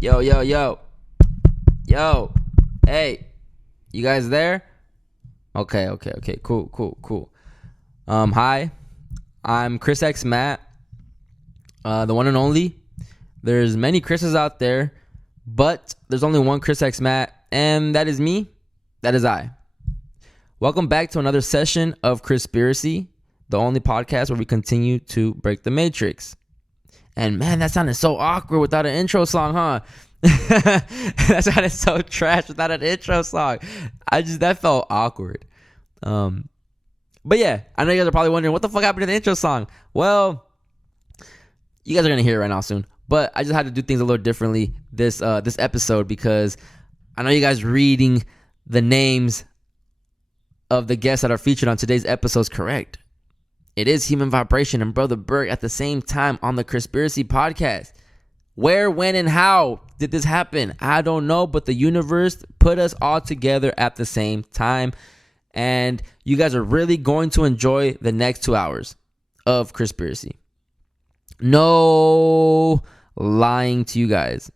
Yo, yo, yo. Yo. Hey. You guys there? Okay. Cool. Hi. I'm Chris X Matt. The one and only. There's many Chris's out there, but there's only one Chris X Matt, and that is me. That is I. Welcome back to another session of CHRISPIRACY, the only podcast where we continue to break the matrix. And man, that sounded so awkward without an intro song, huh? That sounded so trash without an intro song. That felt awkward. But yeah, I know you guys are probably wondering what the fuck happened to the intro song. Well, you guys are gonna hear it right now soon. But I just had to do things a little differently this episode because I know you guys reading the names of the guests that are featured on today's episode is correct. It is Human Vibration and Brother Berg at the same time on the CHRISPIRACY podcast. Where, when, and how did this happen? I don't know, but the universe put us all together at the same time. And you guys are really going to enjoy the next 2 hours of CHRISPIRACY. No lying to you guys.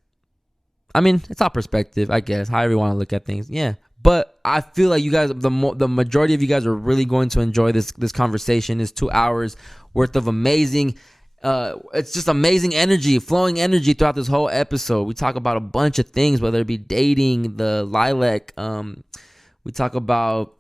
I mean, it's all perspective, I guess, however you want to look at things. Yeah. But I feel like you guys, the majority of you guys are really going to enjoy this conversation. It's 2 hours worth of amazing, it's just amazing energy, flowing energy throughout this whole episode. We talk about a bunch of things, whether it be dating, the lilac. We talk about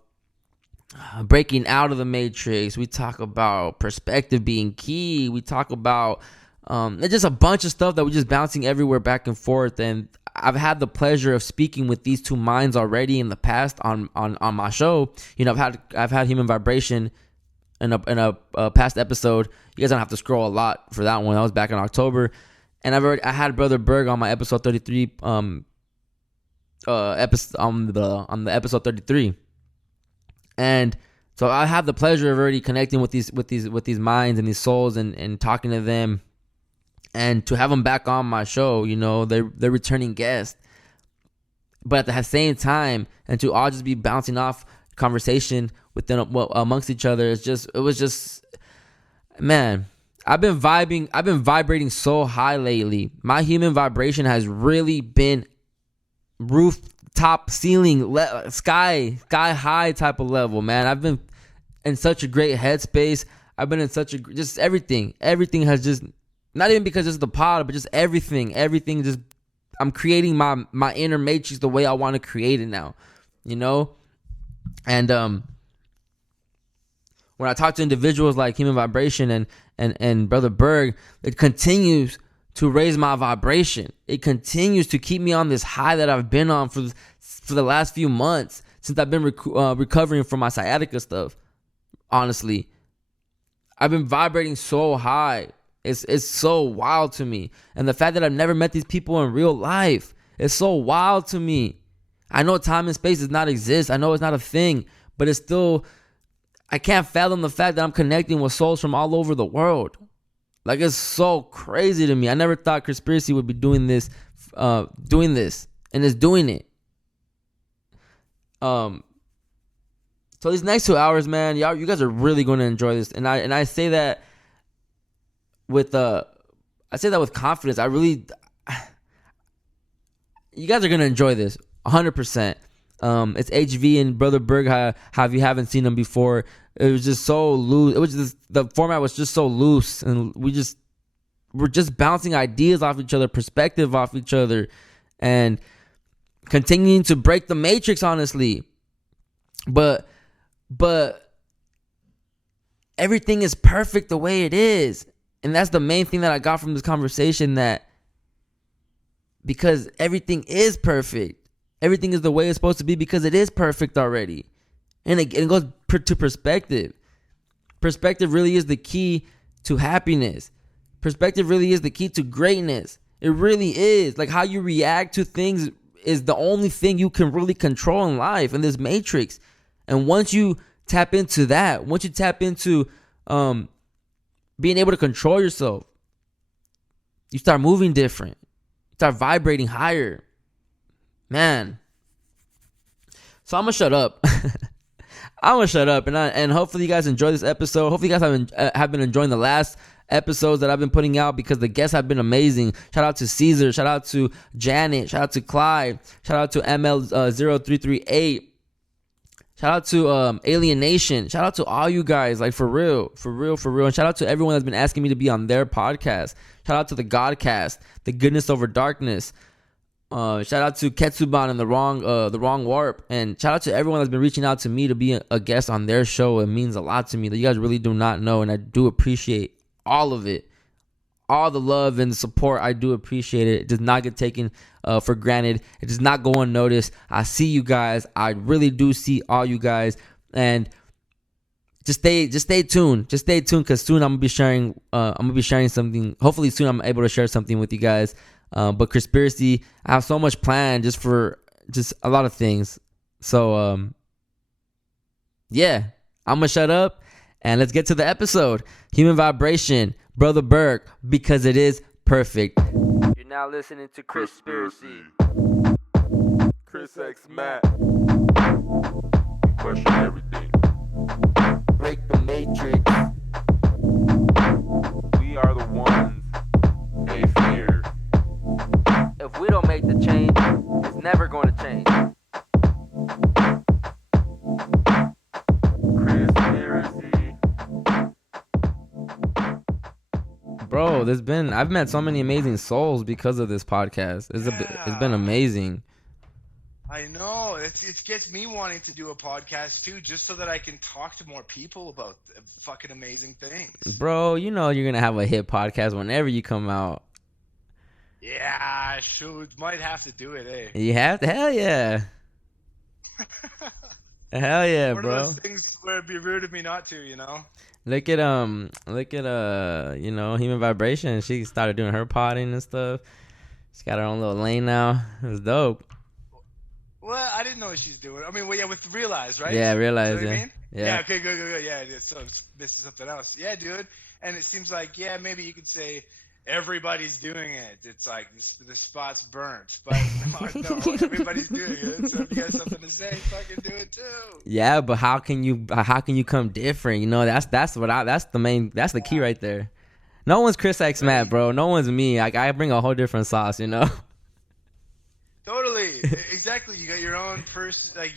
breaking out of the matrix. We talk about perspective being key. We talk about there's just a bunch of stuff that we're just bouncing everywhere back and forth. And I've had the pleasure of speaking with these two minds already in the past on my show. You know, I've had Human Vibration in a past episode. You guys don't have to scroll a lot for that one. That was back in October. And I had Brother Berg on my episode 33 episode on the episode 33. And so I have the pleasure of already connecting with these minds and these souls and talking to them. And to have them back on my show, you know, they're returning guests. But at the same time, and to all just be bouncing off conversation amongst each other, it was just, man, I've been vibrating so high lately. My human vibration has really been rooftop, ceiling, sky high type of level, man. I've been in such a great headspace. I've been in such just everything has just, not even because it's the pod, but just everything just, I'm creating my inner matrix the way I want to create it now, you know? And when I talk to individuals like Human Vibration and Brother Berg, it continues to raise my vibration. It continues to keep me on this high that I've been on for the last few months since I've been recovering from my sciatica stuff. Honestly, I've been vibrating so high. It's so wild to me. And the fact that I've never met these people in real life is so wild to me. I know time and space does not exist. I know it's not a thing. But it's still, I can't fathom the fact that I'm connecting with souls from all over the world. Like, it's so crazy to me. I never thought CHRISPIRACY would be doing this. And it's doing it. So these next 2 hours, man, you guys are really going to enjoy this. And I say that with confidence. You guys are gonna enjoy this 100%. It's HV and Brother Berg. How if you haven't seen them before, it was just so loose. It was just, the format was just so loose, and we're just bouncing ideas off each other, perspective off each other, and continuing to break the matrix. Honestly, but everything is perfect the way it is. And that's the main thing that I got from this conversation, that because everything is perfect, everything is the way it's supposed to be because it is perfect already. And it goes to perspective. Perspective really is the key to happiness. Perspective really is the key to greatness. It really is. Like, how you react to things is the only thing you can really control in life, in this matrix. And once you tap into that, once you tap into being able to control yourself, you start moving different. You start vibrating higher. Man. So I'm going to shut up. And hopefully you guys enjoy this episode. Hopefully you guys have been enjoying the last episodes that I've been putting out because the guests have been amazing. Shout out to Caesar. Shout out to Janet. Shout out to Clyde. Shout out to ML0338. Shout out to Alien Nation. Shout out to all you guys, like for real. And shout out to everyone that's been asking me to be on their podcast. Shout out to the Godcast, the Goodness Over Darkness. Shout out to Ketsuban and the wrong warp. And shout out to everyone that's been reaching out to me to be a guest on their show. It means a lot to me that you guys really do not know, and I do appreciate all of it. All the love and the support, I do appreciate it. It does not get taken for granted. It does not go unnoticed. I see you guys. I really do see all you guys. And just stay tuned. Just stay tuned, because soon I'm gonna be sharing something. Hopefully soon I'm able to share something with you guys. But CHRISPIRACY, I have so much planned just for a lot of things. So yeah, I'm gonna shut up and let's get to the episode. Human Vibration, Brother Berg, because it is perfect. You're now listening to CHRISPIRACY. Chris X Matt. Question everything. Break the matrix. We are the ones they fear. If we don't make the change, it's never going to change. CHRISPIRACY. Bro, I've met so many amazing souls because of this podcast. It's been amazing. I know. It gets me wanting to do a podcast too, just so that I can talk to more people about fucking amazing things. Bro, you know you're gonna have a hit podcast whenever you come out. Yeah, shoot. Might have to do it, eh? You have to? Hell yeah. Hell yeah, One bro. of those things where it'd be rude of me not to, you know? Look at Human Vibration. She started doing her potting and stuff. She's got her own little lane now. It's dope. Well, I didn't know what she's doing. I mean, well, yeah, with Realize, right? Yeah, Realize, Is that what yeah. I mean? Yeah. Okay, good. Yeah, so this is something else. Yeah, dude. And it seems like, yeah, maybe you could say everybody's doing it. It's like the spot's burnt, but no, everybody's doing it. So if you got something to say, fucking do it too. Yeah, but how can you come different? You know, that's the key right there. No one's Chris X Matt, bro. No one's me. Like, I bring a whole different sauce, you know. Totally, exactly. You got your own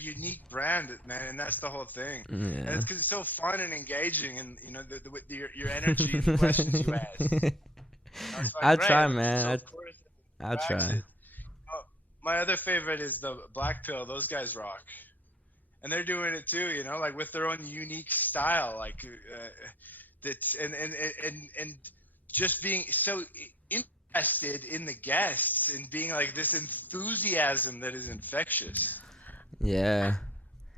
unique brand, man, and that's the whole thing. Yeah. And it's because it's so fun and engaging, and you know, your energy and the questions you ask. I try, man. I try. Oh, my other favorite is the Black Pill. Those guys rock, and they're doing it too. You know, like with their own unique style, like that's and just being so interested in the guests and being like this enthusiasm that is infectious. Yeah.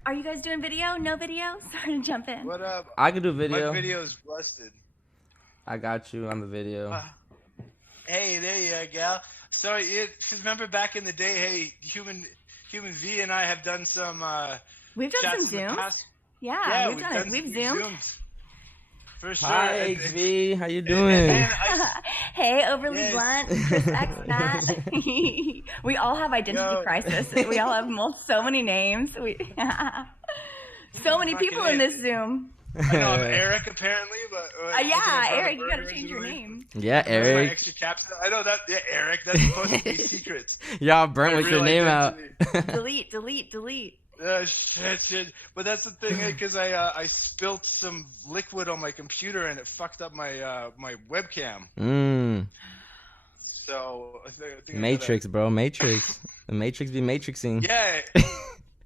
Are you guys doing video? No video? Sorry to jump in. What up? I can do video. My video is busted. I got you on the video. Hey, there you go, gal. So, because remember back in the day, hey, Human V and I have done some We've done chats some in the Zooms. past. Yeah, we've done it. We've Zoomed. For sure. Hi, HV. How you doing? Hey, Overly Yes. Blunt, Chris X Matt. We all have identity crisis. We all have so many names. So many people in this Zoom. I know I'm Eric apparently, but Yeah, Eric, you gotta change your name. Yeah, My Eric. extra caps. I know that. Yeah, Eric. That's supposed to be secrets. Y'all burnt with your name out. Delete. Shit. But that's the thing, because I spilt some liquid on my computer and it fucked up my my webcam. So I think Matrix, bro. Matrix. The Matrix be matrixing. Yeah,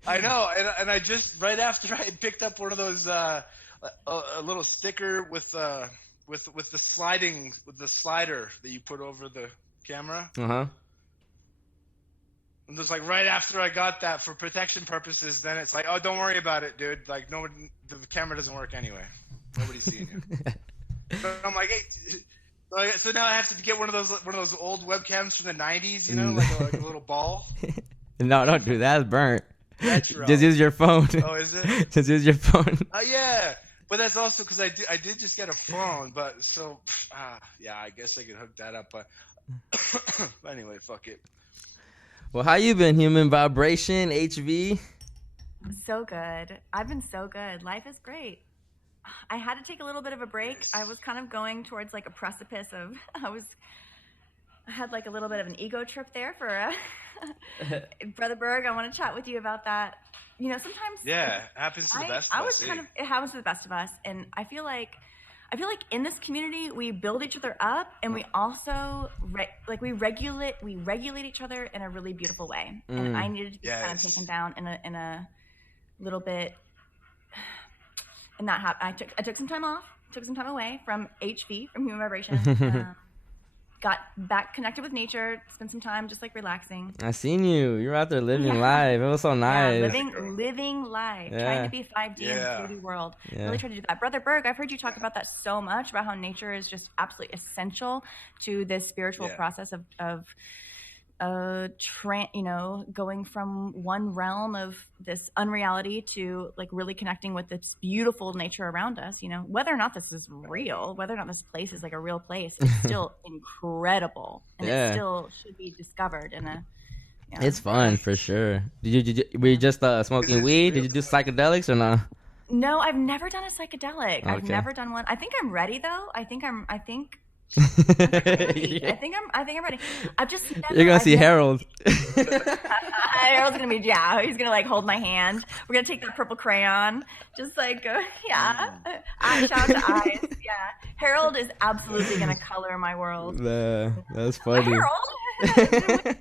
I know. And I just right after I picked up one of those a little sticker with the slider that you put over the camera. And just like right after I got that for protection purposes, then it's like, oh, don't worry about it, dude. Like the camera doesn't work anyway. Nobody's seeing you. So I'm like, hey, so now I have to get one of those old webcams from the '90s, you know, like a little ball. No, don't do that. It's burnt. Retro. Just use your phone. Oh, is it? Just use your phone. Yeah. But that's also because I did just get a phone, but so yeah, I guess I could hook that up. But anyway, fuck it. Well, how you been, Human Vibration, HV? So good. I've been so good. Life is great. I had to take a little bit of a break. I was kind of going towards like a precipice of I had like a little bit of an ego trip there for Brother Berg. I want to chat with you about that. You know, sometimes Yeah, it happens to the best of us. It happens to the best of us, and I feel like in this community we build each other up, and we also we regulate each other in a really beautiful way. And I needed to be kind of taken down in a little bit, and that happened. I took some time off, took some time away from HV, from Human Vibration. Got back connected with nature, spent some time just like relaxing. I seen you. You're out there living life. It was so nice. Yeah, living life. Trying to be 5D in the 3D world. Really trying to do that. Brother Berg, I've heard you talk about that so much, about how nature is just absolutely essential to this spiritual process of going from one realm of this unreality to like really connecting with this beautiful nature around us. You know, whether or not this is real, whether or not this place is like a real place, it's still incredible, and it still should be discovered in a. It's fun for sure. Were you just smoking weed? Did you do psychedelics or not? No, I've never done a psychedelic. Okay. I've never done one. I think I'm ready though. I think I'm ready. I think I'm ready. I've just never, You're gonna see Harold. Harold's gonna be he's gonna like hold my hand. We're gonna take that purple crayon, just like eye shout to eyes. Harold is absolutely gonna color my world. That's funny. Harold.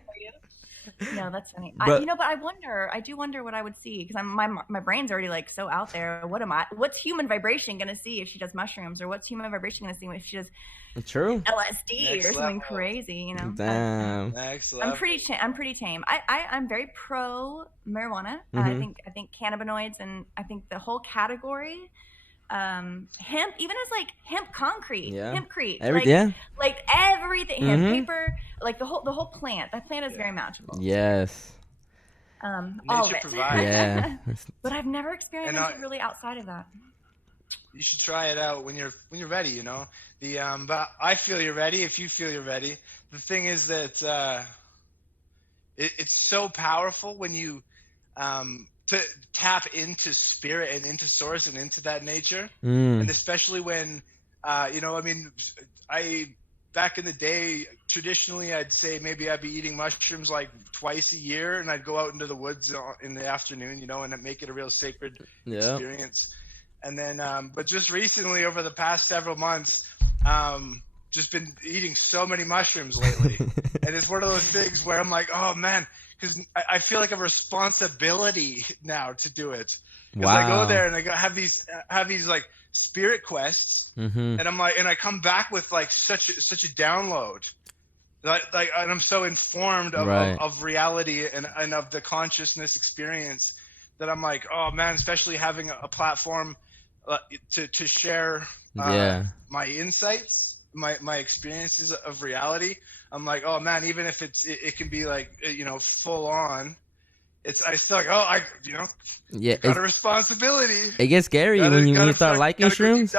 No, that's funny. But I do wonder what I would see, because my brain's already like so out there. What's Human Vibration gonna see if she does mushrooms, or what's Human Vibration gonna see if she does LSD or something crazy? You know, damn. I'm pretty tame. I'm very pro marijuana. I think cannabinoids, and I think the whole category. Hemp, even as like hemp concrete, hempcrete, like everything, hemp paper, like the whole plant. That plant is very magical. Yes. All of it. But I've never experimented really outside of that. You should try it out when you're ready. You know, but I feel you're ready if you feel you're ready. The thing is that it's so powerful when you to tap into spirit and into source and into that nature. And especially when back in the day, traditionally I'd say maybe I'd be eating mushrooms like twice a year, and I'd go out into the woods in the afternoon, you know, and make it a real sacred experience. And then but just recently, over the past several months, just been eating so many mushrooms lately. And it's one of those things where I'm like, oh man, because I feel like a responsibility now to do it. Because I go there and I have these like spirit quests, and I'm like, and I come back with like such a download, and I'm so informed of reality and of the consciousness experience that I'm like, oh man, especially having a platform to share my insights. My experiences of reality, I'm like, oh man, even if it can be like, you know, full on, I still like, got a responsibility. It gets scary when you start liking shrooms.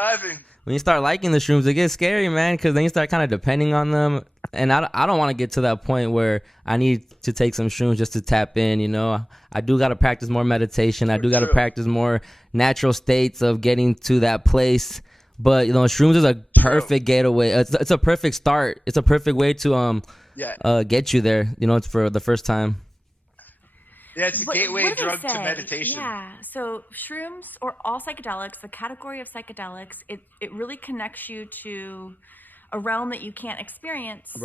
When you start liking the shrooms, it gets scary, man, because then you start kind of depending on them. And I don't want to get to that point where I need to take some shrooms just to tap in, you know. I do got to practice more meditation. I do got to practice more natural states of getting to that place. But, you know, shrooms is a perfect getaway. It's a perfect start. It's a perfect way to get you there, you know, it's for the first time. Yeah, it's a gateway drug to meditation. Yeah, so shrooms or all psychedelics, the category of psychedelics, it really connects you to a realm that you can't experience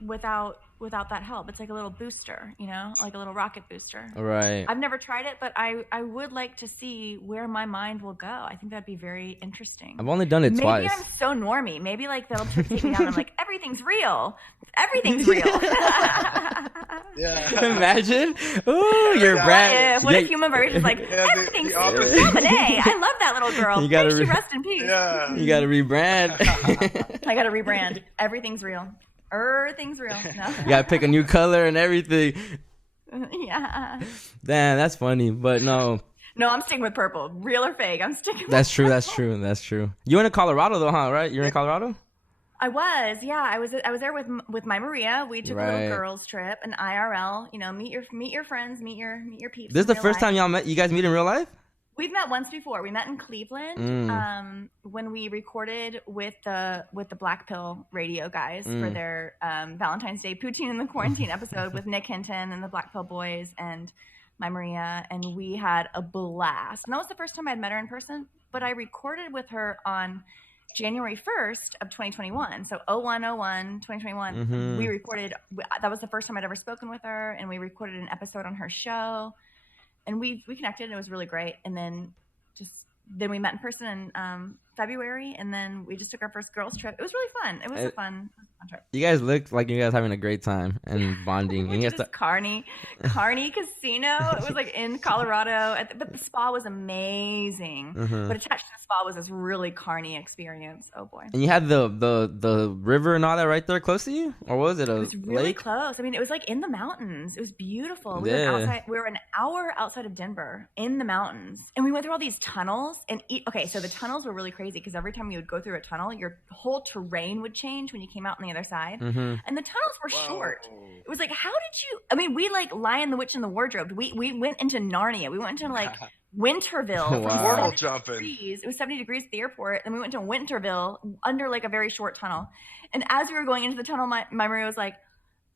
without that help. It's like a little booster, you know, like a little rocket booster. Right. I've never tried it, but I would like to see where my mind will go. I think that'd be very interesting. I've only done it twice. Maybe I'm so normie. Maybe like that'll take me down. I'm like, everything's real. Everything's real. Imagine. Ooh, you're Brad. What if Human Vibration is like, everything's real? I love that little girl. You gotta she rest in peace. Yeah. You gotta rebrand. I gotta rebrand. Everything's real. Everything's real. No. You gotta pick a new color and everything. Yeah. Damn, that's funny. But no. No, I'm sticking with purple. Real or fake? I'm sticking with That's true. purple. That's true. You in Colorado though, huh? Right? You're in Colorado? I was. Yeah, I was there with my Maria. We took a little girls trip, an IRL. You know, meet your friends, meet your peeps. This is the first time y'all met. You guys meet in real life? We've met once before. We met in Cleveland when we recorded with the Black Pill Radio guys for their Valentine's Day Poutine in the Quarantine episode with Nick Hinton and the Black Pill Boys and my Maria, and we had a blast. And that was the first time I'd met her in person, but I recorded with her on January 1st of 2021. So 2021. We recorded, that was the first time I'd ever spoken with her, and we recorded an episode on her show. And we connected, and it was really great. And then we met in person in February, and then we just took our first girls trip. It was really fun. It was a fun trip. You guys looked like you guys having a great time and bonding. We went to this Carney Casino. It was like in Colorado, but the spa was amazing. But attached to the spa was this really carny experience. Oh boy! And you had the river and all that right there close to you, or was it a It was really lake? close. I mean, it was like in the mountains. It was beautiful. We were an hour outside of Denver in the mountains, and we went through all these tunnels. And so the tunnels were really crazy because every time you would go through a tunnel, your whole terrain would change when you came out on the other side. And the tunnels were short. It was like, how did you? I mean, we like Lion, the Witch, and the Wardrobe. We went into Narnia. We went into like Winterville. Portal jumping. Degrees. It was 70 degrees at the airport. Then we went to Winterville under like a very short tunnel. And as we were going into the tunnel, my Maria was like,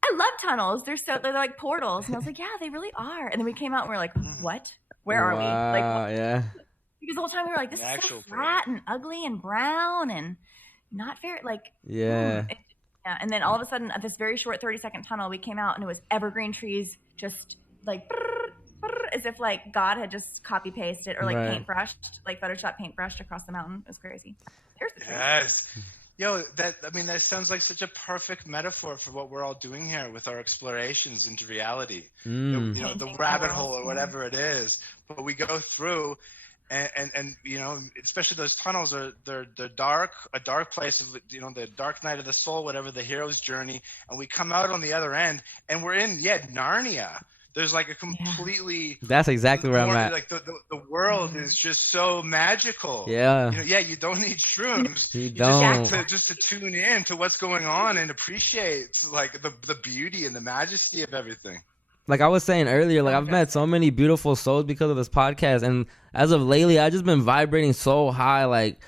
I love tunnels. They're like portals. And I was like, yeah, they really are. And then we came out and we were like, what? Where are we? Like, yeah. Because the whole time we were like, this is so flat and ugly and brown and not fair. Like, yeah. And then all of a sudden, at this very short 30-second tunnel, we came out and it was evergreen trees, just like as if like God had just copy pasted or like paintbrushed, like Photoshop paintbrushed across the mountain. It was crazy. Yes. Yo, that sounds like such a perfect metaphor for what we're all doing here with our explorations into reality. The rabbit hole or whatever it is. But we go through. And especially those tunnels they're dark, a dark place of the dark night of the soul, whatever the hero's journey, and we come out on the other end and we're in Narnia. There's like a completely that's exactly where I'm at. Like the world is just so magical. Yeah. You don't need shrooms. You don't. Just to tune in to what's going on and appreciate like the beauty and the majesty of everything. Like I was saying earlier, like I've met so many beautiful souls because of this podcast, and as of lately, I've just been vibrating so high, like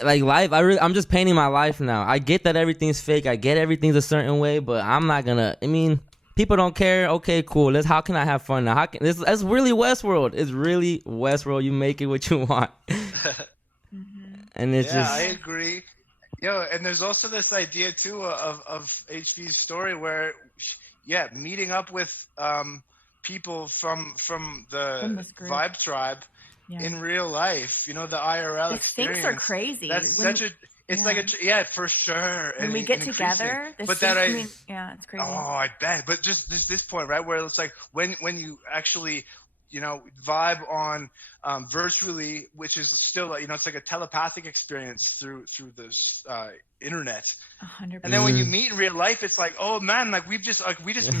life. I'm just painting my life now. I get that everything's fake. I get everything's a certain way, but I'm not gonna. I mean, people don't care. Okay, cool. How can I have fun now? That's really Westworld. It's really Westworld. You make it what you want, and it's just. I agree. And there's also this idea too of HV's story where. Yeah, meeting up with people from the Vibe Tribe in real life, the IRL experience. Things are crazy. That's for sure. When we get together, it's crazy. Oh, I bet. But just this point, right, where it's like when you actually vibe on virtually, which is still it's like a telepathic experience through this internet. 100%. And then when you meet in real life, it's like, oh man, like we just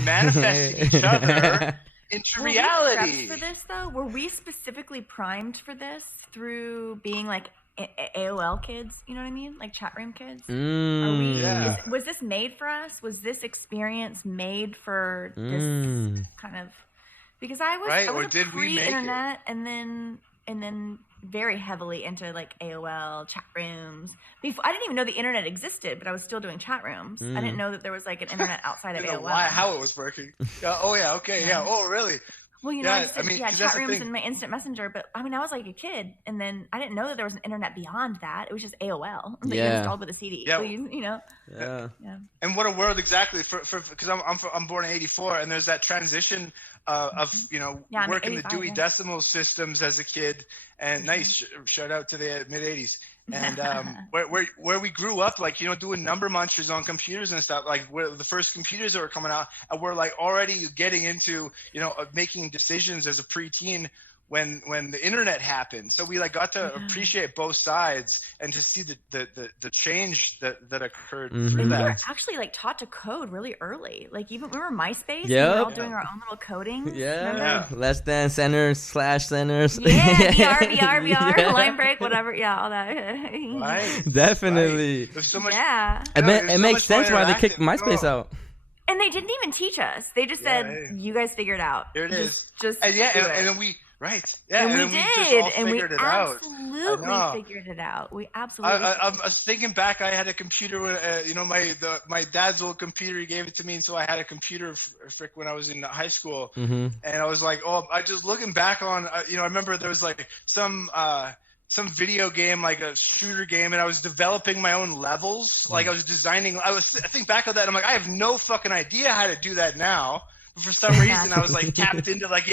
manifested each other into reality. For this though, were we specifically primed for this through being like AOL kids? You know what I mean? Like chat room kids. Was this made for us? Was this experience made for this kind of? Because I was pre-internet and then very heavily into like AOL chat rooms. Before I didn't even know the internet existed, but I was still doing chat rooms. I didn't know that there was like an internet outside of AOL. How it was working. Oh, really? Well, chat rooms and my instant messenger. But I mean, I was like a kid, and then I didn't know that there was an internet beyond that. It was just AOL that you installed with a CD. Yeah. Please, Yeah. And what a world exactly for because I'm born in '84, and there's that transition of working the Dewey Decimal Systems as a kid, and nice shout out to the mid '80s. And where we grew up, like doing number munchers on computers and stuff, like where the first computers that were coming out, and we're like already getting into making decisions as a preteen when the internet happened. So we like got to appreciate both sides and to see the change that occurred through that. We were actually like taught to code really early. Like even we were MySpace. And we were all doing our own little coding. Less than centers / centers. VR, line break, whatever. Yeah, all that. Right. Definitely. Right. There's so much. Yeah. It makes sense why they kicked MySpace out. And they didn't even teach us. They just said, "You guys figure it out." Here it is. Just and then we Right. Yeah. And we then did, just all and we figured it out. absolutely figured it out. We absolutely. I was thinking back. I had a computer when my dad's old computer. He gave it to me, and so I had a computer frick when I was in high school. And I was like, I just looking back on, I remember there was like some video game, like a shooter game, and I was developing my own levels. Like I was designing. I think back on that. I'm like, I have no fucking idea how to do that now. For some reason, I was like tapped into like,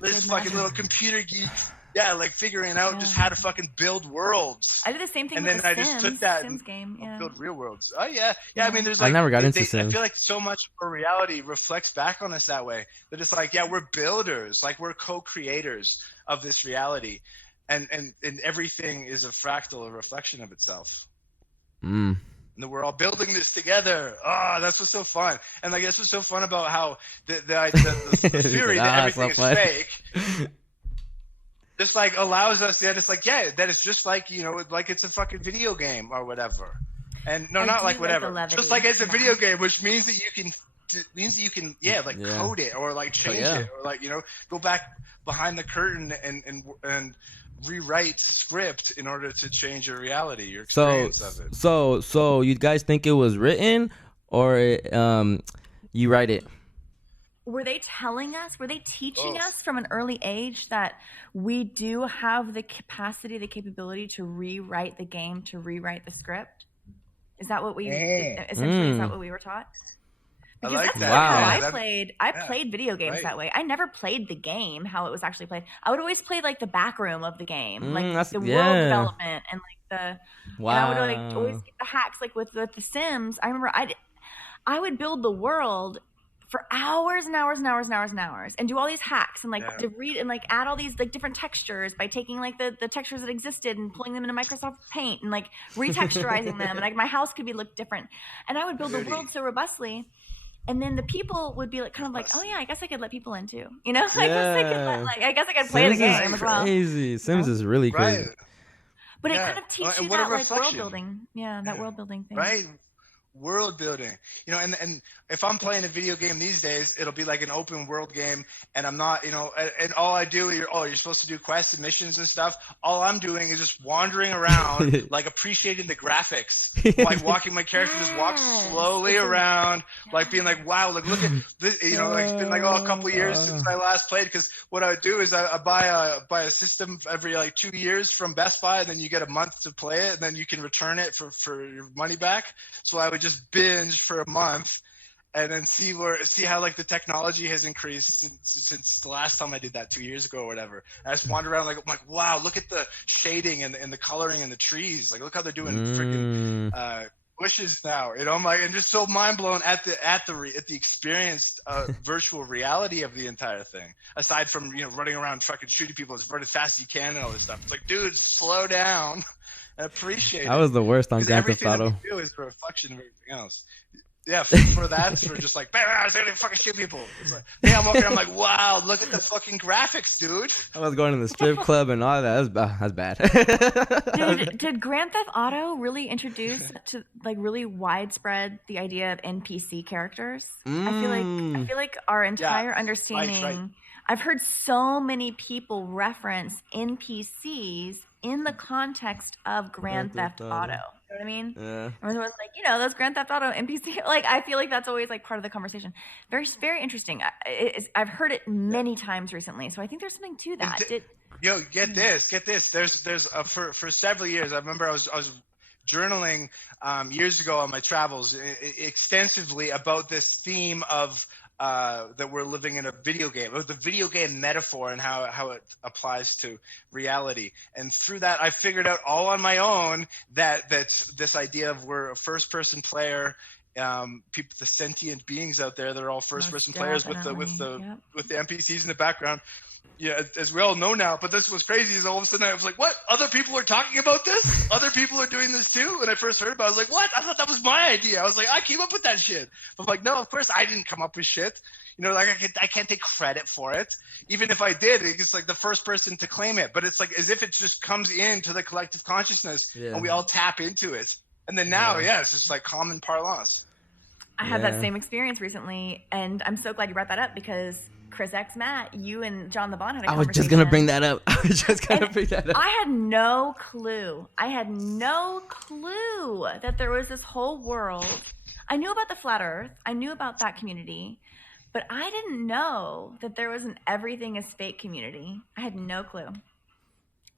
this fucking little computer geek. Yeah, like figuring out just how to fucking build worlds. I did the same thing and with then the I Sims, just took that Sims game. Yeah. Build real worlds. Oh yeah. I mean, there's like I never got into Sims. I feel like so much of reality reflects back on us that way. That it's like, we're builders, like we're co-creators of this reality, and everything is a fractal, a reflection of itself. And we're all building this together. That's what's so fun. And like that's what's so fun about how the theory that everything is fake just like allows us that it's like that it's just like like it's a fucking video game or whatever. And no, not like whatever. Just like it's a video game, which means that you can code it or like change it or like go back behind the curtain and rewrite script in order to change your reality, your experience of it. So you guys think it was written or you write it? Were they telling us, were they teaching us from an early age that we do have the capacity, the capability to rewrite the game, to rewrite the script? Is that what essentially is that what we were taught? Because like that's that. how I played video games that way. I never played the game how it was actually played. I would always play like the back room of the game, like the world development and like the. And I would like always get the hacks, like with the Sims. I remember I would build the world for hours and hours and hours and hours and hours, and do all these hacks and like to read and like add all these like different textures by taking like the textures that existed and pulling them into Microsoft Paint and like retexturizing them, and like my house could look different, and I would build the world so robustly. And then the people would be like, kind of like, oh yeah, I guess I could let people in too, I guess I could play the game as well. Crazy. Sims is really crazy. But it kind of teaches you that like world building, that world building thing, right? World building, and if I'm playing a video game these days, it'll be like an open world game, and I'm not, and all I do, you're supposed to do quests and missions and stuff. All I'm doing is just wandering around, like appreciating the graphics, like walking my character, just walk slowly around, like being like, wow, like look at this, like it's been like a couple of years since I last played, because what I would do is I buy a system every like 2 years from Best Buy, and then you get a month to play it, and then you can return it for your money back. So I would just binge for a month and then see how like the technology has increased since the last time I did that 2 years ago or whatever. And I just wander around like, I'm like, wow, look at the shading and the coloring in the trees. Like, look how they're doing freaking bushes now. I'm like, and just so mind blown at the experienced virtual reality of the entire thing. Aside from running around fucking shooting people as fast as you can and all this stuff. It's like, dude, slow down. I appreciate it. I was the worst on Grand Theft Auto. Everything that we do is a reflection of everything else. Yeah, for just like, I was gonna fucking shoot people. It's like, I'm walking, I'm like, wow, look at the fucking graphics, dude. I was going to the strip club and all that. That's bad. Did Grand Theft Auto really introduce to like really widespread the idea of NPC characters? I feel like our entire understanding. Right. I've heard so many people reference NPCs in the context of Grand Theft Auto. You know what I mean? Yeah. Everyone's like, those Grand Theft Auto NPC. Like, I feel like that's always like part of the conversation. Very, very interesting. I've heard it many times recently, so I think there's something to that. Get this. There's for several years. I remember I was journaling years ago on my travels extensively about this theme of that we're living in a video game, or the video game metaphor and how it applies to reality. And through that, I figured out all on my own that this idea of we're a first-person player. People, the sentient beings out there, they're all first-person players with the NPCs in the background. Yeah, as we all know now. But this was crazy. Is all of a sudden I was like, "What? Other people are talking about this? Other people are doing this too?" When I first heard about it, I was like, "What? I thought that was my idea." I was like, "I came up with that shit." But I'm like, no, of course I didn't come up with shit. Like I can't take credit for it. Even if I did, it's like the first person to claim it. But it's like as if it just comes into the collective consciousness and we all tap into it. And then now, it's just like common parlance. I had that same experience recently, and I'm so glad you brought that up because Chris X Matt, you and John the Bond had a I was conversation. just gonna bring that up. I was just gonna bring that up. I had no clue that there was this whole world. I knew about the flat earth. I knew about that community. But I didn't know that there was an everything is fake community. I had no clue.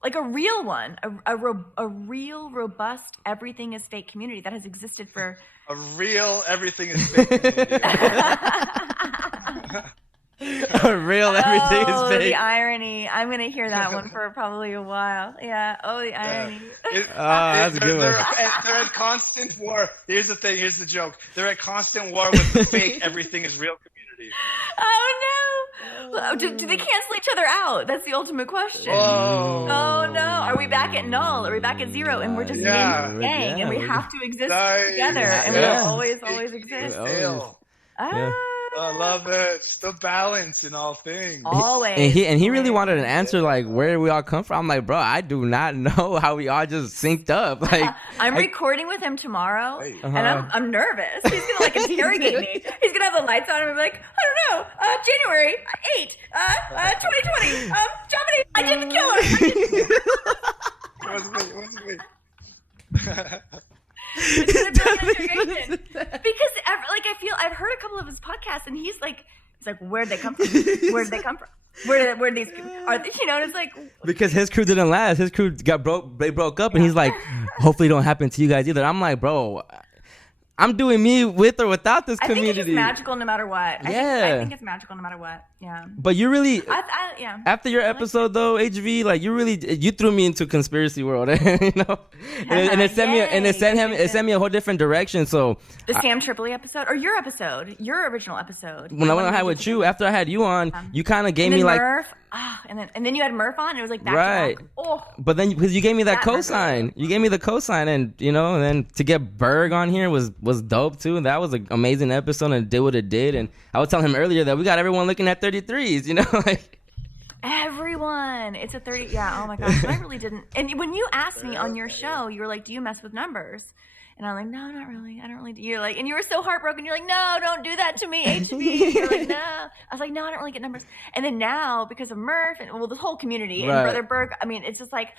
Like a real one, a real robust everything is fake community that has existed for A real everything is fake community. Real everything is fake. The irony. I'm going to hear that one for probably a while. Yeah. Oh, the irony. That's a good one. They're at constant war. Here's the thing. Here's the joke. They're at constant war with the fake everything is real community. Oh, no. Do they cancel each other out? That's the ultimate question. Whoa. Oh, no. Are we back at null? Are we back at zero? And we're just in the gang, and we have to exist together, and we'll always exist. I love it. It's the balance in all things. Always. And he really wanted an answer like where we all come from. I'm like, bro, I do not know how we all just synced up. Like I'm recording with him tomorrow, and I'm nervous. He's gonna like interrogate me. He's gonna have the lights on and be like, I don't know, January 8, 2020. Germany, I did the killer. What's me? Because I've heard a couple of his podcasts, and he's like, where'd they come from? Where'd they come from? Where these are? And it's like because his crew didn't last. His crew they broke up, and he's like, hopefully it don't happen to you guys either. I'm like, bro, I'm doing me with or without this community. I think it's magical no matter what. I think it's magical no matter what. Yeah. But you really, yeah. After your episode though, HV, like you threw me into conspiracy world, and it sent me a whole different direction. So the Sam Tripoli episode or your original episode. When I had with you, after I had you on, you kind of gave me like Murph, and then you had Murph on. And it was like back right. to back. Oh. But then because you gave me that cosign, and and then to get Berg on here was dope too. That was an amazing episode and it did what it did. And I was telling him earlier that we got everyone looking at 33s, like everyone. It's a 30. Yeah. Oh my gosh. I really didn't. And when you asked me on your show, you were like, "Do you mess with numbers?" And I'm like, "No, not really. I don't really." You're like, and you were so heartbroken. You're like, "No, don't do that to me, HB." You're like, "No." I was like, "No, I don't really get numbers." And then now, because of Murph and the whole community and Brother Berg, I mean, it's just like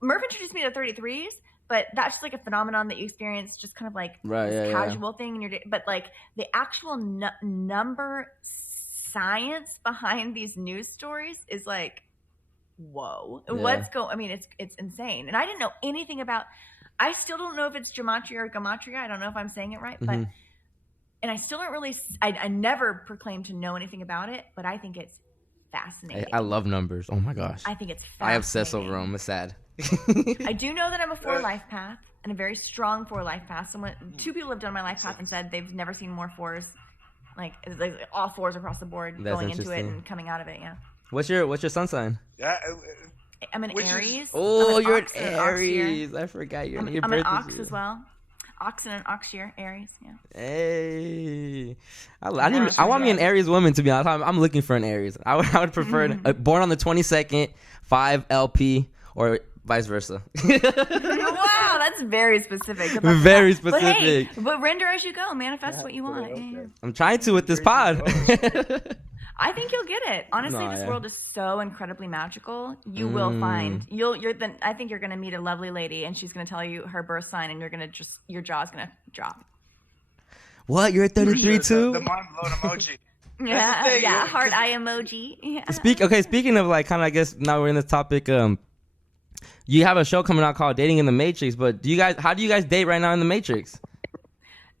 Murph introduced me to 33s. But that's just like a phenomenon that you experience, just kind of like this casual thing in your day. But like the actual number science behind these news stories is like, whoa, what's going? I mean, it's insane. And I didn't know anything about. I still don't know if it's gematria or gamatria. I don't know if I'm saying it right, but and I still don't really. I never proclaimed to know anything about it, but I think it's fascinating. I love numbers. Oh my gosh, I think it's fascinating. I obsess over them. It's sad. I do know that I'm a 4 life path and a very strong 4 life path. Two people have done my life path and said they've never seen more 4s, like all 4s across the board, going into it and coming out of it. Yeah. What's your sun sign? Yeah. I'm an Aries. You're an Aries. I forgot your birthday. I'm an Ox as well. Ox and an Ox year, Aries. Yeah. Hey, I want me an Aries woman, to be honest. I'm looking for an Aries. I would prefer born on the 22nd, 5 LP, or vice versa. Wow, that's very specific. Very specific. But render as you go. Manifest what you want. Yeah. I'm trying to with this pod. I think you'll get it. Honestly, this world is so incredibly magical. You will find I think you're gonna meet a lovely lady, and she's gonna tell you her birth sign, and your jaw's gonna drop. What? You're at 33 too? The mind blown emoji. Yeah, heart eye emoji. Yeah. Speaking of like kind of, I guess now we're in this topic. You have a show coming out called Dating in the Matrix, but how do you guys date right now in the Matrix?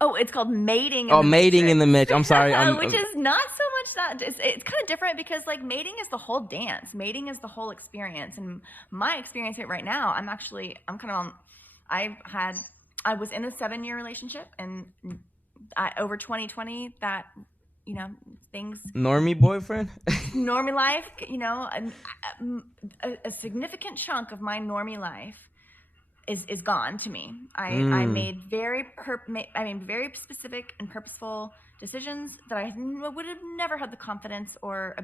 Oh, it's called Mating. Mating in the Matrix. I'm sorry. Which is not so much that it's kind of different because like mating is the whole dance. Mating is the whole experience. And my experience right now, I was in a 7-year relationship, and over 2020 that, things. Normie boyfriend? Normie life, a significant chunk of my normie life is gone to me. I made very specific and purposeful decisions that I would have never had the confidence or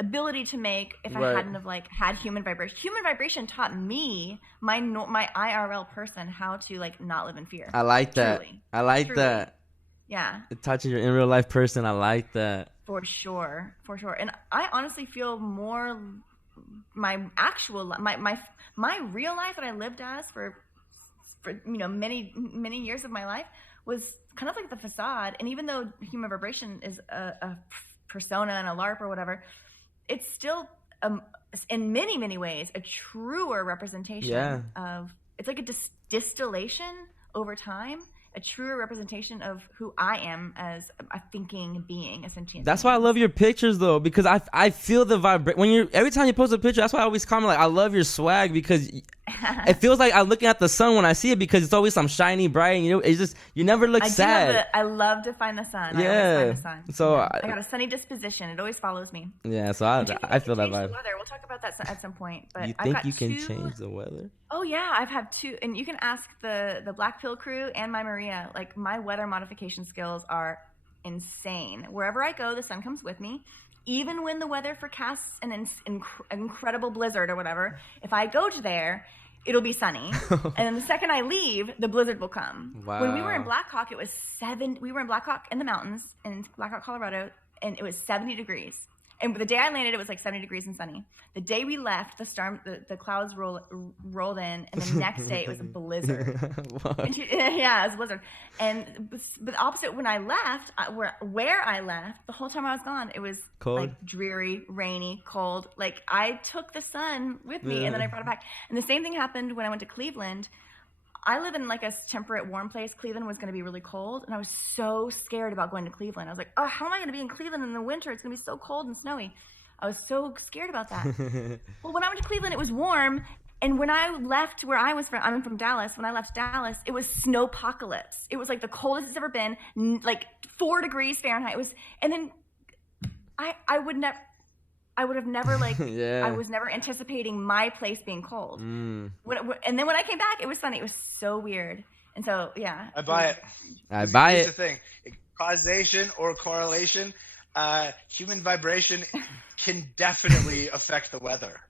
ability to make if I hadn't have had human vibration. Human vibration taught me, my IRL person, how to not live in fear. I like that. Truly. I like that. Yeah. It touches your in real life person. I like that. For sure. And I honestly feel more my actual my real life that I lived as for many years of my life was kind of like the facade. And even though human vibration is a persona and a LARP or whatever, it's still in many ways a truer representation of, it's like a distillation over time, a truer representation of who I am as a thinking being, a sentient That's being. why I love your pictures though, because I feel the vibration when you're, every time you post a picture. That's why I always comment like, I love your swag, because it feels like I'm looking at the sun when I see it, because it's always some shiny, bright, and it's just, you never look sad. I love to find the sun. Yeah. I always find the sun. So I got a sunny disposition. It always follows me. Yeah, so I feel that vibe. We'll talk about that at some point. But You I've think got you can two... change the weather? Oh yeah, I've had two, and you can ask the Black Pill crew and my Maria. Like, my weather modification skills are insane. Wherever I go, the sun comes with me. Even when the weather forecasts an incredible blizzard or whatever, if I go to there, it'll be sunny. And then the second I leave, the blizzard will come. Wow. When we were in Black Hawk, we were in Black Hawk in the mountains in Black Hawk, Colorado, and it was 70 degrees. And the day I landed, it was like 70 degrees and sunny. The day we left, the clouds rolled in, and the next day it was a blizzard. Yeah, it was a blizzard. But the opposite, when I left, where I left, the whole time I was gone, it was cold, like dreary, rainy, cold. Like, I took the sun with me, and then I brought it back. And the same thing happened when I went to Cleveland. I live in like a temperate, warm place. Cleveland was going to be really cold, and I was so scared about going to Cleveland. I was like, oh, how am I going to be in Cleveland in the winter? It's going to be so cold and snowy. I was so scared about that. Well, when I went to Cleveland, it was warm, and when I left where I was from, I'm from Dallas. When I left Dallas, it was snowpocalypse. It was like the coldest it's ever been, like 4 degrees Fahrenheit. It was, and then I would have never like, I was never anticipating my place being cold. And then when I came back, it was sunny. It was so weird. And so, yeah. I buy it. Here's the thing. Causation or correlation, human vibration can definitely affect the weather.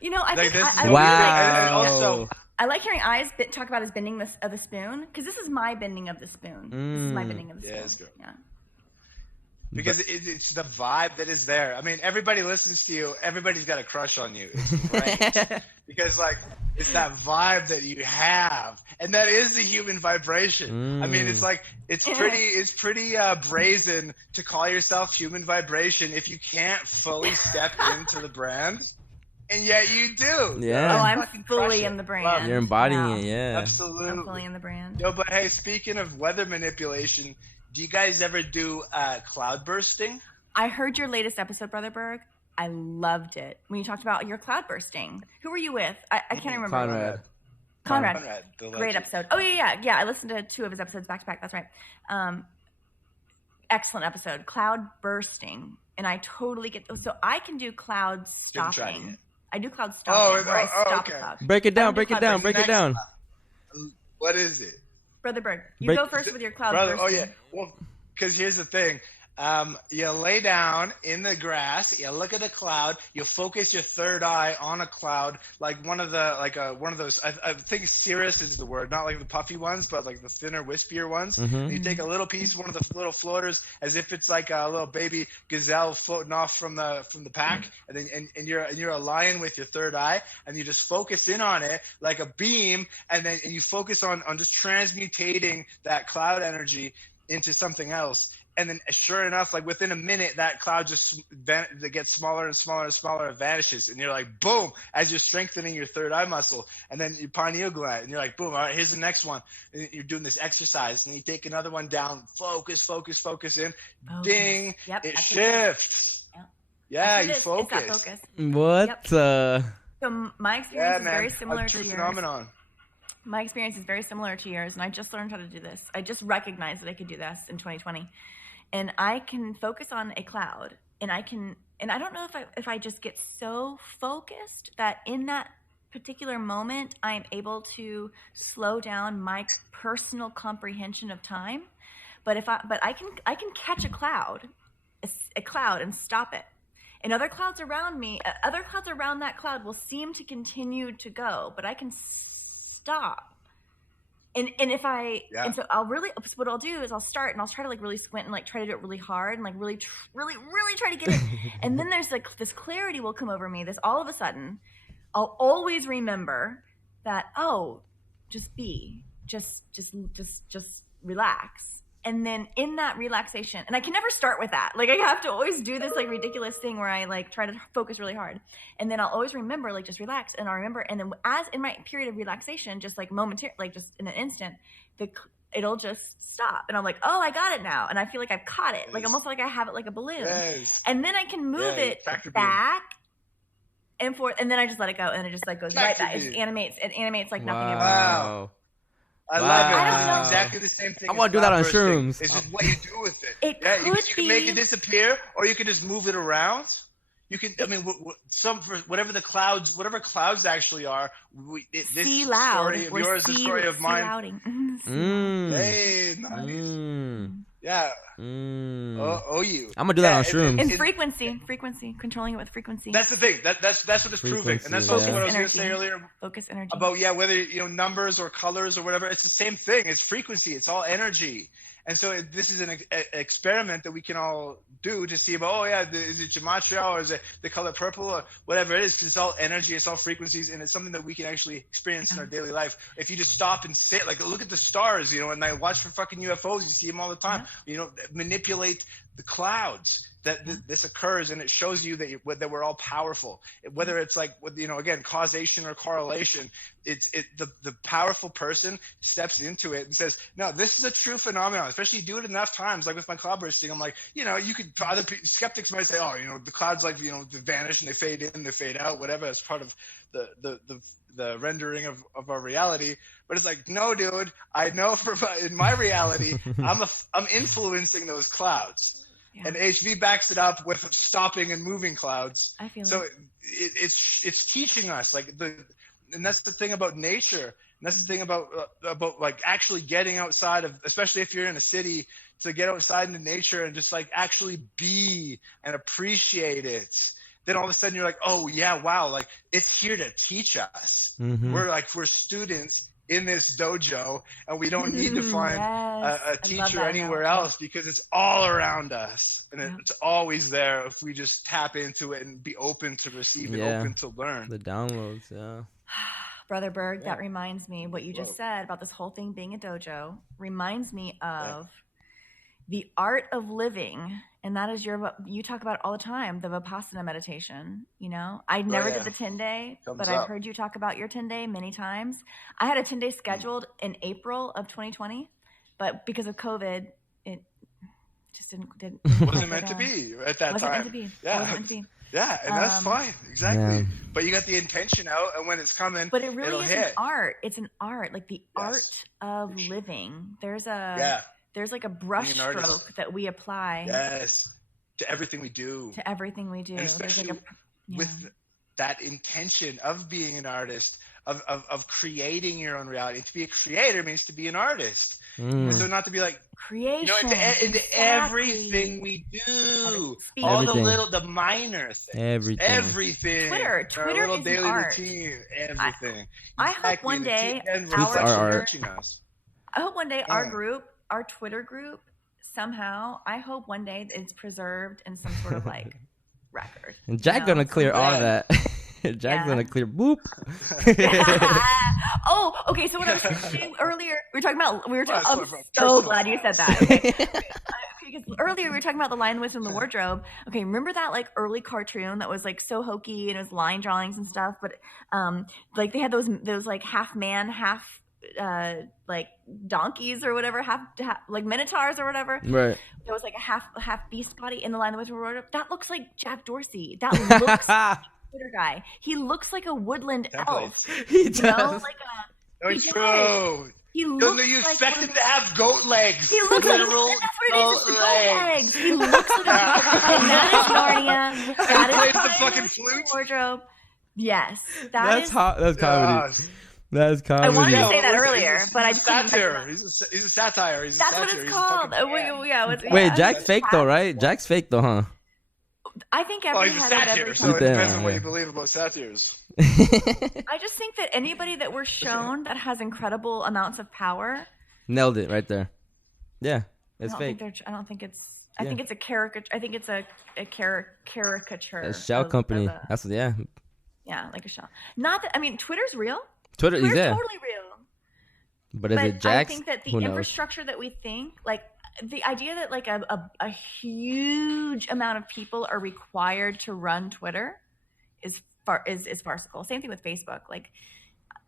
You know, I think wow. And also, I like hearing Eyes talk about his bending of the spoon, because this is my bending of the spoon. This is my bending of the spoon. Yeah, it's good. Yeah. Because it's the vibe that is there. I mean, everybody listens to you. Everybody's got a crush on you. It's great. Because, like, it's that vibe that you have. And that is the human vibration. I mean, it's like, it's pretty brazen to call yourself human vibration if you can't fully step into the brand. And yet you do. Yeah. Oh, I'm fully in the brand. You're embodying it, yeah. Absolutely. I'm fully in the brand. Yo, but hey, speaking of weather manipulation, do you guys ever do cloud bursting? I heard your latest episode, Brother Berg. I loved it. When you talked about your cloud bursting. Who were you with? I can't remember. Conrad. Great episode. Oh, yeah. I listened to 2 of his episodes back to back. That's right. Excellent episode. Cloud bursting. And I totally get those. So I can do cloud stopping. I do cloud stopping, where I stop a cloud. Break it down. What is it? Brother Berg, you go first with your cloud bursting. Oh, yeah. Well, because here's the thing. You lay down in the grass, you look at a cloud, you focus your third eye on a cloud, like one of those, I think cirrus is the word, not like the puffy ones, but like the thinner, wispier ones. And you take a little piece, one of the little floaters, as if it's like a little baby gazelle floating off from the pack, and then and you're a lion with your third eye, and you just focus in on it like a beam, and you focus on just transmutating that cloud energy into something else. And then, sure enough, like within a minute, that cloud just gets smaller and smaller and smaller and vanishes. And you're like, boom, as you're strengthening your third eye muscle. And then your pineal gland. And you're like, boom, all right, here's the next one. And you're doing this exercise. And you take another one down, focus in. Ding, it shifts. Yeah, you focus. It's that focus. What? Yep. So my experience is very similar to yours. Phenomenon. My experience is very similar to yours, and I just learned how to do this. I just recognized that I could do this in 2020. And I can focus on a cloud, and I don't know if I just get so focused that in that particular moment I am able to slow down my personal comprehension of time. But I can catch a cloud and stop it. And other clouds around that cloud will seem to continue to go, but I can stop if I Yeah. and so what I'll do is I'll start and I'll try to like really squint and like try to do it really hard and like really try to get it. And then there's like this clarity will come over me. This all of a sudden, I'll always remember that, oh, just relax. And then in that relaxation, and I can never start with that. Like I have to always do this like ridiculous thing where I like try to focus really hard. And then I'll always remember like just relax. And I'll remember. And then as in my period of relaxation, just like momentarily, like just in an instant, it'll just stop. And I'm like, oh, I got it now. And I feel like I've caught it. Like almost like I have it like a balloon. Yes. And then I can move it back and forth. And then I just let it go. And it just like goes right back. It just animates. It animates like nothing ever. Wow. I love it. It's exactly the same thing. I want to do that on shrooms. It's just what you do with it. You can make it disappear, or you can just move it around. You can, I mean, whatever clouds actually are. This story of yours, the story of mine. Hey, nice. Yeah. Oh, you. I'm gonna do that on shrooms. And frequency, controlling it with frequency. That's the thing. That's what it's proving, and that's also what I was going to say earlier. Focus energy. About whether numbers or colors or whatever, it's the same thing. It's frequency. It's all energy. And so this is an experiment that we can all do to see about, is it gematria or is it the color purple or whatever it is? 'Cause it's all energy, it's all frequencies, and it's something that we can actually experience in our daily life. If you just stop and sit, like look at the stars, and I watch for fucking UFOs, you see them all the time. Manipulate the clouds. This occurs, and it shows you that we're all powerful. Whether it's like again, causation or correlation, the powerful person steps into it and says, no, this is a true phenomenon. Especially you do it enough times, like with my cloud bursting. I'm like, you could, other skeptics might say, oh, the clouds like they vanish and they fade in, they fade out, whatever. It's part of the rendering of our reality. But it's like, no, dude, I know in my reality, I'm influencing those clouds. Yeah. And HV backs it up with stopping and moving clouds. I feel so. It's teaching us and that's the thing about nature. And that's the thing about like actually getting outside of, especially if you're in a city, to get outside into nature and just like actually be and appreciate it. Then all of a sudden you're like, oh yeah, wow, like it's here to teach us. Mm-hmm. We're students in this dojo, and we don't need to find a teacher anywhere else because it's all around us, and it's always there if we just tap into it and be open to receive and open to learn. The downloads, yeah. Brother Berg, that reminds me, what you just said about this whole thing being a dojo reminds me of the art of living. And that is you talk about all the time, the Vipassana meditation. I never did the 10-day, but I've heard you talk about your 10-day many times. I had a 10-day scheduled in April of 2020, but because of COVID, it just didn't wasn't meant to be at that time. Meant to be. Yeah. Wasn't meant to be. Yeah, and that's fine. Exactly. Yeah. But you got the intention out, and when it's coming, but it really is hit. An art. It's an art, like the art of living. There's like a brush stroke that we apply. Yes. To everything we do. And especially with that intention of being an artist, of creating your own reality. And to be a creator means to be an artist. So not to be like creation into everything we do. All the minor things. Everything. Twitter our little is daily an art. Routine. Everything. I hope one day our Twitter group, somehow, I hope one day it's preserved in some sort of like record. And Jack's gonna clear all of that. Jack's gonna clear boop. Oh, okay. So what I was saying earlier, I'm so glad you said that. Okay. Because earlier we were talking about the Lion, the Wizard, and the Wardrobe. Okay, remember that like early cartoon that was like so hokey and it was line drawings and stuff, but like they had those like half man, half like donkeys or whatever, half like minotaurs or whatever. Right. There was like a half beast body in the Lion, the Wizard, and the Wardrobe. That looks like Jack Dorsey. That looks like Twitter guy. He looks like a woodland elf. He does. It's true. You expect him to have goat legs. He looks like goat legs. He looks like and that is Narnia. That is the fucking flute wardrobe. Yes, that's comedy. That's comedy. I wanted to say that earlier, but I just satire. He's a satire. That's what it's called. Wait, Jack's fake though, right? Jack's fake though, huh? I think Well, every he's a head of satire, every so it company. depends on what Yeah. you believe about satires. I just think that anybody that we're shown that has incredible amounts of power. Nailed it right there. Yeah, it's I fake. don't think it's. I Yeah. think it's a caricature. I think it's a caricature. A shell of company. a- That's yeah. yeah, like a shell. Not that. I mean, Twitter's real. Twitter. Twitter's Yeah. totally real. But is But it Jax? I think that the Who knows? infrastructure that we think, like the idea that like a huge amount of people are required to run Twitter is farcical. Same thing with Facebook. Like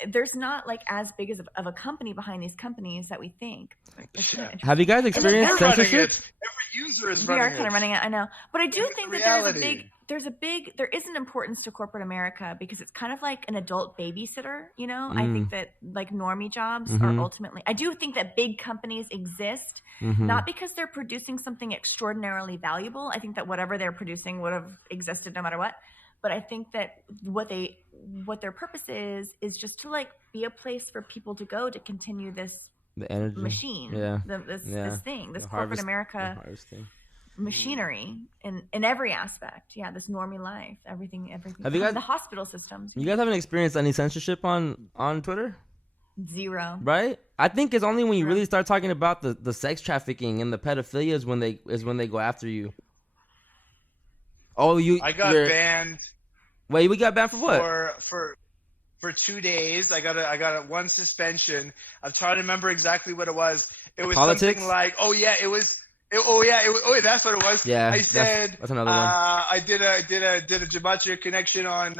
there's not like as big as of a company behind these companies that we think. It's kinda interesting. Have you guys We're experienced running censorship? it. Every user is We are running kind of it. running it, I know. But I do Look at think the that there is an importance to corporate America because it's kind of like an adult babysitter, you know? I think that like normie jobs are ultimately, I do think that big companies exist, not because they're producing something extraordinarily valuable. I think that whatever they're producing would have existed no matter what. But I think that what their purpose is just to like be a place for people to go to continue this The energy machine, Yeah. this thing, this The corporate harvest- America the harvesting. machinery in every aspect. Yeah, this normie life, everything. Have you guys- the hospital systems? You guys haven't experienced any censorship on Twitter, Zero. right? I think it's only when you really start talking about the sex trafficking and the pedophilia is when they go after you. Oh, I got banned. Wait, we got banned for what? For 2 days. I got a one suspension. I'm trying to remember exactly what it was. It was Politics? something like, that's what it was. Yeah, I said that's another one. I did a gematria connection on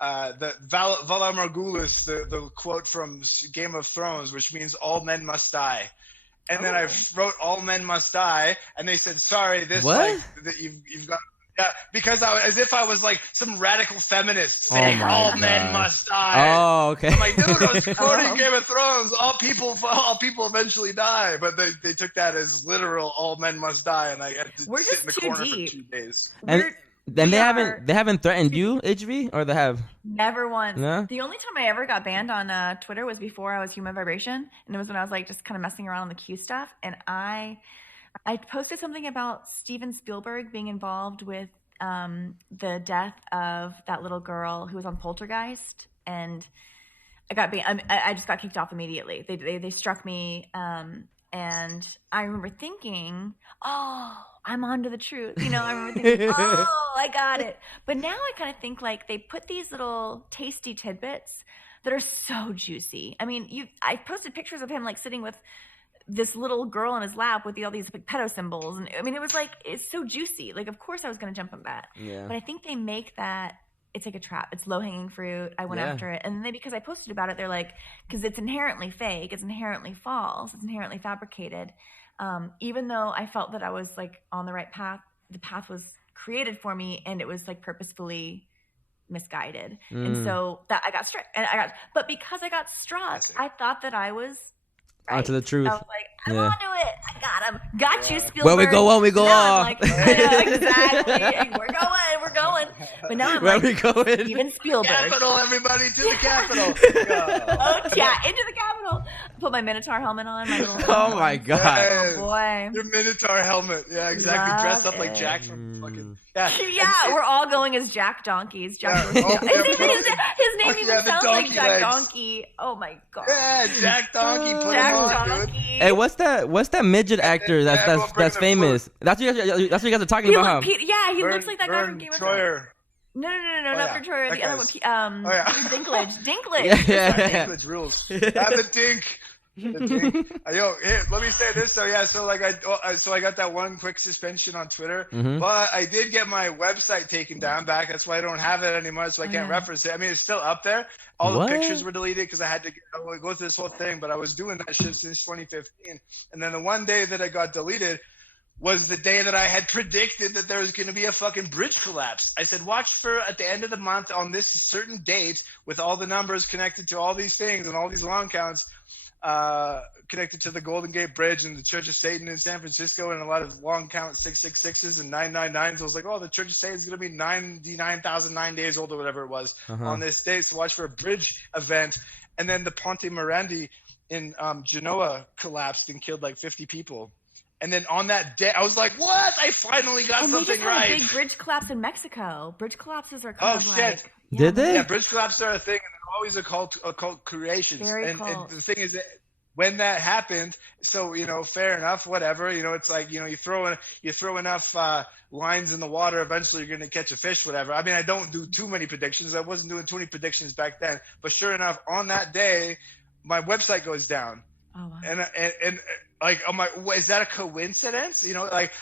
the Valar Morghulis, the quote from Game of Thrones, which means all men must die. And then I wrote all men must die, and they said, sorry, this What? like that you've got. Yeah, because as if I was like some radical feminist Oh saying my all God. men must die. Oh, okay. I'm like, dude, I was quoting Game of Thrones. All people eventually die, but they took that as literal. All men must die, and I had to We're sit in the just too corner deep. for 2 days. And then We they are- haven't threatened you, HV, or they have? Never once. No? The only time I ever got banned on Twitter was before I was Human Vibration, and it was when I was like just kind of messing around on the Q stuff, and I posted something about Steven Spielberg being involved with the death of that little girl who was on Poltergeist, and I got banned. I just got kicked off immediately. They struck me, and I remember thinking, oh, I'm onto the truth. You know, I remember thinking, oh, I got it. But now I kind of think like they put these little tasty tidbits that are so juicy. I mean, I posted pictures of him like sitting with this little girl in his lap with all these like, pedo symbols, and I mean, it was like it's so juicy. Like, of course, I was going to jump on that. Yeah. But I think they make that it's like a trap. It's low hanging fruit. I went Yeah. after it, and then because I posted about it, they're like, because it's inherently fake, it's inherently false, it's inherently fabricated. Even though I felt that I was like on the right path, the path was created for me, and it was like purposefully misguided. And so that I got struck, but because I got struck, I thought that I was right. Onto the truth. I was like, I'm Yeah. onto it. I got him. Got you, Spielberg. Where we go Now I'm off. like, I know, exactly. We're going. But now I'm Where like, we going? Steven Spielberg. Capital, everybody, to the Capitol. Oh, yeah, into the Capitol. Put my Minotaur helmet on. My little Oh my God. Yes. Oh, boy. Your Minotaur helmet. Yeah, exactly. Love Dressed up like it. Jack from fucking. Yeah. Yeah, we're all going as Jack Donkeys. Jack Yeah. Donkey. Oh, His name yeah, even the sounds like donkey Jack legs. Donkey. Oh my god. Yeah, Jack Donkey. Put him Jack on, Donkey. dude. Hey, what's that midget actor that's everyone bring that's the famous? That's what you guys are talking He about. he Vern- looks like that guy from Vern Game of Thrones. Troyer. No, Oh, not yeah. Vern Troyer. That The other one, guy's- Oh, yeah. Dinklage. Yeah. Dinklage rules. Yeah, the dink. The dink. Yo, here, let me say this. So yeah, so I got that one quick suspension on Twitter, but I did get my website taken down back. That's why I don't have it anymore, so I can't reference it. I mean, it's still up there. All What? the pictures were deleted because I had to go through this whole thing. But I was doing that shit since 2015, and then the one day that I got deleted was the day that I had predicted that there was going to be a fucking bridge collapse. I said, watch for at the end of the month on this certain date with all the numbers connected to all these things and all these long counts connected to the Golden Gate Bridge and the Church of Satan in San Francisco and a lot of long count 666s and 999s. I was like, oh, the Church of Satan is going to be 99,009 days old or whatever it was on this day. So watch for a bridge event. And then the Ponte Morandi in Genoa collapsed and killed like 50 people. And then on that day, I was like, "What? I finally got And they something just had right." a big bridge collapse in Mexico. Bridge collapses are Oh kind of shit! like Did they? Yeah, bridge collapses are a thing, and they're always occult creations. Very And cult. the thing is that when that happened, so fair enough, whatever. It's like you throw enough lines in the water, eventually you're gonna catch a fish, whatever. I mean, I don't do too many predictions. I wasn't doing too many predictions back then, but sure enough, on that day, my website goes down. Oh wow. And like, I'm like, is that a coincidence? Like,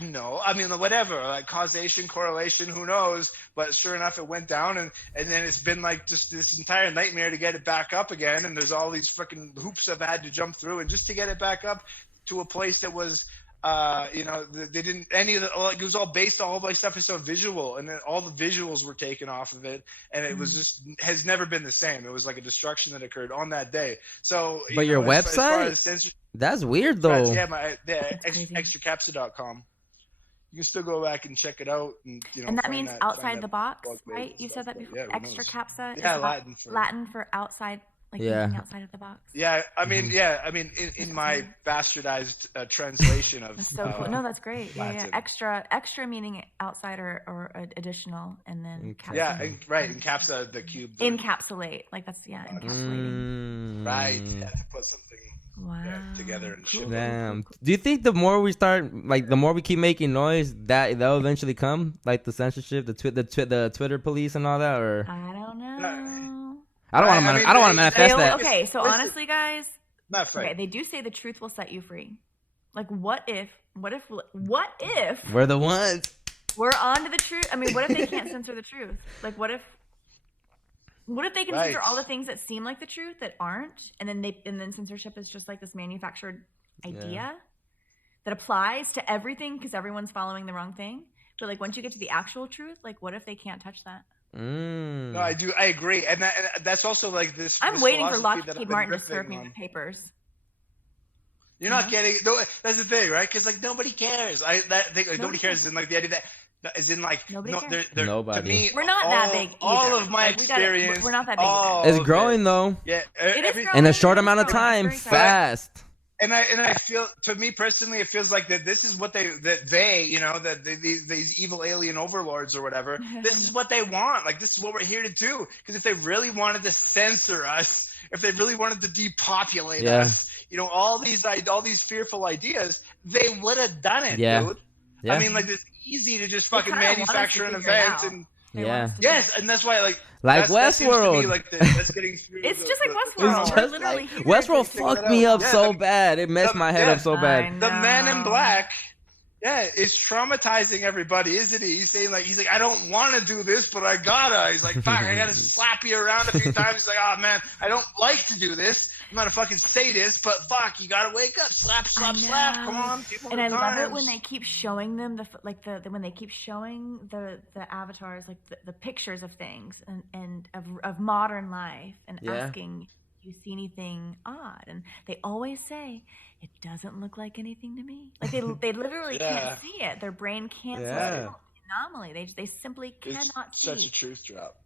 no. I mean, whatever, like causation, correlation, who knows? But sure enough, it went down, and then it's been like just this entire nightmare to get it back up again. And there's all these freaking hoops I've had to jump through, and just to get it back up to a place that was, they didn't any of the, like, it was all based on all my stuff is so visual, and then all the visuals were taken off of it, and it was just has never been the same. It was like a destruction that occurred on that day. So, But your as far website? as censorship, That's weird though. yeah, crazy. extracapsa.com. You can still go back and check it out, and And that find means find outside that the box, blog page right? and You stuff, said that but before. yeah, who Extra knows? capsa Yeah, is Latin for outside, like Yeah. thinking outside of the box. Yeah, I mean, in my bastardized translation of That's so cool. No, that's great. Yeah, Latin. Extra meaning outside or additional, and then capsa. Yeah, right. Encapsa the cube. Encapsulate, like that's encapsulating. Right. Yeah, to put something Wow. together and ship it. Damn. Do you think the more we start, like, the more we keep making noise, that'll eventually come, like the censorship, the Twitter police and all that, or I don't know. I don't want to manifest that. Okay, so Listen, honestly, guys, Not afraid. okay, they do say the truth will set you free. Like, what if We're the ones. we're on to the truth? I mean, what if they can't censor the truth? Like, what if they can censor Right. all the things that seem like the truth that aren't, and then censorship is just like this manufactured idea that applies to everything because everyone's following the wrong thing. But like, once you get to the actual truth, like, what if they can't touch that? No, I agree, and that's also like this. I'm this waiting for philosophy that I've Lockheed been Martin to serve riffing me on. the papers. You're not getting. No, that's the thing, right? Because like nobody cares. Nobody cares. In like the idea that is in like Nobody cares. they're, Nobody. To me, We're not that big All either. of my Like, experience. we're not that big all It's of growing it. though, Yeah, It is growing. in a short It's amount of growing. time, It's very fast. And I feel, to me personally, it feels like that this is what these evil alien overlords or whatever, this is what they want. Like, this is what we're here to do. Because if they really wanted to censor us, if they really wanted to depopulate us, all these fearful ideas, they would have done it, dude. Yeah. I mean, like, it's easy to just They fucking kinda want us to manufacture an figure it event out. and. They want us to Yes, and that's why, Like that seems to me Westworld. like that's getting through. It's just like It's Westworld. We're just literally like here Westworld to fucked it me out. up so Yeah, bad. It messed my head up so I bad. The Man in No. Black, it's traumatizing everybody, isn't he? He's saying he's like, I don't want to do this, but I gotta. He's like, fuck, I gotta slap you around a few times. He's like, oh man, I don't like to do this. I'm not a fucking sadist, but fuck, you gotta wake up, slap, slap, slap. Come on, people. And I love it when they keep showing them when they keep showing the avatars, like the pictures of things and of modern life, and asking, do you see anything odd? And they always say, it doesn't look like anything to me. Like they literally can't see it. Their brain can't see the anomaly. They simply cannot see. Such a truth drop.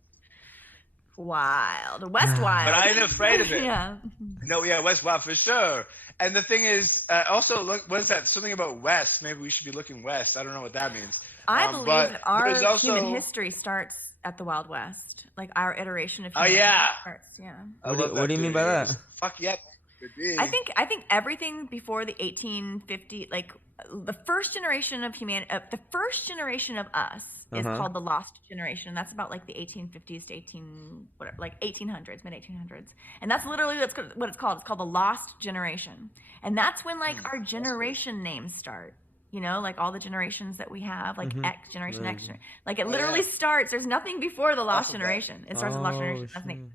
Wild, West Wild. But I ain't afraid of it. Yeah. No, West Wild for sure. And the thing is, also look, what is that? Something about West. Maybe we should be looking west. I don't know what that means. I believe but that our there's also- human history starts at the Wild West. Like our iteration of Oh, human yeah. starts. Yeah. I What love do you too. mean by that? Fuck yeah. Could be. I think everything before the 1850, like the first generation of the first generation of us is called the lost generation. That's about like the 1850s to 1800s, mid 1800s, and that's literally what it's called. It's called the lost generation, and that's when like our generation names start. Like all the generations that we have, like X generation, X generation. Like it literally starts. There's nothing before the lost generation. It starts with the lost generation. Nothing.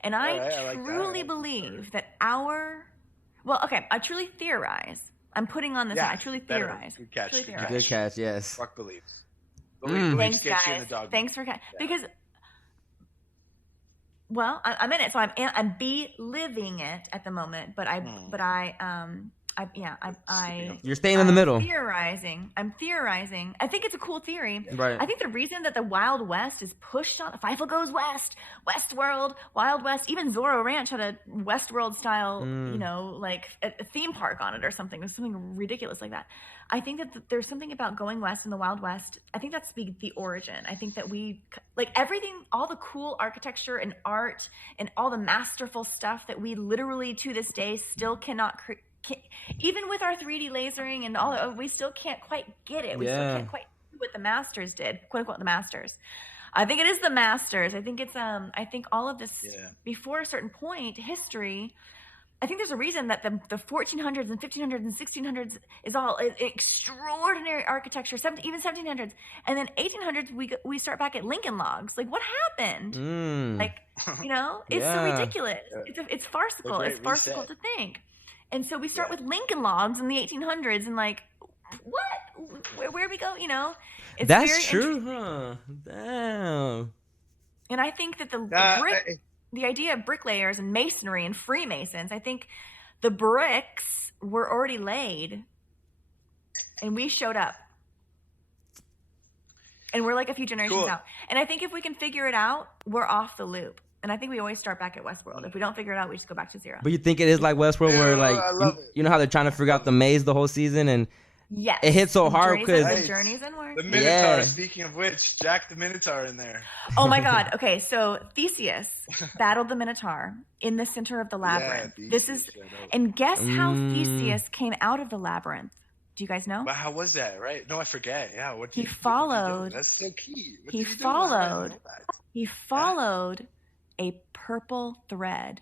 And I truly believe that I truly theorize. I'm putting on this one. I truly better. theorize. Good catch. Truly Good theorize. Good catch, yes. Fuck beliefs. Thanks, gets you in guys. the dog. Thanks for because. Well, I'm in it, so I'm be living it at the moment. But I You're staying in the middle. I'm theorizing. I think it's a cool theory. Right. I think the reason that the Wild West is pushed on, FIFA goes west, Westworld, Wild West, even Zorro Ranch had a Westworld style, like a theme park on it or something. There's something ridiculous like that. I think that there's something about going west in the Wild West. I think that's the origin. I think that we, like everything, all the cool architecture and art and all the masterful stuff that we literally to this day still cannot create. Even with our 3D lasering and all, we still can't quite get it. We still can't quite do what the masters did, quote unquote, the masters. I think it is the masters. I think it's I think all of this before a certain point, history. I think there's a reason that the 1400s and 1500s and 1600s is all extraordinary architecture, even 1700s, and then 1800s we start back at Lincoln Logs. Like, what happened? Like, it's so ridiculous. It's farcical. It's farcical to think. And so we start with Lincoln Logs in the 1800s, and like, what? Where we go? It's that's very true, huh? Damn. And I think that the idea of bricklayers and masonry and Freemasons, I think the bricks were already laid, and we showed up, and we're like a few generations out. And I think if we can figure it out, we're off the loop. And I think we always start back at Westworld. If we don't figure it out, we just go back to zero. But you think it is like Westworld, where like you know how they're trying to figure out the maze the whole season, and it hits so hard because the journeys inward. The Minotaur. Speaking of which, Jack the Minotaur in there. Oh my God. Okay, so Theseus battled the Minotaur in the center of the labyrinth. And guess how Theseus came out of the labyrinth? Do you guys know? Well, how was that? Right? No, I forget. Yeah. What he followed? That's so key. He followed a purple thread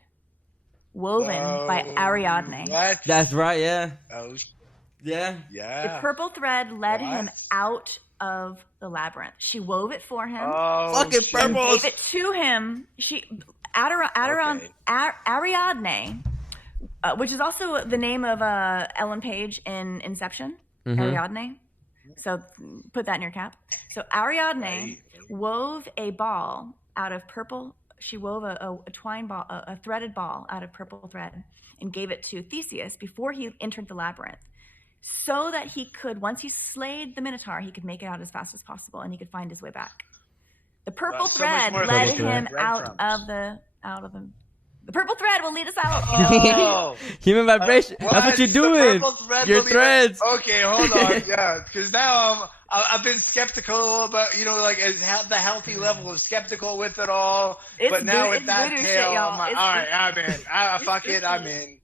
woven by Ariadne. What? That's right, yeah. Oh, yeah. The purple thread led him out of the labyrinth. She wove it for him. Oh, fucking purple. Gave it to him. Ariadne, which is also the name of Ellen Page in Inception. Ariadne. So put that in your cap. So Ariadne wove a ball out of purple. She wove a twine ball, a threaded ball out of purple thread, and gave it to Theseus before he entered the labyrinth, so that he could, once he slayed the Minotaur, he could make it out as fast as possible, and he could find his way back. The purple thread led him out of the. The purple thread will lead us out. Oh. Human vibration. That's what you're doing. Your threads. Okay, hold on. Yeah, because now I've been skeptical about, like the healthy level of skeptical with it all. But now with that tail, I'm like, all right, I'm in. Fuck it, I'm in.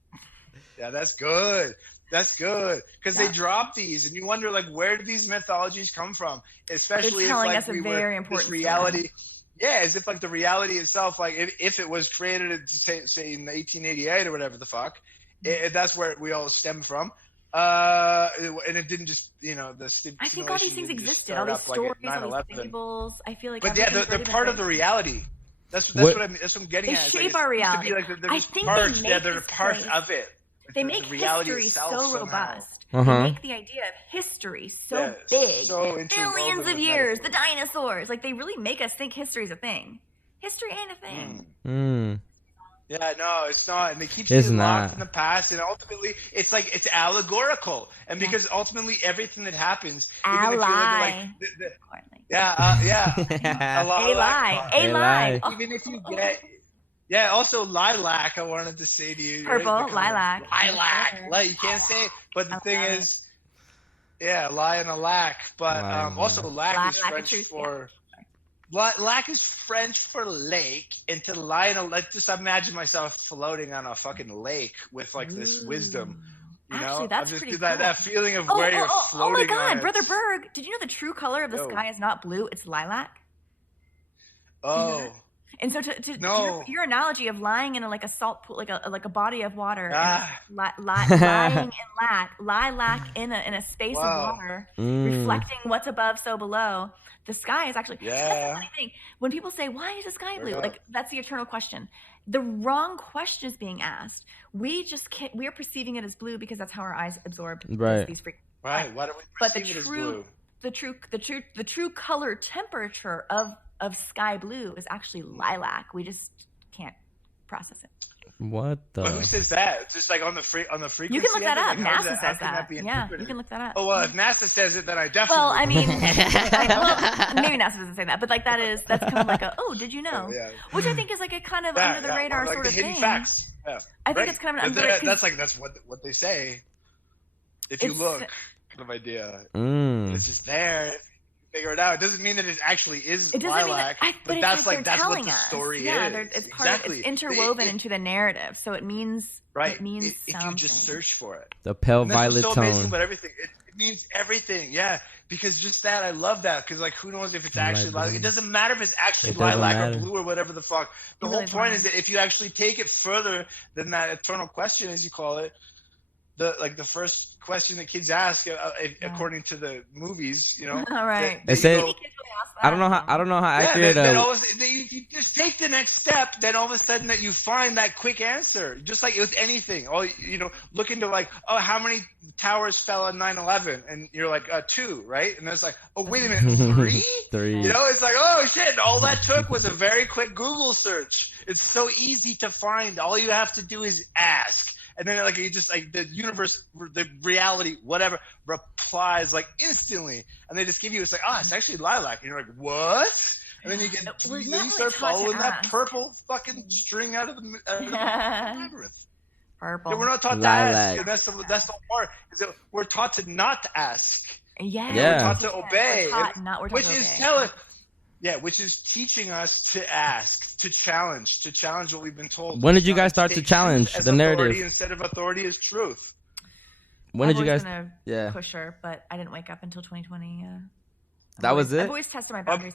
Yeah, that's good. That's good, because they drop these, and you wonder, like, where did these mythologies come from? Especially it's telling if, like, us a very important reality. Story. Yeah, as if like the reality itself, like if it was created, say in 1888 or whatever the fuck, that's where we all stem from. And it didn't just, I think all these things existed, all these stories, all these fables. I feel like, but yeah, they're part of the reality. That's what I'm getting at. They shape our reality. I think they're part of it. They make history so robust. They make the idea of history so big. Billions of years, the dinosaurs. Like, they really make us think history's a thing. History ain't a thing. Yeah, no, it's not. And they keep getting locked in the past. And ultimately, it's like, it's allegorical. And because ultimately everything that happens, even if you're like a lie. Even if you get... Yeah, also lilac, I wanted to say to you. Purple, lilac. Lilac. You can't say it. But the thing is, lie and a lac. But also lac is French for... Lac is French for lake. And to lie and just imagine myself floating on a fucking lake with like this wisdom. Actually, that's pretty cool. That feeling of where you're floating. Oh my God, Brother Berg. Did you know the true color of the sky is not blue, it's lilac? Oh. And so to your analogy of lying in a salt pool, like a body of water, lying in lilac in a space of water, reflecting what's above, so below. The sky is actually that's the funny thing. When people say, "Why is the sky blue?" Like, that's the eternal question. The wrong question is being asked. We just can't. We are perceiving it as blue because that's how our eyes absorb these frequencies. Right. Why do we perceive it as blue? The true color temperature of sky blue is actually lilac. We just can't process it. What the? But who says that? It's just like on the frequency. You can look that of up. it? Like, how NASA how says can that. be Yeah, interpreted? you can look that up. Oh well, if NASA says it, then I definitely. Well, I mean, maybe NASA doesn't say that, but like that's kind of like a did you know? Yeah. Which I think is like a kind of under the radar like sort the of hidden thing. facts. Yeah. I think it's kind of an under. That's what they say. If you look, kind of idea. It's just there. Figure it out. It doesn't mean that it actually is lilac, but that's like that's what the story is. It's part of it's interwoven into the narrative, so it means It means if you just search for it. The pale violet so tone. amazing about everything. It means everything. Yeah, because just that I love that because like who knows if it's actually lilac? It doesn't matter if it's actually lilac or blue or whatever the fuck. The whole point is that if you actually take it further than that eternal question, as you call it. The first question that kids ask, according to the movies, you know. All right. They say, I don't know how accurate. Then you just take the next step. Then all of a sudden that you find that quick answer, just like with anything. Look into like, how many towers fell on 9/11, and you're like 2, right? And it's like, oh wait a minute, 3? 3. You know, it's like, oh shit, all that took was a very quick Google search. It's so easy to find. All you have to do is ask. And then like you just like the universe, the reality, whatever, replies like instantly, and they just give you it's like it's actually lilac, and you're like what? And then you start following that purple fucking string out of the labyrinth. Purple. Yeah, we're not taught to ask. That's the part. Is that we're taught to not ask. Yeah. We're taught to obey, which is teaching us to ask, to challenge what we've been told. When did you guys start to challenge the narrative? Instead of authority is truth. When did you guys? Pusher, but I didn't wake up until 2020. That was it. I've always tested my boundaries.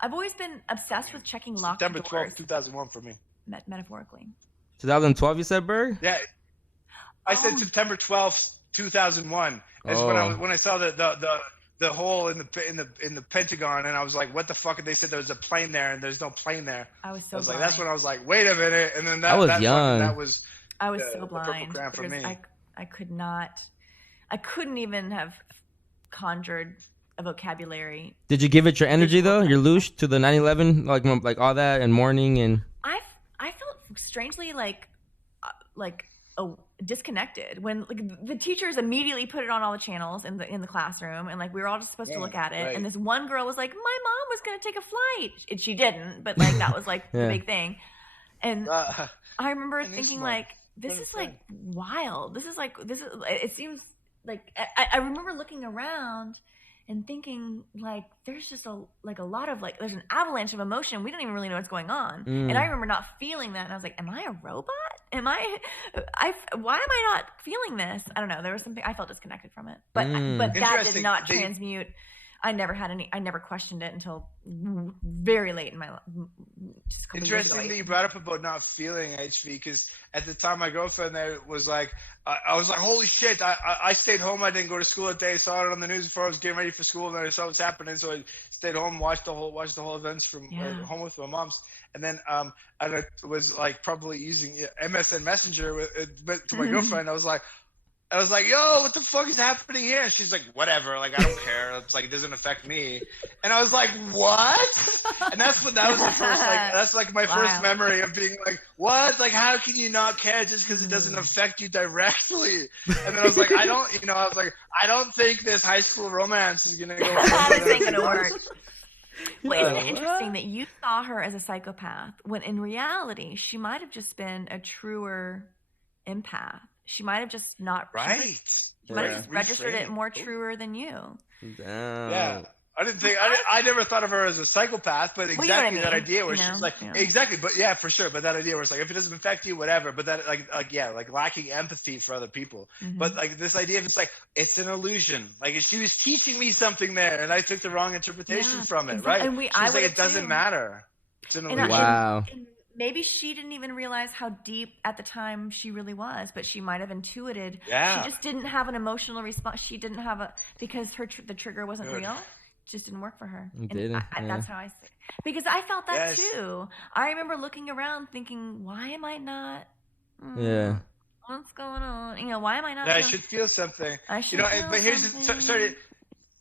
I've always been obsessed with checking locked doors. September 12th, 2001 for me. Metaphorically. 2012, you said, Berg? Yeah, I said September 12th, 2001. Is when I saw the hole in the Pentagon, and I was like, "What the fuck?" And they said there was a plane there, and there's no plane there. I was so blind. like, that's when I was like, "Wait a minute!" And then I was young. That was I was so blind for me. I could not. I couldn't even have conjured a vocabulary. Did you give it your energy though? Your loosh to the 9/11, like all that and mourning and. I felt strangely like disconnected when like the teachers immediately put it on all the channels in the classroom, and like we were all just supposed to look at it, right. And this one girl was like, my mom was going to take a flight, and she didn't, but like that was like the big thing. And I remember thinking like, this is like wild. It seems like I remember looking around and thinking like there's just a lot of like there's an avalanche of emotion. We don't even really know what's going on. And I remember not feeling that, and I was like, am I a robot? Why am I not feeling this? I don't know. There was something I felt disconnected from it. But that did not transmute. I never questioned it until very late in my life. Interesting that you brought up about not feeling HV, because at the time my girlfriend there was like, I was like, holy shit, I stayed home. I didn't go to school that day. I saw it on the news before I was getting ready for school, and then I saw what's happening. So I stayed home, watched the whole events from home with my mom's. And then I was like probably using MSN Messenger to my girlfriend. I was like, yo, what the fuck is happening here? And she's like, whatever, like, I don't care. It's like, it doesn't affect me. And I was like, what? And that was the first, like, that's like my first memory of being like, what? Like, how can you not care just because it doesn't affect you directly? And then I was like, I don't think this high school romance is going to go. This ain't going to work. Well, isn't it interesting that you saw her as a psychopath when in reality, she might have just been a truer empath? She might have just not right. She might have just registered it more truer than you. Damn. Yeah, I didn't think. I never thought of her as a psychopath, but exactly that idea where she's like, exactly. But yeah, for sure. But that idea where it's like, if it doesn't affect you, whatever. But that like lacking empathy for other people. Mm-hmm. But like this idea of it's like it's an illusion. Like she was teaching me something there, and I took the wrong interpretation from it. Exactly. Right? And she's like, it doesn't matter. It's an illusion. Wow. Maybe she didn't even realize how deep at the time she really was, but she might have intuited. Yeah. She just didn't have an emotional response. She didn't have because the trigger wasn't real. It just didn't work for her. That's how I see it. Because I felt that too. I remember looking around thinking, why am I not? What's going on? Why am I not? I should feel something. But here's sorry.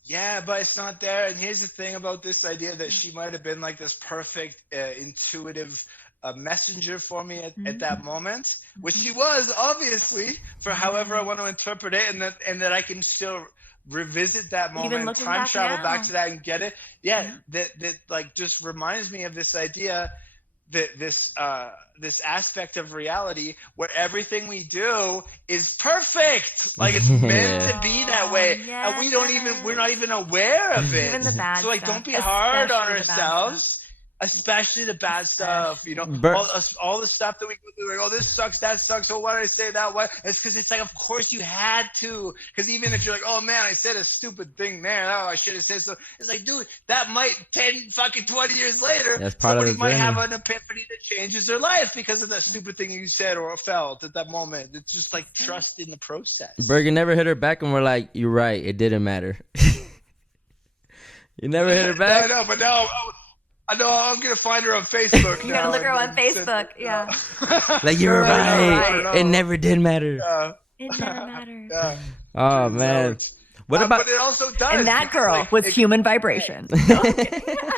Yeah, but it's not there. And here's the thing about this idea that she might have been like this perfect, intuitive a messenger for me at that moment, which she was, obviously, for however I want to interpret it, and that I can still revisit that moment, time travel back to that and get it. That like just reminds me of this idea that this aspect of reality where everything we do is perfect, like it's meant to be that way, and we're not even aware of it. Even the bad so like stuff. Don't be hard on ourselves. Especially the bad stuff, you know, all the stuff that we go through, like, oh, this sucks, that sucks, oh, why did I say that? Why? It's because it's like, of course you had to, because even if you're like, oh man, I said a stupid thing there, oh, I should have said so, it's like, dude, that might 10 fucking 20 years later, that's part somebody of the might journey. have an epiphany that changes their life because of that stupid thing you said or felt at that moment. It's just like trust in the process. Bergen never hit her back, and we're like, you're right, it didn't matter. You never hit her back? I know, but now I know I'm gonna find her on Facebook. You're gonna look her on Facebook, yeah. Like, you're right. It never did matter. It never mattered. Oh man. What about? But it also does. And that girl was human vibration. Oh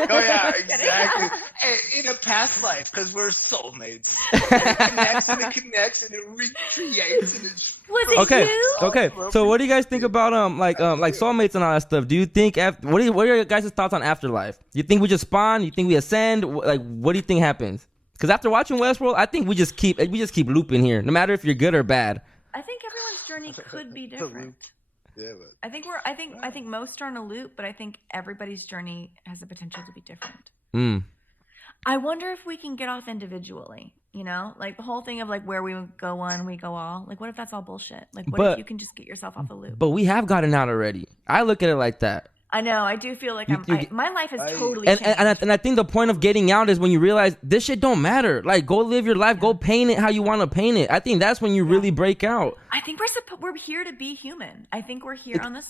yeah, exactly. In a past life, because we're soulmates. It connects and it recreates and it's. Was it you? Okay. So what do you guys think about like soulmates and all that stuff? Do you think what are your guys' thoughts on afterlife? You think we just spawn? You think we ascend? Like, what do you think happens? Because after watching Westworld, I think we just keep looping here, no matter if you're good or bad. I think everyone's journey could be different. Yeah, but I think most are on a loop, but I think everybody's journey has the potential to be different. I wonder if we can get off individually, you know? Like the whole thing of like where we go one, we go all. Like what if that's all bullshit? Like what if you can just get yourself off a loop? But we have gotten out already. I look at it like that. I know. I do feel like my life has totally changed. And I think the point of getting out is when you realize this shit don't matter. Like, go live your life. Go paint it how you want to paint it. I think that's when you really break out. I think we're here to be human. I think we're here in this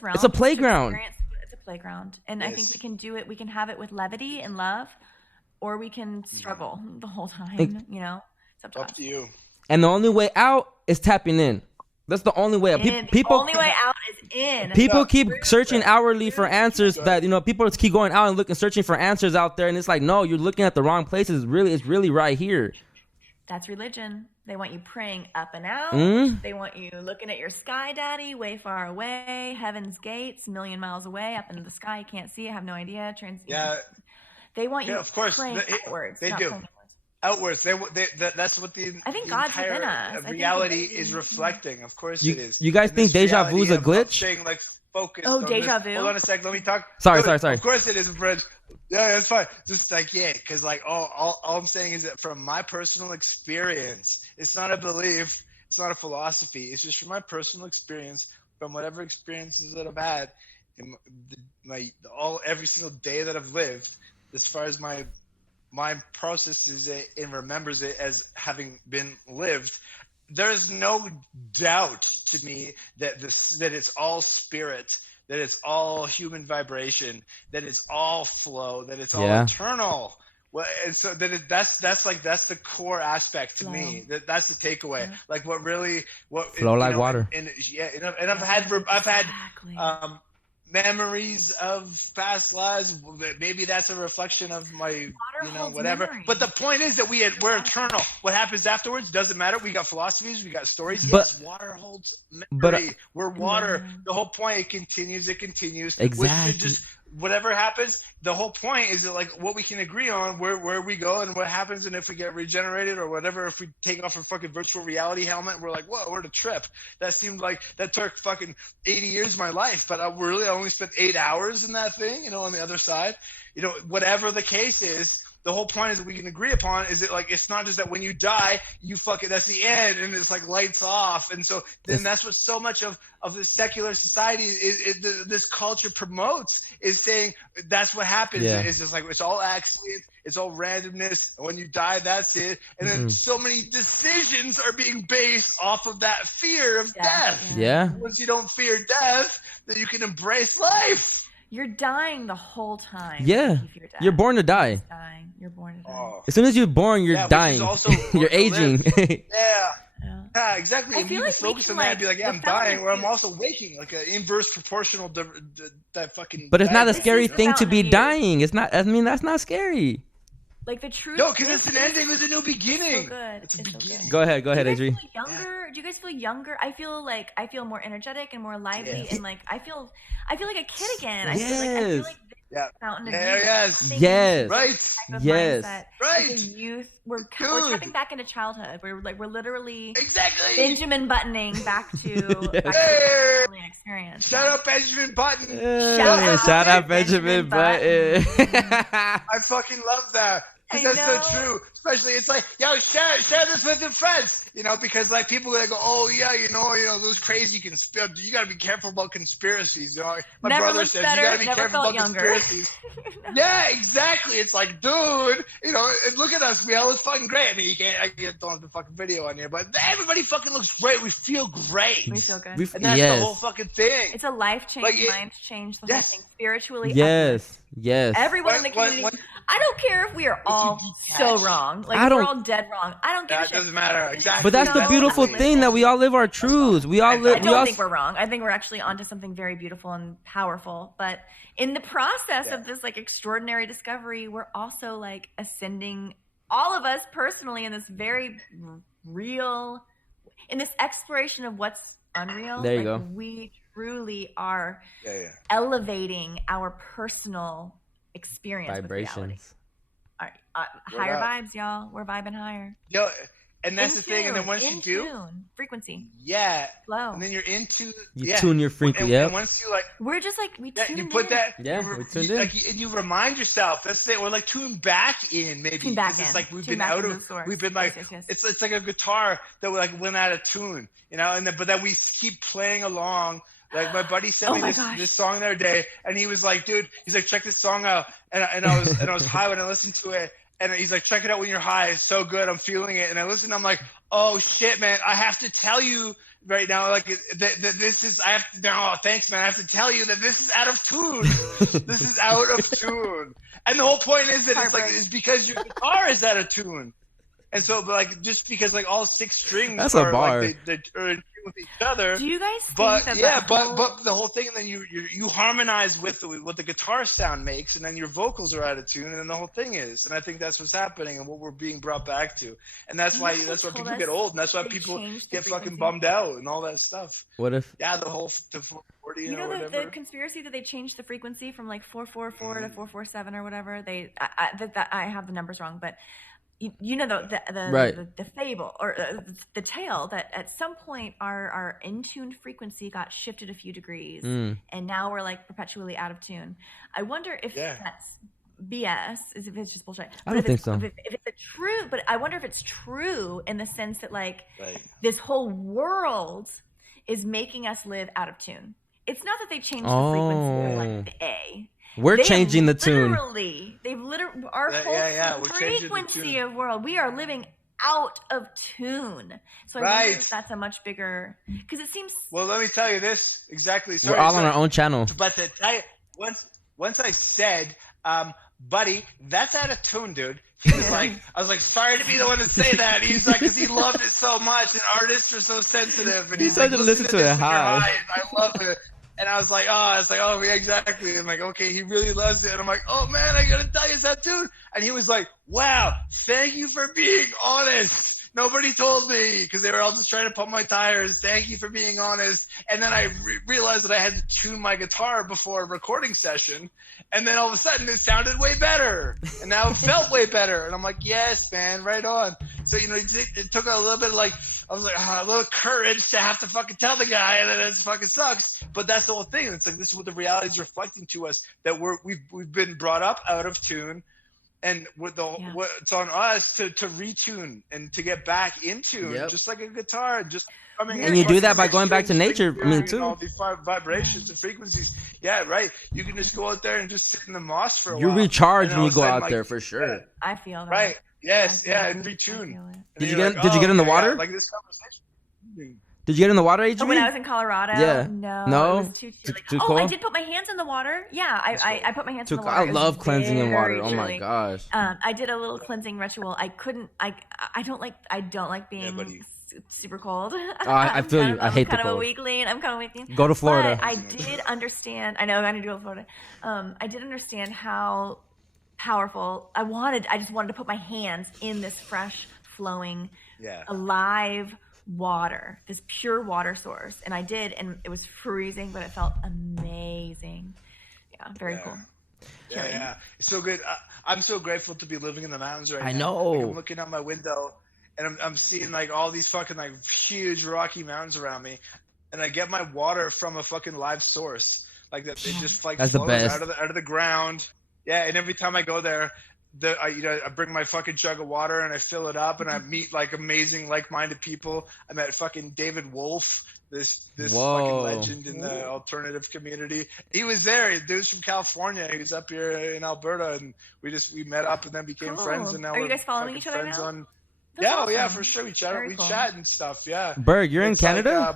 realm. It's a playground. It's a playground. And I think we can do it. We can have it with levity and love, or we can struggle the whole time, you know? It's up to us. you. And the only way out is tapping in. That's the only way out. The only way out is in. People keep searching hourly for answers that, you know, people keep going out and looking, searching for answers out there. And it's like, no, you're looking at the wrong places. It's really right here. That's religion. They want you praying up and out. They want you looking at your sky daddy way far away, heaven's gates, a million miles away, up in the sky. You can't see it, have no idea. They want you of course. praying outwards. They do. Outwards, that's what I think God's within us. Reality is reflecting. Of course, it is. You guys think deja vu is a glitch? Staying like focused. Oh, deja vu. Hold on a sec. Let me talk. Sorry. Of course, it is, Bridge. Yeah, that's fine. Just like because like all I'm saying is that from my personal experience, it's not a belief, it's not a philosophy. It's just from my personal experience, from whatever experiences that I've had, in every single day that I've lived, as far as my processes it and remembers it as having been lived. There's no doubt to me that it's all spirit, that it's all human vibration, that it's all flow, that it's all eternal. Well, and so that's the core aspect to me. That's the takeaway. Yeah. Like what flow like water. And I've had memories of past lives. Maybe that's a reflection of my whatever. Memories. But the point is that we're eternal. What happens afterwards doesn't matter. We got philosophies, we got stories. Yes, water holds memory. We're water. The whole point, it continues. Exactly. Whatever happens, the whole point is that like what we can agree on, where we go and what happens, and if we get regenerated or whatever, if we take off a fucking virtual reality helmet, we're like, whoa, we're at a trip. That seemed like that took fucking 80 years of my life, but I only spent 8 hours in that thing, on the other side. Whatever the case is, the whole point is that we can agree upon is that like it's not just that when you die you that's the end and it's like lights off, and so then that's what so much of the secular society this culture promotes, is saying that's what happens. It's just like it's all accident, it's all randomness, and when you die that's it, and then so many decisions are being based off of that fear of death. Once you don't fear death, then you can embrace life. You're dying the whole time. Yeah. You're born to die. You're born to die. Oh. As soon as you're born, you're dying. You're aging. Yeah, exactly. I feel like focus on that and be like, I'm dying, or I'm also waking, like an inverse proportional that fucking. But it's not a scary thing to be dying. It's not. I mean, that's not scary. Like the truth. No, because it's an ending with a new beginning. So good. It's a so beginning. good. Go ahead, Do you guys Adri. feel younger? Do you guys feel younger? I feel more energetic and more lively, and like I feel like a kid again. I feel like this Yeah. fountain of Yeah, youth. yes. Things Yes. Right. type of Yes. mindset. Right. It's a youth. We're Dude. tapping back into childhood. We're literally Exactly. Benjamin buttoning back to Yes. Hey, the experience. shout out Benjamin Button. Shout out Benjamin Button. I fucking love that. Because that's so true. Especially, it's like, yo, share this with your friends. You know, because like people are like, oh yeah, you know those crazy conspiracies. You got to be careful about conspiracies. You know, my Never brother looked says better, you got to be never careful felt about younger. conspiracies. Yeah, exactly. It's like, dude, you know, and look at us. We all look fucking great. I mean, don't have the fucking video on here, but everybody fucking looks great. We feel great. We feel good. And that's the whole fucking thing. It's a life change, Like mind change, the whole Yes. thing spiritually. Yes. Yes. Everyone in the community. I don't care if we are all so wrong. Like I don't- we're all dead wrong. I don't give a That shit. doesn't matter. Exactly. But that's the No, beautiful no, thing, that we all live our truths. We all I live. We don't all. think we're wrong. I think we're actually onto something very beautiful and powerful. But in the process of this like extraordinary discovery, we're also like ascending, all of us personally, in this very real, in this exploration of what's unreal. There you like, go. We truly are Yeah. elevating our personal experience with reality. Vibrations. All right, higher vibes, y'all. We're vibing higher. Yo, and that's In the thing. And then tune, once in you do, tune, frequency, yeah, flow. and then you're into You tune your frequency. And Yep. once you like, We're just like we tuned you put in. that. Yeah, you, we tuned in. Like, and you remind yourself. That's it. Or like tune back in, maybe. Tune back 'cause it's in. like we've Tune been back out into of. the source. We've been like Yes. it's like a guitar that like went out of tune, you know. And then but then we keep playing along. Like my buddy sent Oh me my this gosh. song the other day, and he was like, "Dude," he's like, "Check this song out." And I was high when I listened to it, and he's like, "Check it out when you're high. It's so good. I'm feeling it." And I listened. I'm like, "Oh shit, man! I have to tell you right now, like that this is. I have to. No, thanks, man. I have to tell you that this is out of tune. This is out of tune." And the whole point is that it's because your guitar is out of tune. And so, but like, just because like all six strings That's a are bar. like they are in tune with each other. Do you guys think But that yeah, the whole- but the whole thing, and then you harmonize with what the guitar sound makes, and then your vocals are out of tune, and then the whole thing is. And I think that's what's happening, and what we're being brought back to, and that's why they people told get us old, and that's why they people changed the get fucking frequency? bummed out and all that stuff. What if? Yeah, the 440 You know or the whatever. conspiracy that they changed the frequency from like 444 to 447 or whatever. I have the numbers wrong, but you know Right. the fable or the tale that at some point our in tune frequency got shifted a few degrees, and now we're like perpetually out of tune. I wonder if that's BS, is if it's just bullshit. I don't think so. If it's a true, but I wonder if it's true in the sense that like Right. this whole world is making us live out of tune. It's not that they changed the frequency of like the A. We're They changing the have tune. They've literally our Yeah, whole yeah, we're changing the frequency tune. of world. We are living out of tune. So I wonder Right. if that's a much bigger, because it seems Well, let me tell you this exactly. We're all on sorry. our own channel. But once I said, buddy, that's out of tune, dude. He was like, I was like, sorry to be the one to say that. He's like, because he loved it so much, and artists are so sensitive. And he's tried like, to listen to this it when you're high. and I love it. And I was like, oh, yeah, exactly. I'm like, okay, he really loves it. And I'm like, oh man, I gotta tell you that, dude. And he was like, wow, thank you for being honest. Nobody told me because they were all just trying to pump my tires. Thank you for being honest. And then I realized that I had to tune my guitar before a recording session. And then all of a sudden it sounded way better. And now it felt way better. And I'm like, yes, man, right on. So, you know, it took a little bit of like, I was like, a little courage to have to fucking tell the guy, and then it fucking sucks. But that's the whole thing. It's like, this is what the reality is reflecting to us, that we've been brought up out of tune. And it's on us to retune and to get back in tune, just like a guitar, and just coming. And you do that by going back to nature. I mean, too. All these vibrations and frequencies. Yeah, right. You can just go out there and just sit in the moss for a You while. recharge And when all you of a go sudden, out like, there for sure. I feel that. Right. Yes. I feel Yeah. it. And I retune. feel it. And Did you you're get in the okay, water? yeah, like this conversation. Did you get in the water, HB? Oh, when I was in Colorado, Yeah. no, No? it was too chilly. Too I cold? did put my hands in the water. Yeah, I put my hands in the water. I It was love cleansing in water. very Oh my chilly. gosh. I did a little cleansing ritual. I don't like being buddy. super cold. I feel you. I hate the I'm kind of a cold. weakling. I'm kind of a weakling. Go to Florida. But I did understand. I know I need to go to Florida. I did understand how powerful. I just wanted to put my hands in this fresh, flowing, Yeah. alive water, this pure water source. And I did, and it was freezing, but it felt amazing. Yeah, very cool. Yeah. It's so good. I'm so grateful to be living in the mountains right now. I know. Like, I'm looking out my window, and I'm seeing like all these fucking like huge rocky mountains around me, and I get my water from a fucking live source. Like that, it just like That's the flows best. out of the ground. Yeah, and every time I go there, I bring my fucking jug of water and I fill it up, and I meet like amazing like-minded people. I met fucking David Wolf, this Whoa. fucking legend in the alternative community. He was there. The dude's from California. He was up here in Alberta, and we met up and then became Cool. friends. And now Are you we're guys following fucking each other friends now? on. That's Yeah, yeah, awesome. for sure. We Very cool. chat and stuff. Yeah. Berg, you're in It's like, Canada?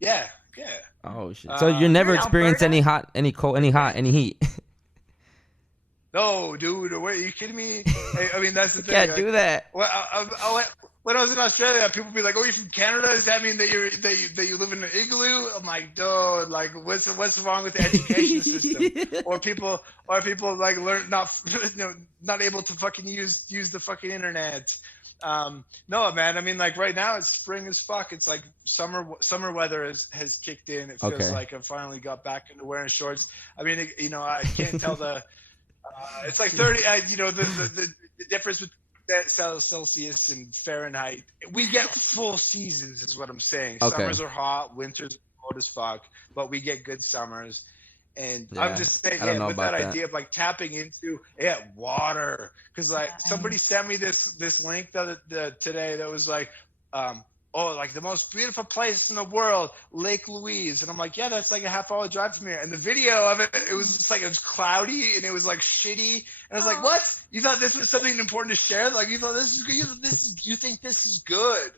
Yeah. Oh shit! So you never You're in experienced any Alberta? hot, any cold, any hot, any heat? No, dude. Wait, are you kidding me? I mean, that's the thing. Can't like, do that. Well, when I was in Australia, people be like, "Oh, you're from Canada? Does that mean that you live in an igloo?" I'm like, "Dude, like, what's wrong with the education system?" Or people like learn not able to fucking use the fucking internet. No, man. I mean, like right now it's spring as fuck. It's like summer weather has kicked in. It feels Okay. like I finally got back into wearing shorts. I mean, I can't tell the. It's like 30. The difference with Celsius and Fahrenheit. We get full seasons, is what I'm saying. Okay. Summers are hot, winters are cold as fuck, but we get good summers. And Yeah, I'm just saying, I don't know with that about that. idea of like tapping into water, because like somebody sent me this link today that was like, like the most beautiful place in the world, Lake Louise, and I'm like, yeah, that's like a half-hour drive from here. And the video of it was just like it was cloudy and it was like shitty, and I was like, what? You thought this was something important to share? Like you thought you think this is good?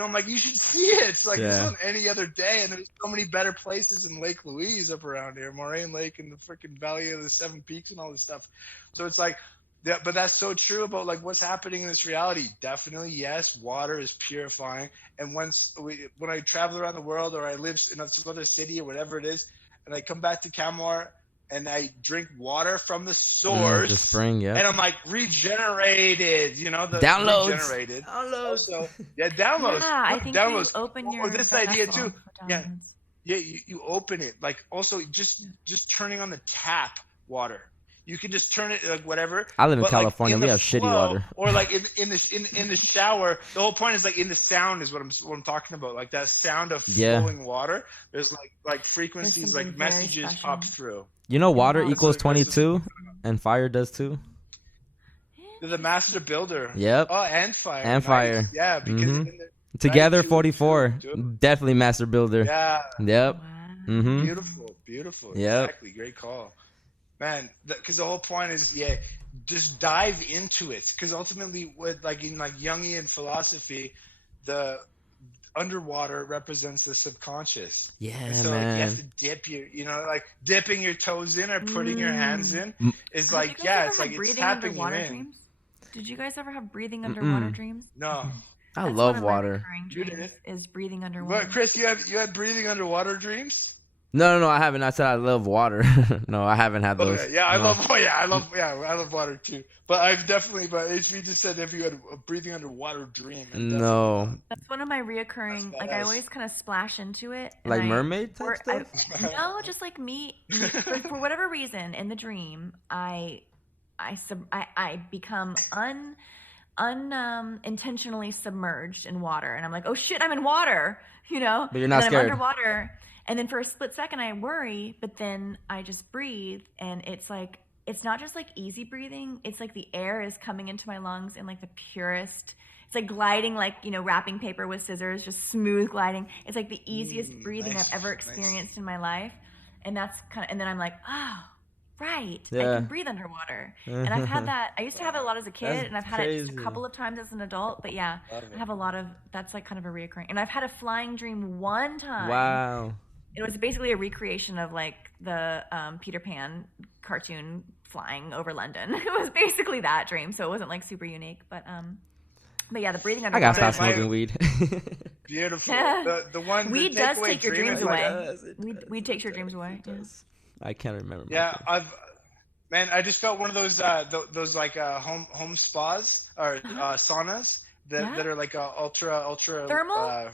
I'm like, you should see it. It's like this on any other day, and there's so many better places in Lake Louise up around here, Moraine Lake and the freaking Valley of the Seven Peaks and all this stuff. So it's like, yeah, but that's so true about like what's happening in this reality. Definitely, yes, water is purifying. And when I travel around the world or I live in some other city or whatever it is, and I come back to Camor and I drink water from the source, the spring, yeah. and I'm like regenerated, Downloads. regenerated. Downloads. Also, downloads. Yeah, I think downloads. you open your this vessel idea too. for Yeah. downloads. Yeah, you open it. Like also just turning on the tap water. You can just turn it like whatever. I live in but, like, California. in We the have shitty flow, water. Or like in the shower. The whole point is like in the sound is what I'm talking about. Like that sound of flowing water. There's like frequencies, something like very messages special. pop through. Water That's equals like- 22, and fire does too. They're the master builder. Yep. Oh, and fire. And Nice. fire. Yeah, because Mhm. in the- Together, 92, 44. dude. Definitely master builder. Yeah. Yep. Wow. Mm-hmm. Beautiful. Yep. Exactly. Great call. Man, because the whole point is, just dive into it. Because ultimately, with like in like Jungian philosophy, the underwater represents the subconscious. Yeah, And so like, you man. have to dip like dipping your toes in or putting your hands in is like, Did you guys it's ever like have it's breathing tapping you underwater in. dreams? Did you guys ever have breathing underwater dreams? No. I That's love one of my water. recurring You dreams did? is breathing underwater. But Chris, you had breathing underwater dreams? No, I haven't. I said I love water. No, I haven't had those. Okay, yeah, I No. love water too. But but HV just said if you had a breathing underwater dream. and No. That's one of my reoccurring. That's Like I badass. always kind of splash into it. and Like I- mermaid type or stuff? No, just like me. For whatever reason, in the dream, I become intentionally submerged in water, and I'm like, oh shit, I'm in water, But you're not and then scared. I'm underwater, and then for a split second I worry, but then I just breathe, and it's like it's not just like easy breathing. It's like the air is coming into my lungs in like the purest. It's like gliding, like wrapping paper with scissors, just smooth gliding. It's like the easiest breathing nice, I've ever nice. experienced in my life, and that's and then I'm like, oh. Right, I Yeah. can breathe underwater, and I've had that. I used to have it a lot as a kid, That's and I've had it just a crazy. couple of times as an adult. But yeah, Love it. I have a lot of that's like kind of a reoccurring. And I've had a flying dream one time. Wow. It was basically a recreation of like the Peter Pan cartoon flying over London. It was basically that dream, so it wasn't like super unique. But yeah, the breathing I underwater. gotta stop My- smoking weed. Beautiful. Yeah. The one Weed the does takeaway take your dream dreams is like- away. Weed takes your dreams away. Yeah. I can't remember. Yeah, Man, I just felt one of those like home spas or saunas that are like ultra Thermal?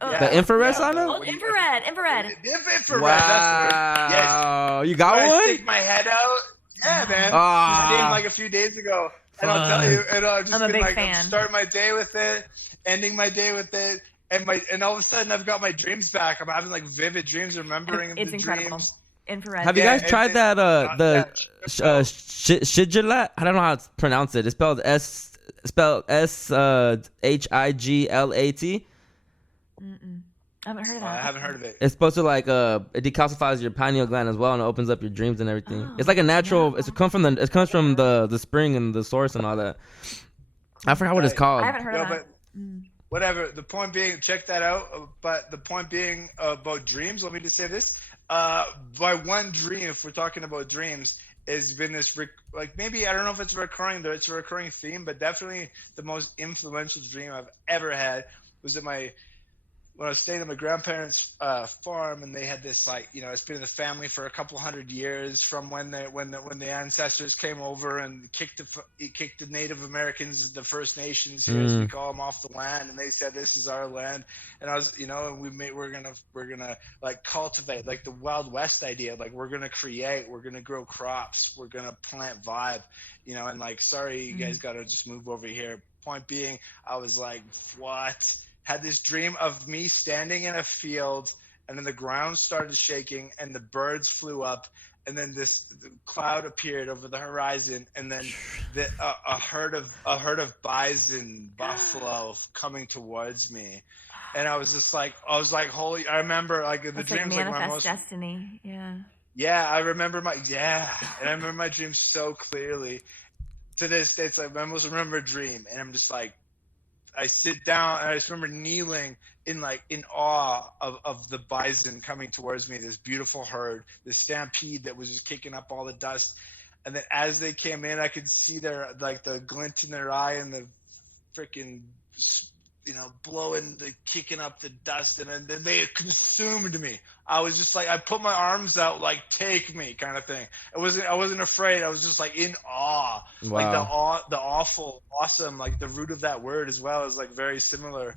The infrared sauna? Oh, infrared. Infrared. That's the word. Yes. Wow, you got I one? stick my head out. Yeah, man. Ah. Just came like a few days ago, and I'll tell you, and I've just I'm a been big like fan. starting my day with it, ending my day with it, and all of a sudden I've got my dreams back. I'm having like vivid dreams, remembering It's the incredible. dreams. Infrared. Have you Yeah, guys tried that? Shigilat? I don't know how to pronounce it. It's spelled SHIGLAT. I haven't heard of that. I haven't heard of it. It's supposed to like it decalcifies your pineal gland as well, and it opens up your dreams and everything. Oh, it's like a natural. wow. It comes from the spring and the source and all that. I forgot what it's Right. called. I haven't heard of No, that. but whatever. The point being, check that out. But the point being about dreams, let me just say this. By one dream, if we're talking about dreams, has been this like maybe I don't know if it's recurring, though it's a recurring theme, but definitely the most influential dream I've ever had was at when I was staying at my grandparents' farm, and they had this it's been in the family for a couple hundred years from when the ancestors came over and kicked the Native Americans, the First Nations here, as we call them, off the land, and they said this is our land, and I was and we're gonna like cultivate like the Wild West idea, like we're gonna create, we're gonna grow crops, we're gonna plant vibe, and like sorry you guys gotta just move over here. Point being, I was like, what? Had this dream of me standing in a field, and then the ground started shaking, and the birds flew up, and then the cloud appeared over the horizon, and then a herd of bison, buffalo coming towards me, and I was holy! I remember like the That's dreams like like my manifest most. destiny. Yeah. Yeah, I remember and I remember my dreams so clearly. To this day, it's like my most remembered dream, and I'm just like. I sit down and I just remember kneeling in awe of the bison coming towards me, this beautiful herd, this stampede that was just kicking up all the dust. And then as they came in, I could see their the glint in their eye and the freaking kicking up the dust, and then they consumed me. I was just like, I put my arms out like, take me kind of thing. I wasn't afraid. I was just like in awe. Wow. Like the awful, awesome, like the root of that word as well is like very similar.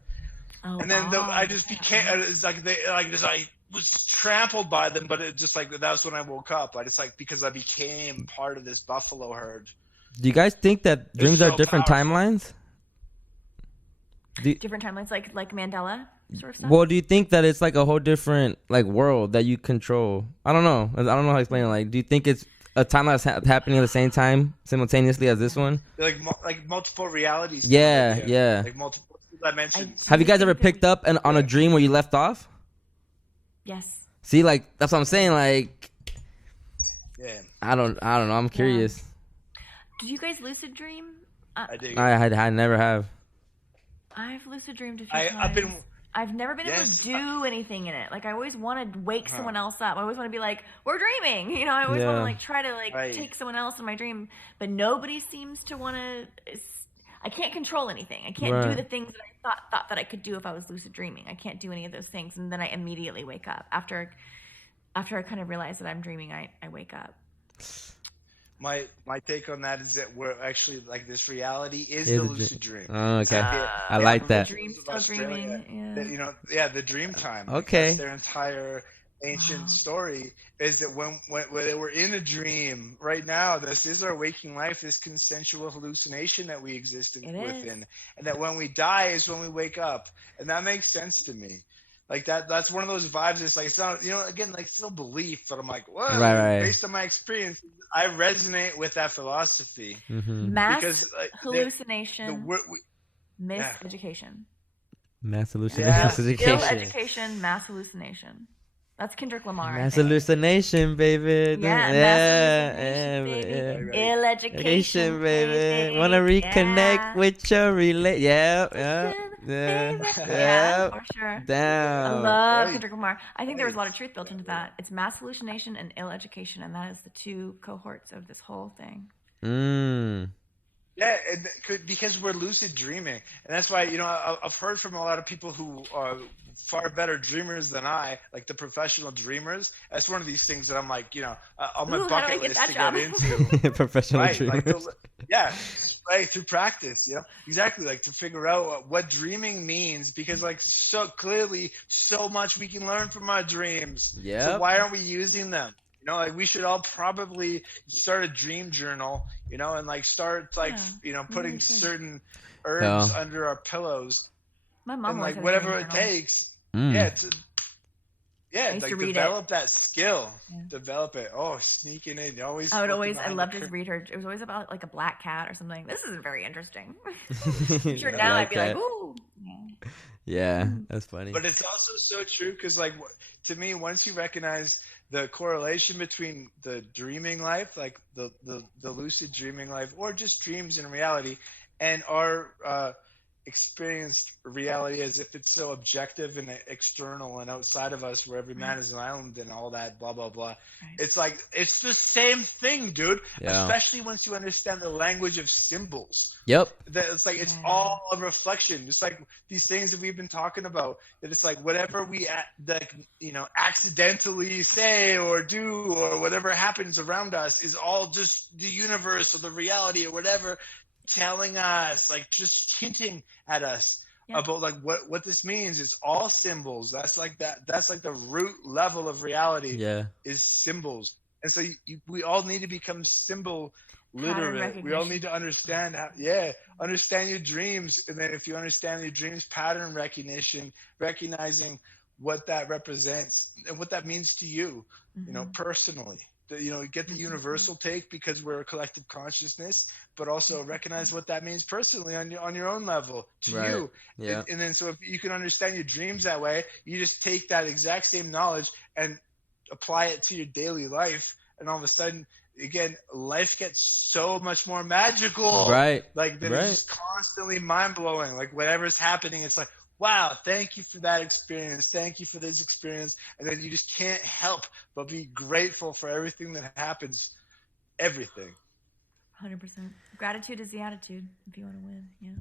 Oh, And then wow. I just became, it's like I was trampled by them, but it just like, that's when I woke up. I just because I became part of this buffalo herd. Do you guys think that dreams are so different powerful. timelines? Different timelines, like Mandela sort of stuff. Well, do you think that it's like a whole different like world that you control? I don't know. I don't know how to explain it. Like, do you think it's a timeline that's happening at the same time, simultaneously as this one? Like multiple realities. Yeah. Like multiple dimensions. Have you guys ever picked up on a dream where you left off? Yes. See, like that's what I'm saying. Like, Yeah, I don't know. I'm curious. Did you guys lucid dream? I do. I never have. I've lucid dreamed a few times. I've never been able to do anything in it. Like, I always want to wake someone else up. I always want to be like, we're dreaming. I always want to like try to like take someone else in my dream, but nobody seems to want to. I can't control anything. I can't do the things that I thought that I could do if I was lucid dreaming. I can't do any of those things, and then I immediately wake up after I kind of realize that I'm dreaming. I wake up. My take on that is that we're actually like this reality is the lucid dream. Oh, okay. I Yeah, like that. Dream still dreaming. Yeah. The dream time. Okay. That's their entire ancient story is that when they were in a dream right now, this is our waking life, this consensual hallucination that we exist within, and that when we die is when we wake up, and that makes sense to me. Like that's one of those vibes. It's like, it's not, again, like still belief, but I'm like, whoa, right. Based on my experience, I resonate with that philosophy. Mm-hmm. Mass hallucination, miseducation. Mass hallucination. Ill education, mass hallucination. That's Kendrick Lamar. Mass hallucination, baby. Mass hallucination, baby. Ill education, baby. Wanna reconnect with your Yeah, for sure. Damn. I love Kendrick Lamar. I think there was a lot of truth built into that. It's mass hallucination and ill education, and that is the two cohorts of this whole thing. Yeah, because we're lucid dreaming, and that's why I've heard from a lot of people who are far better dreamers than I, like the professional dreamers. That's one of these things that I'm like, on my Ooh, how do I bucket get list that to job? get into. Professional Right, like dreamers. yeah, right, through practice, exactly, like to figure out what dreaming means, because like so clearly so much we can learn from our dreams. So Yep. why aren't we using them? Like we should all probably start a dream journal, and like start like putting certain herbs Yeah. under our pillows, My mom and always like had a dream whatever it journal. takes. Mm. Yeah, used like to read it. develop that skill. Yeah. Develop it. Oh, sneaking in. You always. I working I behind loved the to read her. It was always about like a black cat or something. This isn't very interesting. I'm Sure, now I'd be like, ooh. Yeah, that's funny. But it's also so true because, like, to me, once you recognize the correlation between the dreaming life, like the lucid dreaming life, or just dreams in reality, and our experienced reality as if it's so objective and external and outside of us, where every man is an island and all that, blah, blah, blah. Right. It's like, it's the same thing, dude. Yeah. Especially once you understand the language of symbols. Yep. That it's like, it's all a reflection. It's like these things that we've been talking about, that it's like whatever we accidentally say or do, or whatever happens around us, is all just the universe or the reality or whatever telling us, like just hinting at us about like what this means. Is all symbols. That's like the root level of reality. Yeah, is symbols. And so we all need to become symbol literate. We all need to understand understand your dreams, and then if you understand your dreams, pattern recognition, recognizing what that represents and what that means to you, personally. Get the universal take because we're a collective consciousness, but also recognize what that means personally on your own level to you. Yeah. And then so if you can understand your dreams that way, you just take that exact same knowledge and apply it to your daily life, and all of a sudden, again, life gets so much more magical. Right. Like that it's just constantly mind blowing. Like whatever's happening, it's like, wow, thank you for that experience. Thank you for this experience. And then you just can't help but be grateful for everything that happens. Everything. 100%. Gratitude is the attitude if you want to win. Yeah.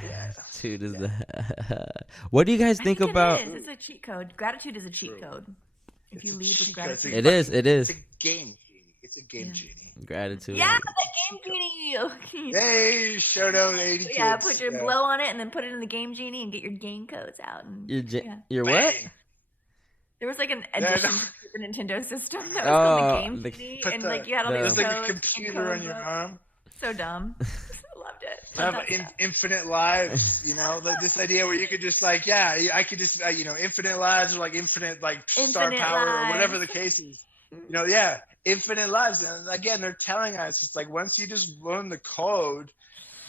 Gratitude is the. What do you guys think about? It is. It's a cheat code. Gratitude is a cheat code. If you lead with gratitude. It is. It's a game genie. It's a game genie. Gratitude. Yeah, the game genie. Hey, shout out 80 kids. Yeah, put your blow on it and then put it in the game genie and get your game codes out. And, your what? There was like an edition Super Nintendo system that was called the Game Genie, and like you had all these codes. It was like a computer on your arm. So dumb. Loved it. Have infinite lives, this idea where you could just like, I could just, infinite lives, or like infinite like star power lives. Or whatever the case is. Infinite lives. And again, they're telling us, it's like once you just learn the code,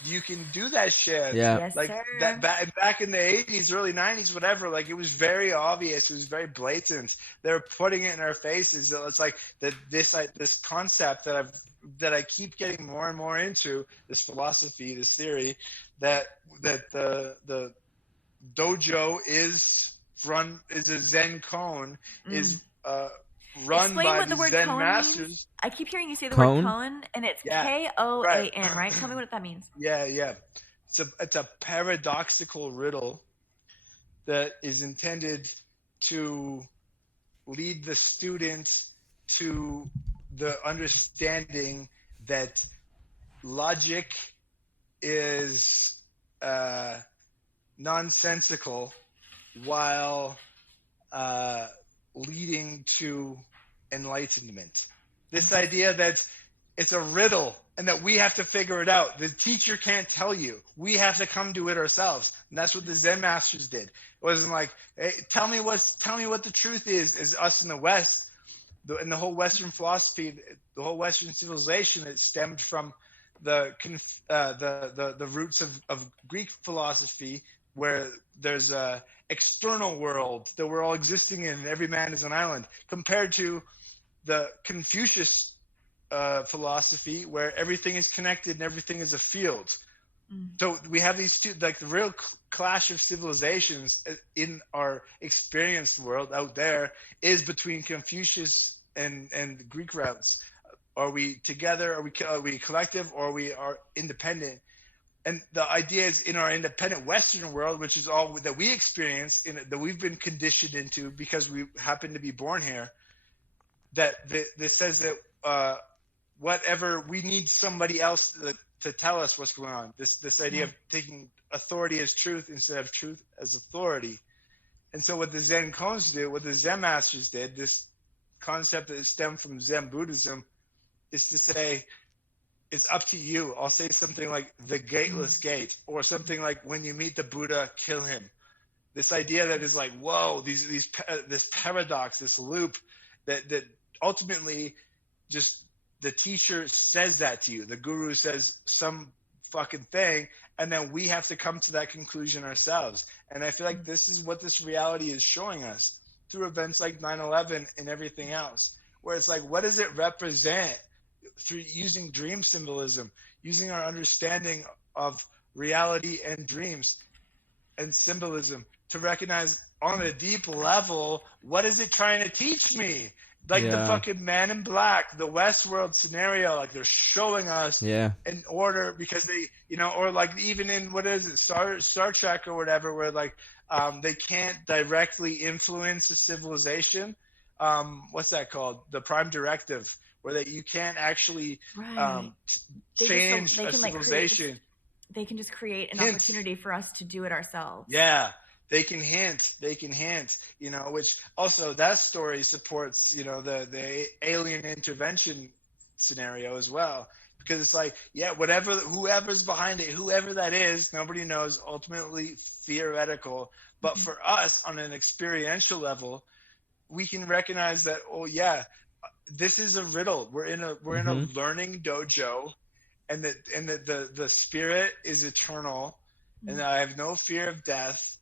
you can do that shit. Yeah. Yes, like sir. That back in the 80s, early 90s, whatever, like it was very obvious. It was very blatant. They were putting it in our faces. It's like this concept that I keep getting more and more into, this philosophy, this theory, that the dojo is a Zen koan, is run Explain by what the word Zen koan masters. Means. I keep hearing you say the word koan, and it's Koan, right? Tell me what that means. Yeah. It's a paradoxical riddle that is intended to lead the student to the understanding that logic is nonsensical, while leading to enlightenment. This idea that it's a riddle and that we have to figure it out. The teacher can't tell you. We have to come to it ourselves. And that's what the Zen masters did. It wasn't like, hey, tell me what the truth is, as us in the West. And the whole Western philosophy, the whole Western civilization, it stemmed from the roots of Greek philosophy, where there's a external world that we're all existing in, and every man is an island, compared to the Confucius philosophy, where everything is connected and everything is a field. So we have these two, like the real clash of civilizations in our experienced world out there is between Confucius and Greek routes. Are we together? Are we collective? Or we are independent? And the idea is in our independent Western world, which is all that we experience, that we've been conditioned into because we happen to be born here, that this says that whatever we need somebody else to tell us what's going on. This idea of taking authority as truth instead of truth as authority. And so what the Zen koans do, what the Zen masters did, this concept that stemmed from Zen Buddhism, is to say, it's up to you. I'll say something like the gateless gate, or something like when you meet the Buddha, kill him. This idea that is like, whoa, this paradox, this loop that ultimately just the teacher says that to you. The guru says some fucking thing, and then we have to come to that conclusion ourselves. And I feel like this is what this reality is showing us through events like 9/11 and everything else, where it's like, what does it represent? Through using dream symbolism, using our understanding of reality and dreams and symbolism to recognize on a deep level, what is it trying to teach me? Like the fucking Man in Black, the Westworld scenario, like they're showing us in order, because they, or like even in, what is it, Star Trek or whatever, where like they can't directly influence a civilization. What's that called? The Prime Directive. Where that you can't actually change a civilization. They can just create an opportunity for us to do it ourselves. Yeah, they can hint, which also that story supports, the alien intervention scenario as well. Because it's like, whoever's behind it, whoever that is, nobody knows, ultimately theoretical. But for us, on an experiential level, we can recognize that, this is a riddle. We're in a learning dojo, and the spirit is eternal, and I have no fear of death,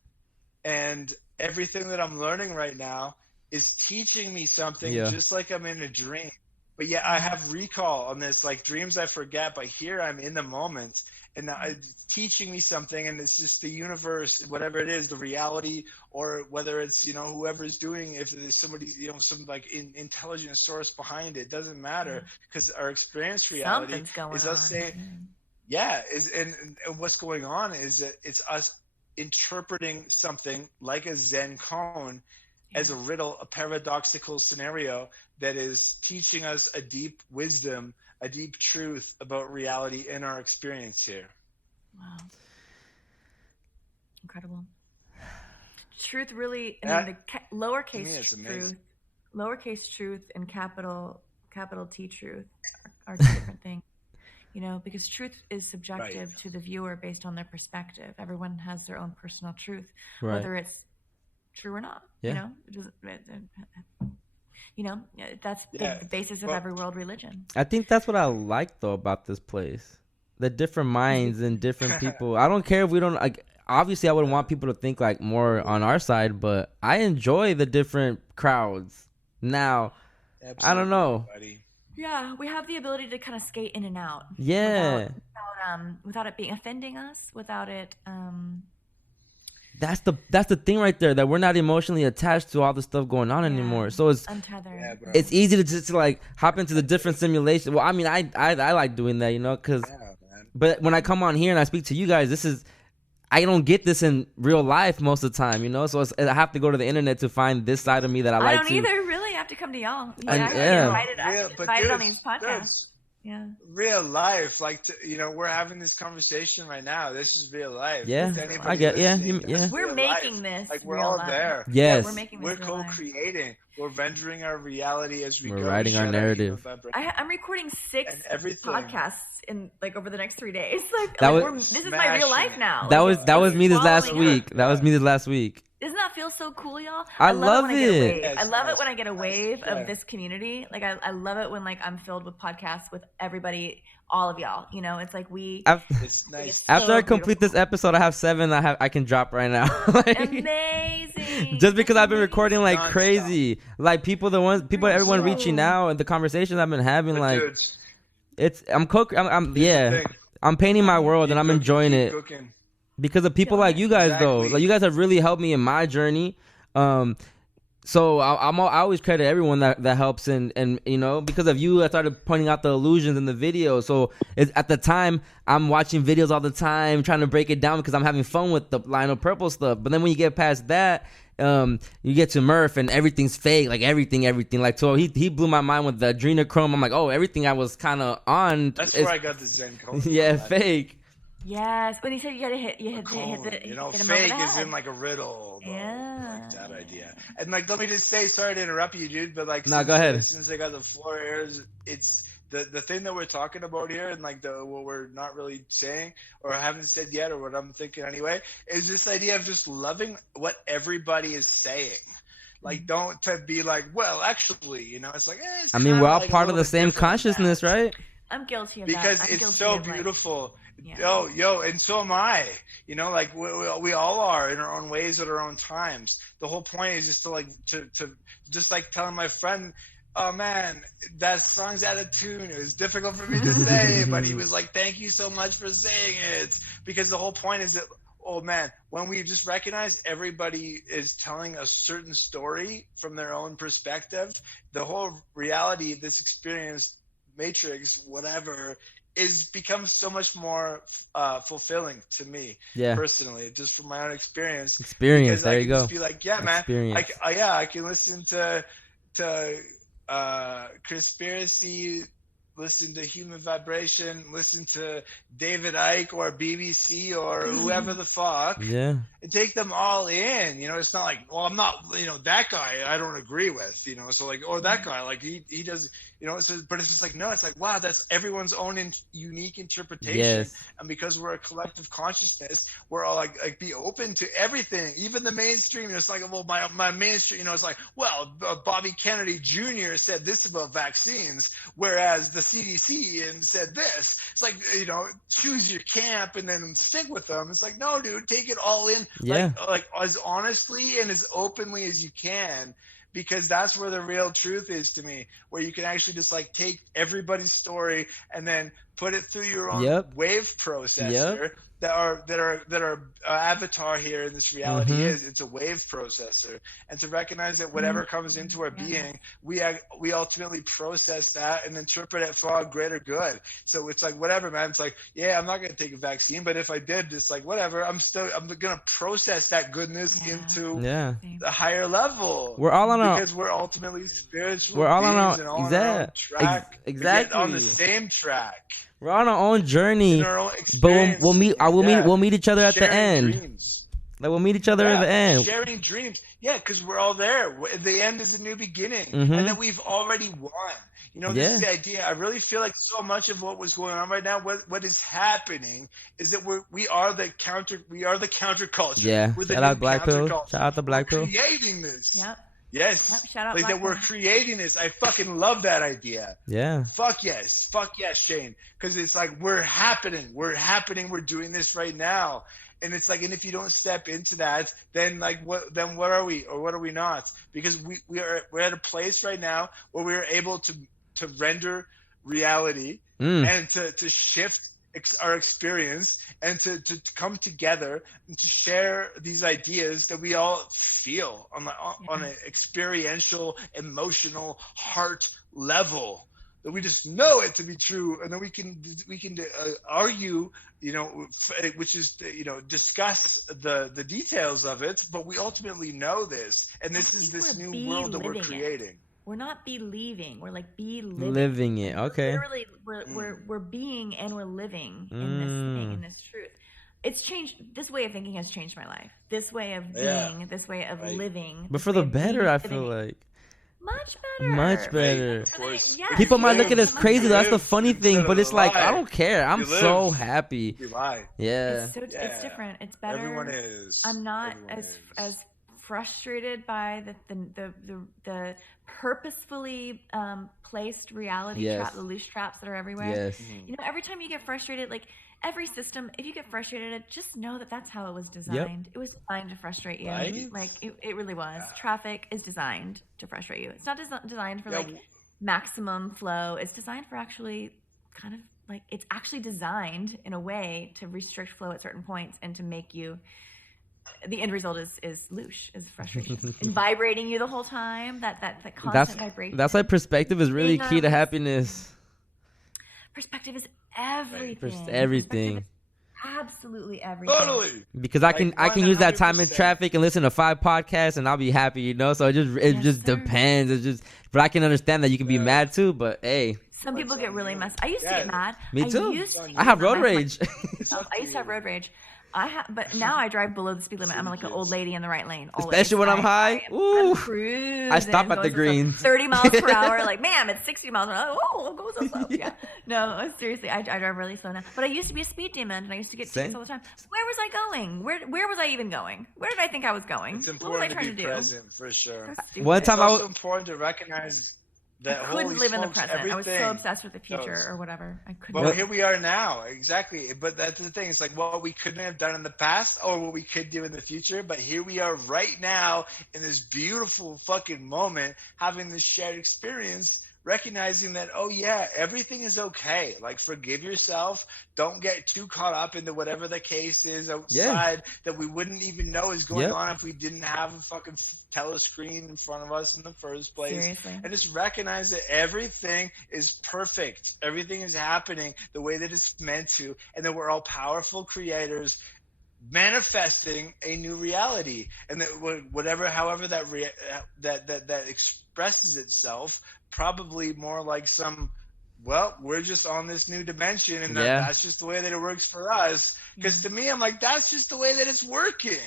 and everything that I'm learning right now is teaching me something, just like I'm in a dream. But yet I have recall on this, like dreams I forget, but here I'm in the moment, and it's teaching me something, and it's just the universe, whatever it is, the reality, or whether it's, whoever's doing, if there's somebody, some like intelligent source behind it, doesn't matter, because our experience reality is us saying, and what's going on is that it's us interpreting something like a Zen koan as a riddle, a paradoxical scenario that is teaching us a deep wisdom, a deep truth about reality in our experience here. Wow. Incredible. Truth really, the lowercase truth and capital T truth are two different things. Because truth is subjective to the viewer based on their perspective. Everyone has their own personal truth, whether it's true or not. That's the basis of every world religion. I think that's what I like though about this place. The different minds and different people. I don't care if we don't like. Obviously, I wouldn't want people to think like more on our side, but I enjoy the different crowds. Now, absolutely, I don't know. Yeah, we have the ability to kind of skate in and out. Yeah. Without it being offending us, without it. That's the thing right there, that we're not emotionally attached to all the stuff going on anymore. So it's untethered. It's easy to just like hop into the different simulations. Well, I mean, I like doing that, because. But when I come on here and I speak to you guys, I don't get this in real life most of the time, So I have to go to the internet to find this side of me that I like to. I don't either. Really, I have to come to y'all. I get invited on these podcasts. Yeah. Real life, like we're having this conversation right now. This is real life. Yeah, I get. Yeah. We're making this. Like we're all there. Yes. We're making this. We're co-creating. We're rendering our reality as we go. We're writing our narrative. I'm recording 6 podcasts in over the next 3 days. This is my real life now. That was me this last week. That was me this last week. Doesn't that feel so cool, y'all? I love it. I love it when I get a wave of this community. I love it when I'm filled with podcasts with everybody, all of y'all. It's like it's nice. After I complete this episode, I have 7 I can drop right now. Amazing. Just because I've been recording like crazy. Like everyone reaching out, and the conversations I've been having, I'm painting my world and I'm enjoying it. Because of people like you guys, though. Like, you guys have really helped me in my journey. So I always credit everyone that helps, and you know, because of you I started pointing out the illusions in the video. So at the time I'm watching videos all the time trying to break it down because I'm having fun with the Lionel Purple stuff. But then when you get past that, you get to Murph and everything's fake, like everything. Like, so he blew my mind with the adrenochrome. I'm like, oh, everything I was kind of on. That's where I got the Zen code. Yeah, fake. Yes, when he said you gotta hit the, You know, hit him over fake the is head. in like a riddle. Though, Yeah. like that idea. And like, let me just say, sorry to interrupt you, dude, but like, No, go ahead. Since I got the floor here, it's the thing that we're talking about here, and like what we're not really saying or haven't said yet, or what I'm thinking anyway, is this idea of just loving what everybody is saying. Like, don't to be like, well, actually, you know, it's like, it's I mean, we're all like part of the same consciousness, right? I'm guilty of because that. I'm it's guilty so of, like, beautiful. yeah. Yo, and so am I. You know, like we all are in our own ways at our own times. The whole point is just to like to just like telling my friend, oh man, that song's out of tune. It was difficult for me to say, but he was like, thank you so much for saying it. Because the whole point is that, oh man, when we just recognize everybody is telling a certain story from their own perspective, the whole reality of this experience, matrix, whatever, is becomes so much more fulfilling to me, personally, just from my own experience. There I you can go. Just be like, yeah, man, I can listen to CHRISPIRACY, listen to Human Vibration, listen to David Icke or BBC or whoever the fuck, and take them all in. You know, it's not like, well, I'm not, you know, that guy I don't agree with, you know, so like, or that guy, like he does, you know, so, but it's just like, no, it's like, wow, that's everyone's own unique interpretation. And because we're a collective consciousness, we're all like be open to everything, even the mainstream. It's like, well, my mainstream, you know, it's like, well, Bobby Kennedy Jr. said this about vaccines, whereas the CDC and said this. It's like, you know, choose your camp and then stick with them. It's like, no, dude, take it all in, like as honestly and as openly as you can. Because that's where the real truth is to me, where you can actually just like take everybody's story and then put it through your own wave processor. That are avatar here in this reality is it's a wave processor, and to recognize that whatever comes into our being, we ultimately process that and interpret it for our greater good. So it's like, whatever, man. It's like, yeah, I'm not gonna take a vaccine, but if I did, it's like, whatever. I'm gonna process that goodness into the higher level. We're all on because we're ultimately spiritual. We're all on our on our own track. Exactly on the same track. We're on our own journey, in our own but we'll meet. We'll meet each other at the end. Dreams. Like, we'll meet each other at the end. Sharing dreams, because we're all there. The end is a new beginning, and then we've already won. You know, this is the idea. I really feel like so much of what was going on right now, what is happening, is that we are the counterculture. Yeah. We're the Shout out Black Pill. Shout out the Black Pill. Creating this. Yep. Yes. Yep, shout out like that we're creating this. I fucking love that idea. Yeah. Fuck yes, Shane. Because it's like we're happening. We're doing this right now. And it's like, and if you don't step into that, then like what are we, or what are we not? Because we're at a place right now where we're able to render reality and to shift our experience and to come together and to share these ideas that we all feel on an experiential, emotional, heart level, that we just know it to be true, and then we can argue, you know, which is, you know, discuss the details of it, but we ultimately know this, and this is this new world that we're creating. We're not believing. We're like living it. Okay. Literally, we're being and we're living in this thing, in this truth. It's changed. This way of thinking has changed my life. This way of being, this way of living. But for the better, I feel like. Much better. People might look at us crazy. That's the funny thing, but it's like, I don't care. I'm so happy. You lie. Yeah. It's different. It's better. Everyone is. I'm not as frustrated by the purposefully placed reality trap, the loose traps that are everywhere. Yes. You know, every time you get frustrated, like every system, if you get frustrated, just know that that's how it was designed. It was designed to frustrate you. Right? Like it really was. Traffic is designed to frustrate you. It's not designed for like maximum flow. It's designed for actually kind of like, it's actually designed in a way to restrict flow at certain points and to make you the end result is loosh, is frustration, and vibrating you the whole time. That constant That's vibration. that's why perspective is really key to happiness. Perspective is everything. Everything. Perspective is absolutely everything. Totally. Because I can use that time in 100%. traffic and listen to 5 podcasts and I'll be happy, you know. So it just sir. depends. It's just, but I can understand that you can be mad too. But hey, Some people get really messed. I used to get mad. me too. used to I have get road mad. rage. I used to have road rage. But now I drive below the speed limit. I'm like an old lady in the right lane. Always. Especially when I'm high. I'm Ooh. cruising. I stop at the going greens. 30 miles per hour. Like, ma'am, it's 60 miles per hour. Oh, I'm going so slow. Yeah. No, seriously, I drive really slow now. But I used to be a speed demon, and I used to get tickets all the time. Where was I going? Where was I even going? Where did I think I was going? It's What was I important trying to be do? present for sure. So stupid. One It's time also important to recognize that I couldn't holy live in the smokes, present. I was everything so obsessed with the future goes. or whatever. I couldn't. Well, here we are now, exactly. But that's the thing. It's like what we couldn't have done in the past or what we could do in the future. But here we are right now in this beautiful fucking moment, having this shared experience, recognizing that, oh, yeah, everything is okay. Like, forgive yourself. Don't get too caught up into whatever the case is outside that we wouldn't even know is going on if we didn't have a fucking telescreen in front of us in the first place. Seriously. And just recognize that everything is perfect. Everything is happening the way that it's meant to, and that we're all powerful creators manifesting a new reality, and that however that expresses itself, probably more like some, well, we're just on this new dimension, and that's just the way that it works for us. Because to me, I'm like, that's just the way that it's working.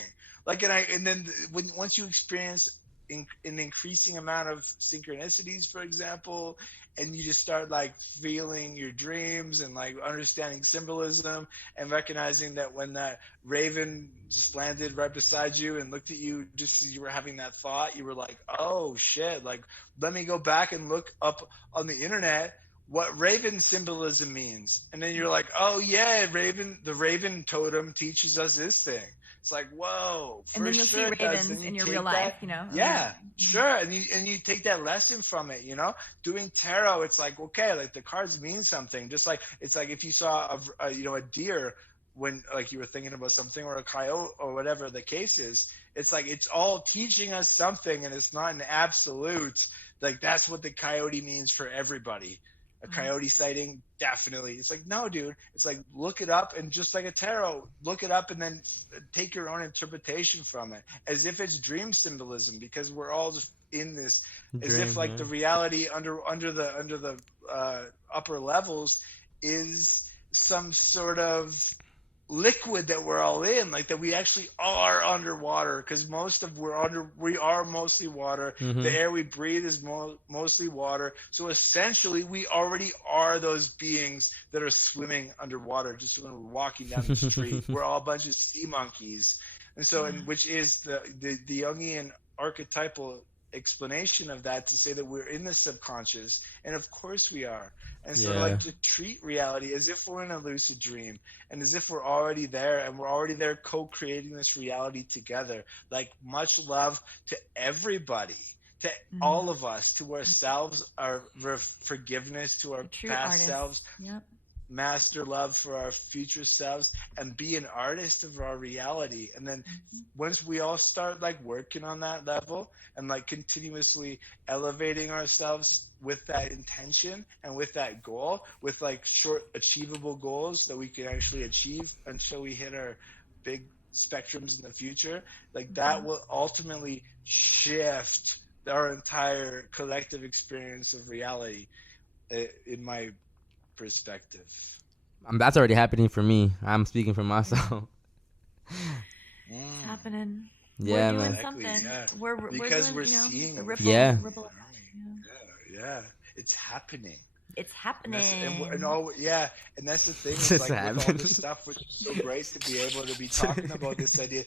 Like, and then once you experience an increasing amount of synchronicities, for example, and you just start like feeling your dreams and like understanding symbolism and recognizing that when that raven just landed right beside you and looked at you just as you were having that thought, you were like, oh shit, like let me go back and look up on the internet what raven symbolism means. And then you're like, oh yeah, the raven totem teaches us this thing. It's like, whoa, for and then you'll sure see ravens in your real life, you know. Yeah, sure. And you take that lesson from it, you know. Doing tarot, it's like, okay, like the cards mean something. Just like it's like if you saw a deer when like you were thinking about something, or a coyote or whatever the case is, it's like it's all teaching us something, and it's not an absolute. Like that's what the coyote means for everybody. A coyote sighting, definitely. It's like, no, dude. It's like, look it up, and just like a tarot, look it up and then take your own interpretation from it, as if it's dream symbolism, because we're all just in this, as if like the reality under the upper levels is some sort of liquid that we're all in, like that we actually are underwater, because we are mostly water. The air we breathe is mostly water. So essentially we already are those beings that are swimming underwater just when we're walking down the street. We're all a bunch of sea monkeys. And so which is the Jungian archetypal explanation of that, to say that we're in the subconscious, and of course we are. And so like to treat reality as if we're in a lucid dream, and as if we're already there, and we're already there co-creating this reality together. Like much love to everybody, to all of us, to ourselves, our forgiveness to our past selves, master love for our future selves, and be an artist of our reality. And then once we all start like working on that level and like continuously elevating ourselves with that intention and with that goal, with like short achievable goals that we can actually achieve until we hit our big spectrums in the future, like that will ultimately shift our entire collective experience of reality, in my perspective. That's already happening for me. I'm speaking for myself. It's happening. Yeah, we're doing man. something. Exactly, We're because doing, we're seeing a it. ripple. Yeah. Yeah, it's happening. It's happening. And that's the thing. It's like with all this stuff, which is so great to be able to be talking about this idea.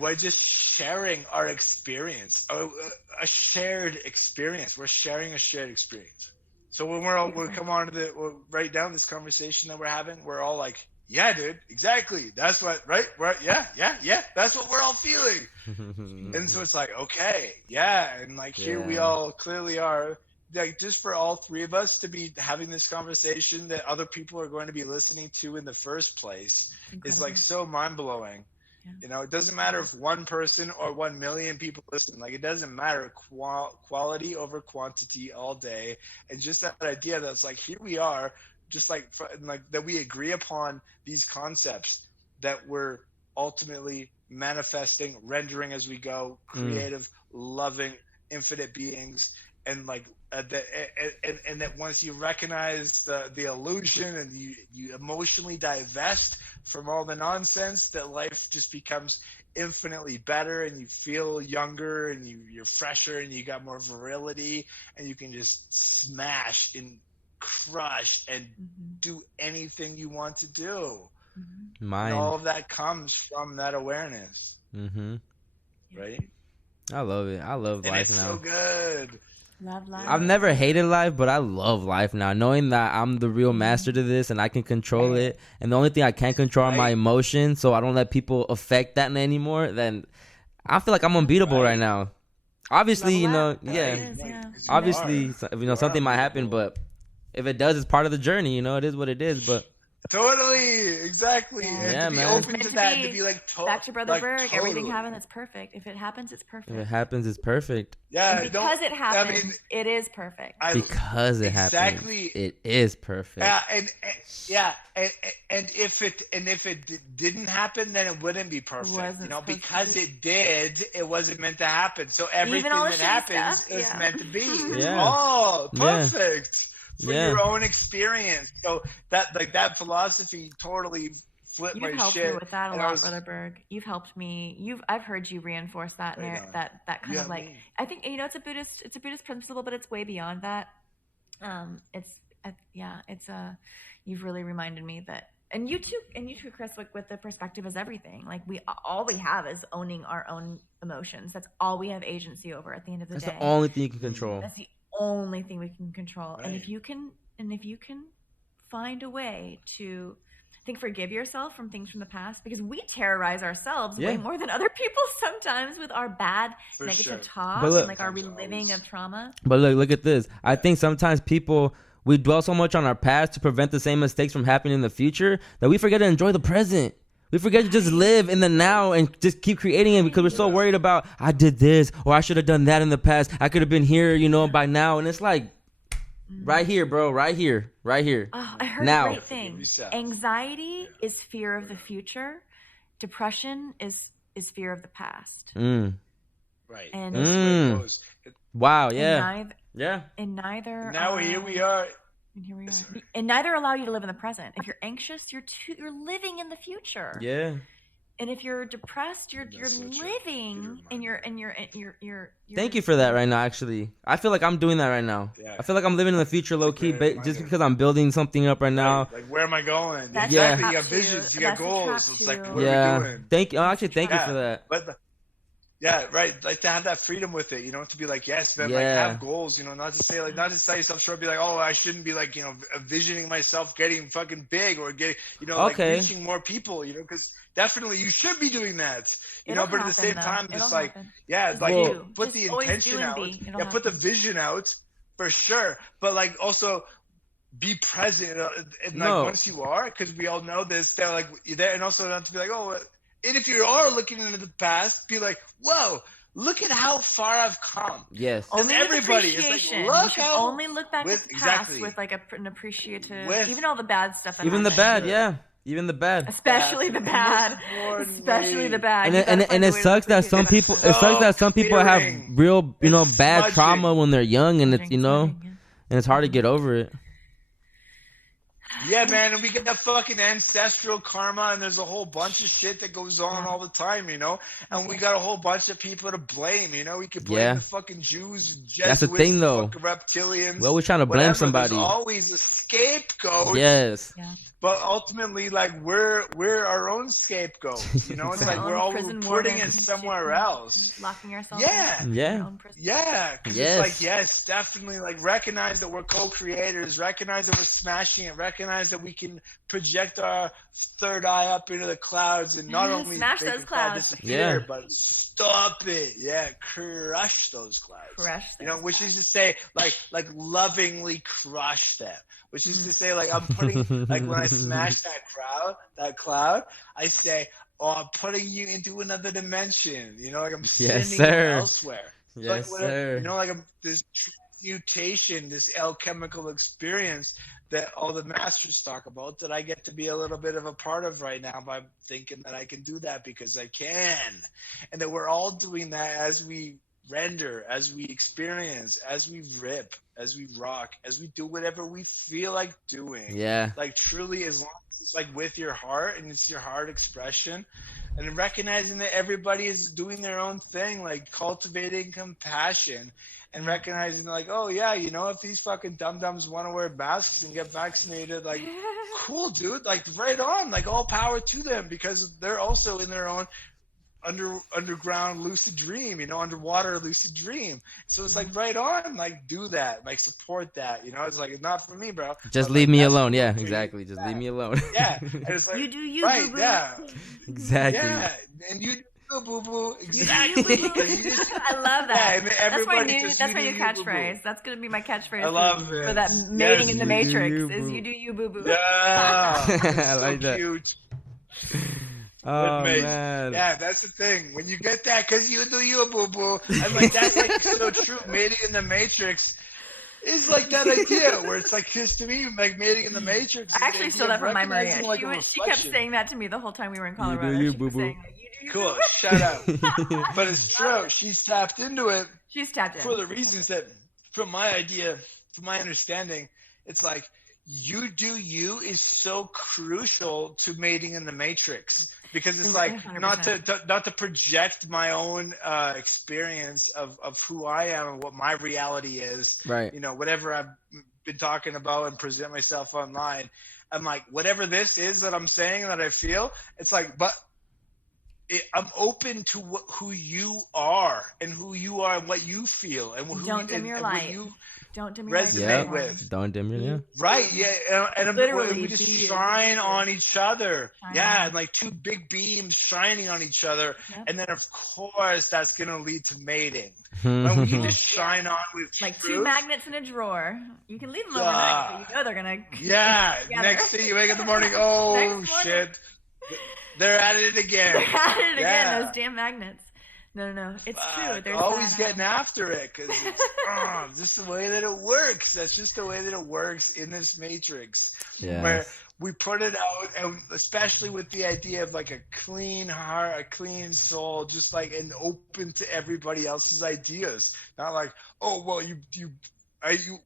We're just sharing our experience, a shared experience. We're sharing a shared experience. So when we come on to we'll write down this conversation that we're having, we're all like, yeah, dude, exactly. That's what, right? Yeah. That's what we're all feeling. And so it's like, okay, yeah. And like here we all clearly are, like just for all three of us to be having this conversation that other people are going to be listening to in the first place is like so mind blowing. You know, it doesn't matter if one person or 1 million people listen. Like, it doesn't matter. Quality over quantity all day. And just that idea that's like, here we are, just like that we agree upon these concepts that we're ultimately manifesting, rendering as we go, creative, loving, infinite beings. And like and that once you recognize the illusion and you emotionally divest from all the nonsense, that life just becomes infinitely better, and you feel younger, and you're fresher, and you got more virility, and you can just smash and crush and do anything you want to do. And all of that comes from that awareness. Right? I love it. I love life it's now. So good. Love life. I've never hated life, but I love life now. Knowing that I'm the real master to this and I can control it. And the only thing I can't control are my emotions, so I don't let people affect that anymore, then I feel like I'm unbeatable right now. Obviously, you know, obviously, you know, something might happen, but if it does, it's part of the journey, you know, it is what it is, but... Totally, exactly. And to be open to that, to be like, back to Brother Berg, everything happens, it's perfect. If it happens, it's perfect. If it happens, it's perfect. Yeah, and because it happens, it is perfect. Because it happens, it is perfect. Yeah, and if it didn't happen, then it wouldn't be perfect. You know, because it did, it wasn't meant to happen. So everything that happens is meant to be. It's all perfect. For your own experience. So that philosophy totally flipped my shit. You've helped me with that a lot, Brother Berg. You've helped me. I've heard you reinforce that that kind of like, I think, you know, it's a Buddhist principle, but it's way beyond that. You've really reminded me that, and you too, Chris, like, with the perspective is everything. Like, all we have is owning our own emotions. That's all we have agency over at the end of the day. That's the only thing you can control. That's the only thing we can control. Right. And if you can find a way to forgive yourself from things from the past, because we terrorize ourselves way more than other people sometimes with our bad negative talk and like our reliving of trauma. But look at this. I think sometimes we dwell so much on our past to prevent the same mistakes from happening in the future that we forget to enjoy the present. We forget to just live in the now and just keep creating it, because we're so worried about, I did this, or I should have done that in the past. I could have been here, you know, by now. And it's like, right here, bro, right here. Oh, I heard a great thing. Anxiety is fear of the future. Depression is fear of the past. Right. And wow, yeah. And neither. Now here we are. And here we are. And neither allow you to live in the present. If you're anxious, you're living in the future. Yeah. And if you're depressed, you're living and you're Thank you for that right now, actually. I feel like I'm doing that right now. Yeah. I feel like I'm living in the future low key, just because I'm building something up right now. Like, where am I going? That's You got visions, you got goals. It's like, what are we doing? Thank you for that. Yeah, right. Like, to have that freedom with it, you know, to be like, yes, man, like, have goals, you know, not to sell yourself short, be like, oh, I shouldn't be like, you know, envisioning myself getting fucking big or getting, you know, like reaching more people, you know, because definitely you should be doing that, you know, but at the same time, just like, put the intention out. Yeah, put the vision out for sure. But like, also be present. And like, once you are, because we all know this, they're like, you're there, and also not to be like, oh, and if you are looking into the past, be like, whoa, look at how far I've come. Yes. Only everybody is like, look how... only look back at the past with like an appreciative, even all the bad stuff. Even the bad, even the bad. Especially the bad. Especially the bad. And it sucks that some people, have real, you know, bad trauma when they're young, and it's, you know, and it's hard to get over it. Yeah, man, and we get that fucking ancestral karma, and there's a whole bunch of shit that goes on all the time, you know? And we got a whole bunch of people to blame, you know? We could blame the fucking Jews, Jesuits, that's the thing, though. Fucking reptilians. We're always trying to blame somebody. There's always a scapegoat. Yes. Yeah. But ultimately, like, we're our own scapegoats, you know? It's like we're all putting it somewhere else. Locking ourselves in our own prison. Because it's like, yes, definitely, like, recognize that we're co-creators, recognize that we're smashing it, recognize that we can project our third eye up into the clouds and not only smash make those the cloud clouds, disappear, but stop it. Yeah, crush those clouds. You know, which is to say, like lovingly crush them. Which is to say, like, I'm putting, like, when I smash that cloud, I say, putting you into another dimension. You know, like I'm Yes, sending you sir. elsewhere. Yes, Like, sir. you know, like this transmutation, this alchemical experience that all the masters talk about, that I get to be a little bit of a part of right now by thinking that I can do that because I can. And that we're all doing that as we render, as we experience, as we rip, as we rock, as we do whatever we feel like doing. Yeah. Like truly, as long as it's like with your heart and it's your heart expression, and recognizing that everybody is doing their own thing, like cultivating compassion and recognizing like, oh yeah, you know, if these fucking dum-dums want to wear masks and get vaccinated, like cool, dude, like right on, like all power to them, because they're also in their own underground lucid dream, you know, underwater lucid dream. So it's like right on, like do that, like support that, you know. It's like, not for me, bro. Just But, leave like, me that's alone. what Yeah, I'm exactly. Just leave me alone. Yeah, and it's like, You do you, right, boo-boo. yeah, Exactly. yeah, and you do boo boo, You do exactly. you, boo-boo. You just- I love Yeah, that. and That's my everybody new. just That's you my do new you, boo-boo. catchphrase. That's gonna be my catchphrase. I love for it. that Yes, mating in the you do Matrix. you, Is boo. you do you, boo boo. Yeah, I it's like so that. cute. Oh Mate, man. yeah, that's the thing. When you get that, because you do you, boo boo. I'm like, that's like so true. Mating in the Matrix is like that idea where it's like, because to me, like mating in the Matrix. I actually stole that from my Maria. Like She kept saying that to me the whole time we were in do Colorado. you, She was boo-boo. saying, like, you do you, Cool, boo-boo. shut up. But it's true. She's tapped into it She's tapped in. for the reasons that, from my idea, from my understanding, it's like, you do you is so crucial to mating in the Matrix, because it's like 100%. not to project my own experience of who I am and what my reality is. Right. You know, whatever I've been talking about and present myself online. I'm like, whatever this is that I'm saying that I feel, it's like, but I'm open to who you are and who you are and what you feel and who Don't dim your and what light. you Don't dim your light. resonate Yeah. with. Don't dim your. Yeah. Right, yeah, and Literally, we just be you. shine on each other. Shine Yeah, on. and like two big beams shining on each other, Yep. and then of course that's gonna lead to mating. When we can just shine on with Like two truth. magnets in a drawer. You can leave them overnight, but you know they're gonna. Yeah, together. next thing you wake up in the morning, oh Next morning. shit, they're at it again. They're at it again. Yeah. Those damn magnets. No. It's true. Fuck, There's always that, getting after it, because it's just the way that it works. That's just the way that it works in this matrix, where Yes. we put it out, and especially with the idea of like a clean heart, a clean soul, just like and open to everybody else's ideas. Not like, oh well,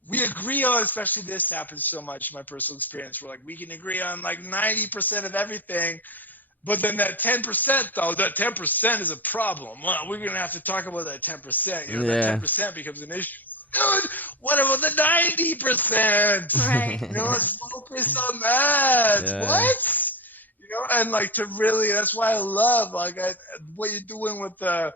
we agree on, especially this happens so much in my personal experience, where like we can agree on like 90% of everything. But then that 10%, though, that 10% is a problem. Well, we're going to have to talk about that 10%. You know, Yeah. that 10% becomes an issue. Dude, what about the 90%? Right. You know, let's focus on that. Yeah. What? You know, and like to really, that's why I love like what you're doing with the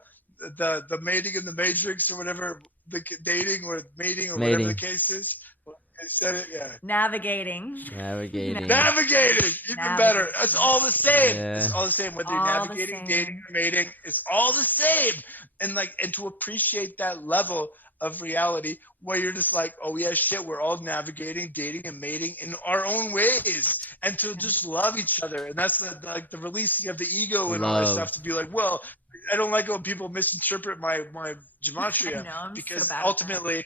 mating in the Matrix or whatever, the dating or mating or whatever the case is. I said it, yeah. Navigating. Navigating. Navigating, even better. It's all the same. Yeah. It's all the same. Whether you're All the navigating, same. dating, or mating, it's all the same. And to appreciate that level of reality where you're just like, oh yeah, shit, we're all navigating, dating, and mating in our own ways, and to just love each other. And that's the releasing of the ego and all that Love. stuff, to be like, well, I don't like when people misinterpret my gematria, I know, I'm so because bad at ultimately,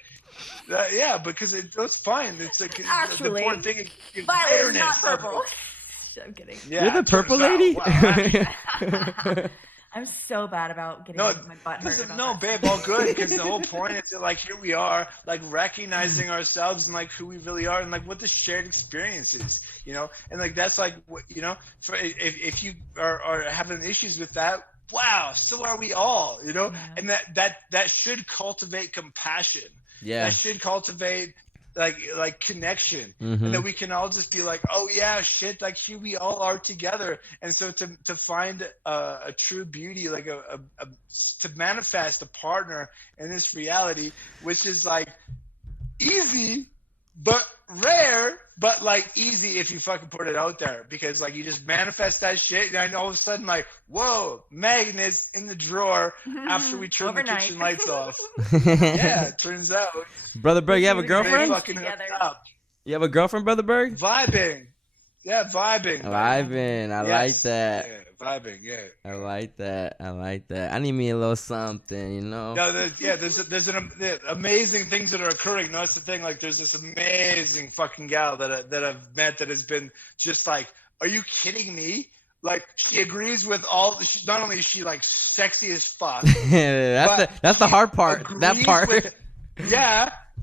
because it's fine. It's like the Actually, important thing is violet is awareness not of purple. it. I'm kidding. Yeah, You're the it turns purple out, lady. wow, actually, I'm so bad about getting No, my butt hurt. about no, that babe, stuff. all good. Because the whole point is that, like, here we are, like, recognizing ourselves and like who we really are, and like what the shared experience is, you know. And like that's like, you know, for if you are having issues with that, wow, so are we all, you know. Yeah. And that should cultivate compassion. Yeah. That should cultivate like connection, Mhm. and that we can all just be like, oh yeah, shit, like here we all are together. And so to find a true beauty, like to manifest a partner in this reality, which is like easy but rare, but like easy if you fucking put it out there, because like you just manifest that shit, and all of a sudden like, whoa, magnets in the drawer after we turn the Overnight. kitchen lights off. Yeah, it turns out Brother Berg, you have a they girlfriend? fucking hooked Together. up. You have a girlfriend, Brother Berg? Vibing. Yeah, vibing. Vibing. I like Yes. that. Yeah, vibing. Yeah. I like that. I need me a little something, you know. No, there's amazing things that are occurring. No, that's the thing. Like, there's this amazing fucking gal that I've met that has been just like, are you kidding me? Like, she agrees with all. Not only is she like sexy as fuck. that's the hard part. That part.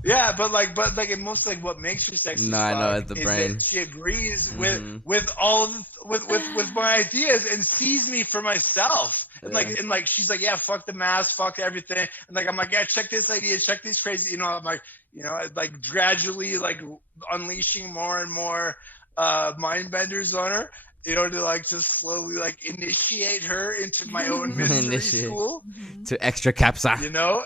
Yeah, but and most like what makes her sexy. No, I know, it's the brain. That she agrees with all of with my ideas and sees me for myself. And like she's like, yeah, fuck the mask, fuck everything. And like I'm like, yeah, check this idea, check these crazy. You know, I'm like, you know, like gradually like unleashing more and more mind benders on her. In order to like just slowly like initiate her into my own mystery school. To extra capsa. You know?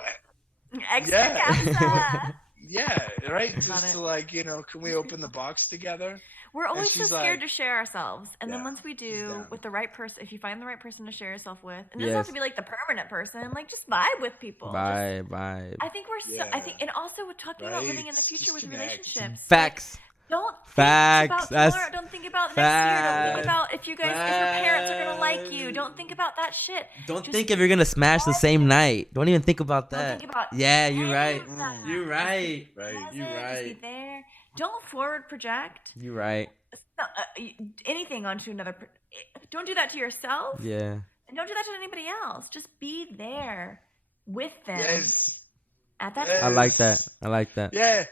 Extra capsa. Yeah, right? Just to like, you know, can we open the box together? We're always so scared to share ourselves. And then once we do, with the right person, if you find the right person to share yourself with, and it doesn't have to be like the permanent person, like just vibe with people. Vibe. I think we're so, I think, and also we're talking about living in the future with relationships. Facts. Don't Facts. think about tomorrow. Don't think about next year. Don't think about if your parents are gonna like you. Don't think about that shit. Don't think if you're gonna smash the same night. Don't even think about that. Don't think about you're right. You're right. You're right. There. Don't forward project. You're right. Anything onto another. Don't do that to yourself. Yeah. And don't do that to anybody else. Just be there with them. Yes. At that time. I like that. Yeah.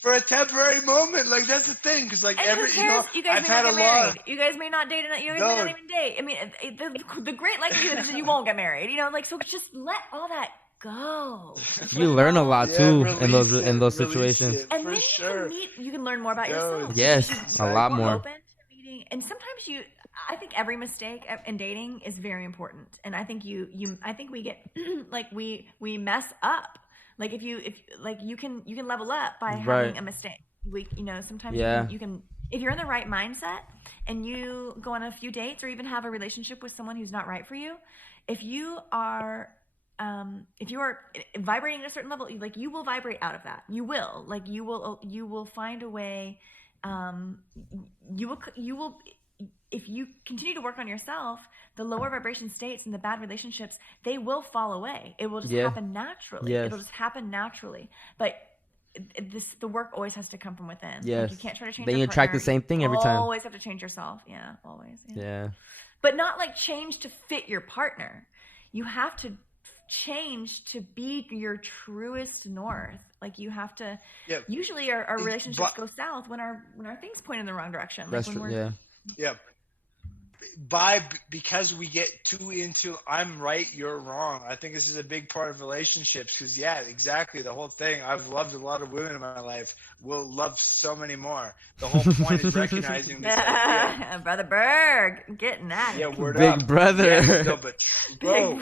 For a temporary moment, like that's the thing, because like and every, who cares? you know, I've had a lot. You guys may not date, you guys may not even date. I mean, the great likelihood is that you won't get married. You know, like so, just let all that go. You learn a lot too in those situations. And then you can learn more about yourself. Yes, a lot more. Open to meeting, and sometimes I think every mistake in dating is very important, and I think I think we get like we mess up. Like if you can level up by having a mistake. Sometimes you can if you're in the right mindset and you go on a few dates or even have a relationship with someone who's not right for you, if you are vibrating at a certain level, like you will vibrate out of that. You will find a way. You will. If you continue to work on yourself, the lower vibration states and the bad relationships, they will fall away. It will just happen naturally. Yes. It'll just happen naturally. But the work always has to come from within. Yes. Like you can't try to change then your you attract the same thing every time. You always have to change yourself. Yeah, always. Yeah. But not like change to fit your partner. You have to change to be your truest north. Like you have to. Yep. Usually our relationships go south when our things point in the wrong direction. Like that's true. Yeah. Yep. Because we get too into I'm right, you're wrong. I think this is a big part of relationships because exactly the whole thing. I've loved a lot of women in my life. Will love so many more. The whole point is recognizing this idea. Brother Berg, getting at it. Yeah, word Big up. brother. Yeah, no, but bro,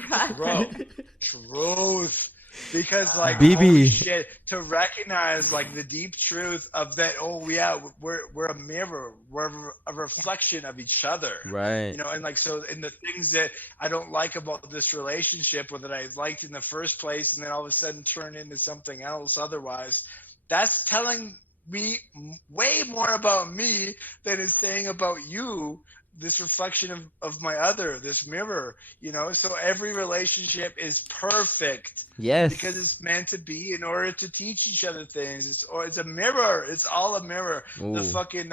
truth. Because like BB. holy shit, to recognize like the deep truth of that. Oh yeah, we're a mirror. We're a reflection of each other. Right. You know, and like so, in the things that I don't like about this relationship, or that I liked in the first place, and then all of a sudden turn into something else. Otherwise, that's telling me way more about me than it's saying about you. This reflection of my other, this mirror, you know. So every relationship is perfect. Yes. Because it's meant to be in order to teach each other things. It's a mirror. It's all a mirror. Ooh. The fucking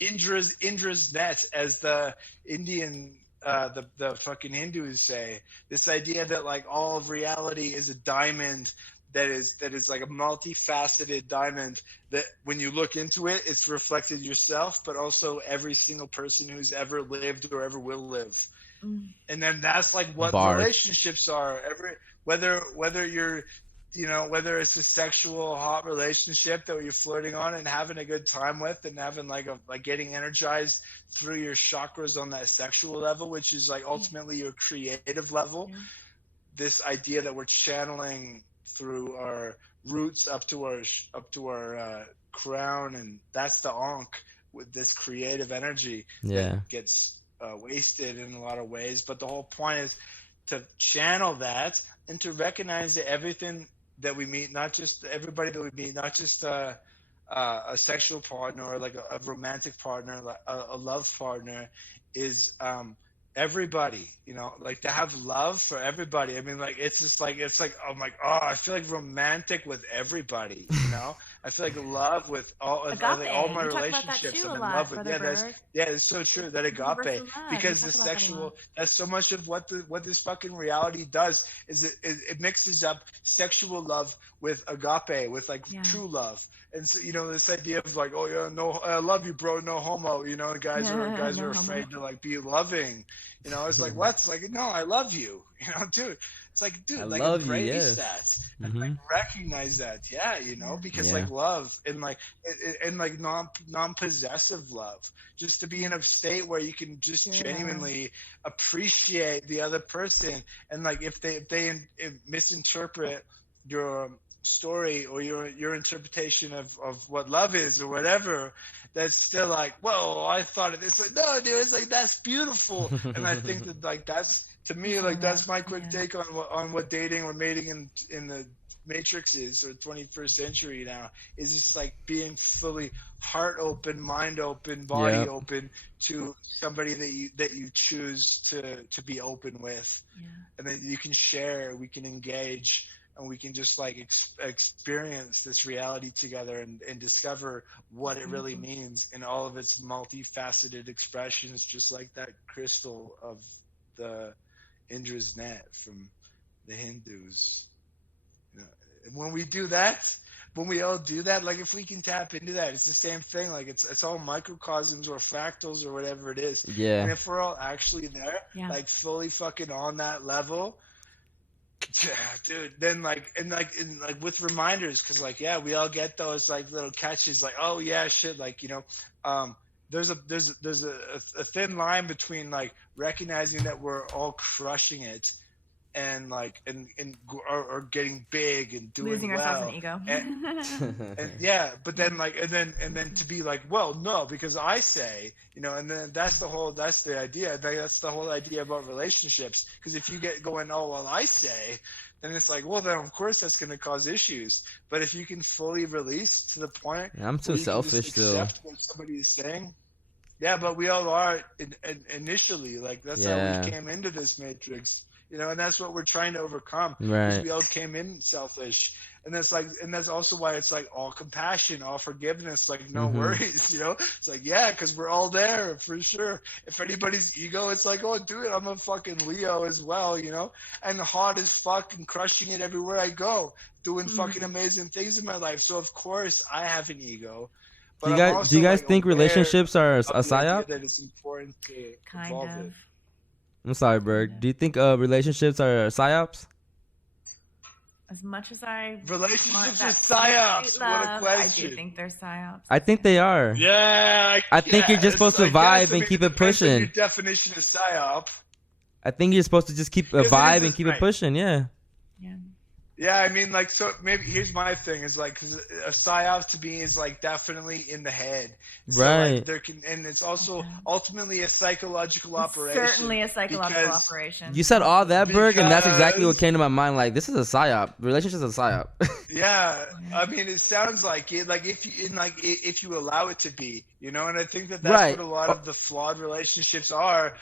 Indra's net, as the Indian the fucking Hindus say. This idea that like all of reality is a diamond that is like a multifaceted diamond that when you look into it, it's reflected yourself, but also every single person who's ever lived or ever will live. And then that's like what relationships are. Whether you're, you know, whether it's a sexual hot relationship that you're flirting on and having a good time with and having like getting energized through your chakras on that sexual level, which is like ultimately your creative level. This idea that we're channeling through our roots up to our crown, and that's the ankh with this creative energy that gets wasted in a lot of ways. But the whole point is to channel that and to recognize that everything that we meet, not just everybody that we meet, not just a sexual partner or like a romantic partner, a love partner, is everybody, you know, like to have love for everybody. I mean, like it's just like I'm like, oh, I feel like romantic with everybody, you know. I feel like love with all Agape. like all my You talk about that relationships. too I'm a in lot, love with. Brother Berg. It's so true that agape, Universal love. because You the talk about that a sexual, lot. that's so much of what this fucking reality does is it mixes up sexual love with agape, with like true love. And so, you know, this idea of like, oh yeah, no, I love you, bro, no homo. You know, guys No are homo. afraid to like be loving. You know, it's like, what? It's like, no, I love you. You know, dude. It's like, dude, I like love you, embrace yes. that and like recognize that. Yeah, you know, because Yeah. like love and like non-possessive love, just to be in a state where you can just genuinely appreciate the other person. And like if they misinterpret your story or your interpretation of what love is or whatever, that's still like, whoa, I thought it. It's like, no, dude, it's like, that's beautiful. And I think that like that's, to me, like that's my quick take on what dating or mating in the Matrix is, or 21st century now, is just like being fully heart open, mind open, body open to somebody that you choose to be open with, and then you can share, we can engage, and we can just like experience this reality together and discover what it really means in all of its multifaceted expressions, just like that crystal of the Indra's net from the Hindus. You know, and when we do that, when we all do that, like if we can tap into that, it's the same thing. Like it's all microcosms or fractals or whatever it is. Yeah. And if we're all actually there, like fully fucking on that level, yeah, dude, then like with reminders, because like we all get those like little catches, like, oh yeah, shit, like, you know, there's a thin line between like recognizing that we're all crushing it and like or getting big and doing losing ourselves in ego. and yeah, but then like and then to be like, well, no, because I say, you know, and then that's the idea. That's the whole idea about relationships. Because if you get going, oh well, I say, then it's like, well, then of course that's going to cause issues. But if you can fully release to the point, I'm too selfish still. Accept what somebody is saying. Yeah, but we all are initially. Like that's how we came into this matrix. You know, and that's what we're trying to overcome. Right. We all came in selfish, and that's also why it's like all compassion, all forgiveness, like no worries. You know, it's like because we're all there for sure. If anybody's ego, it's like, oh, dude, I'm a fucking Leo as well, you know, and hot as fuck and crushing it everywhere I go, doing fucking amazing things in my life. So of course I have an ego. But do you guys think relationships are a psyop? That it's important to kind of. I'm sorry, Berg. Do you think relationships are psyops? As much as I relationships are psyops. What a question. I do think they're psyops. I think they are. Yeah. I think you're just supposed to vibe and keep it pushing. Your definition of psyop. I think you're supposed to just keep a vibe and keep it pushing. Yeah. Yeah, I mean, like, so maybe here's my thing is like, because a psyop to me is like definitely in the head, so right? Like, and it's also ultimately a psychological operation. Certainly a psychological operation. You said all that, Berg, and that's exactly what came to my mind. Like, this is a psyop. Relationships is a psyop. Yeah, I mean, it sounds like it. Like if you allow it to be, you know, and I think that's what a lot of the flawed relationships are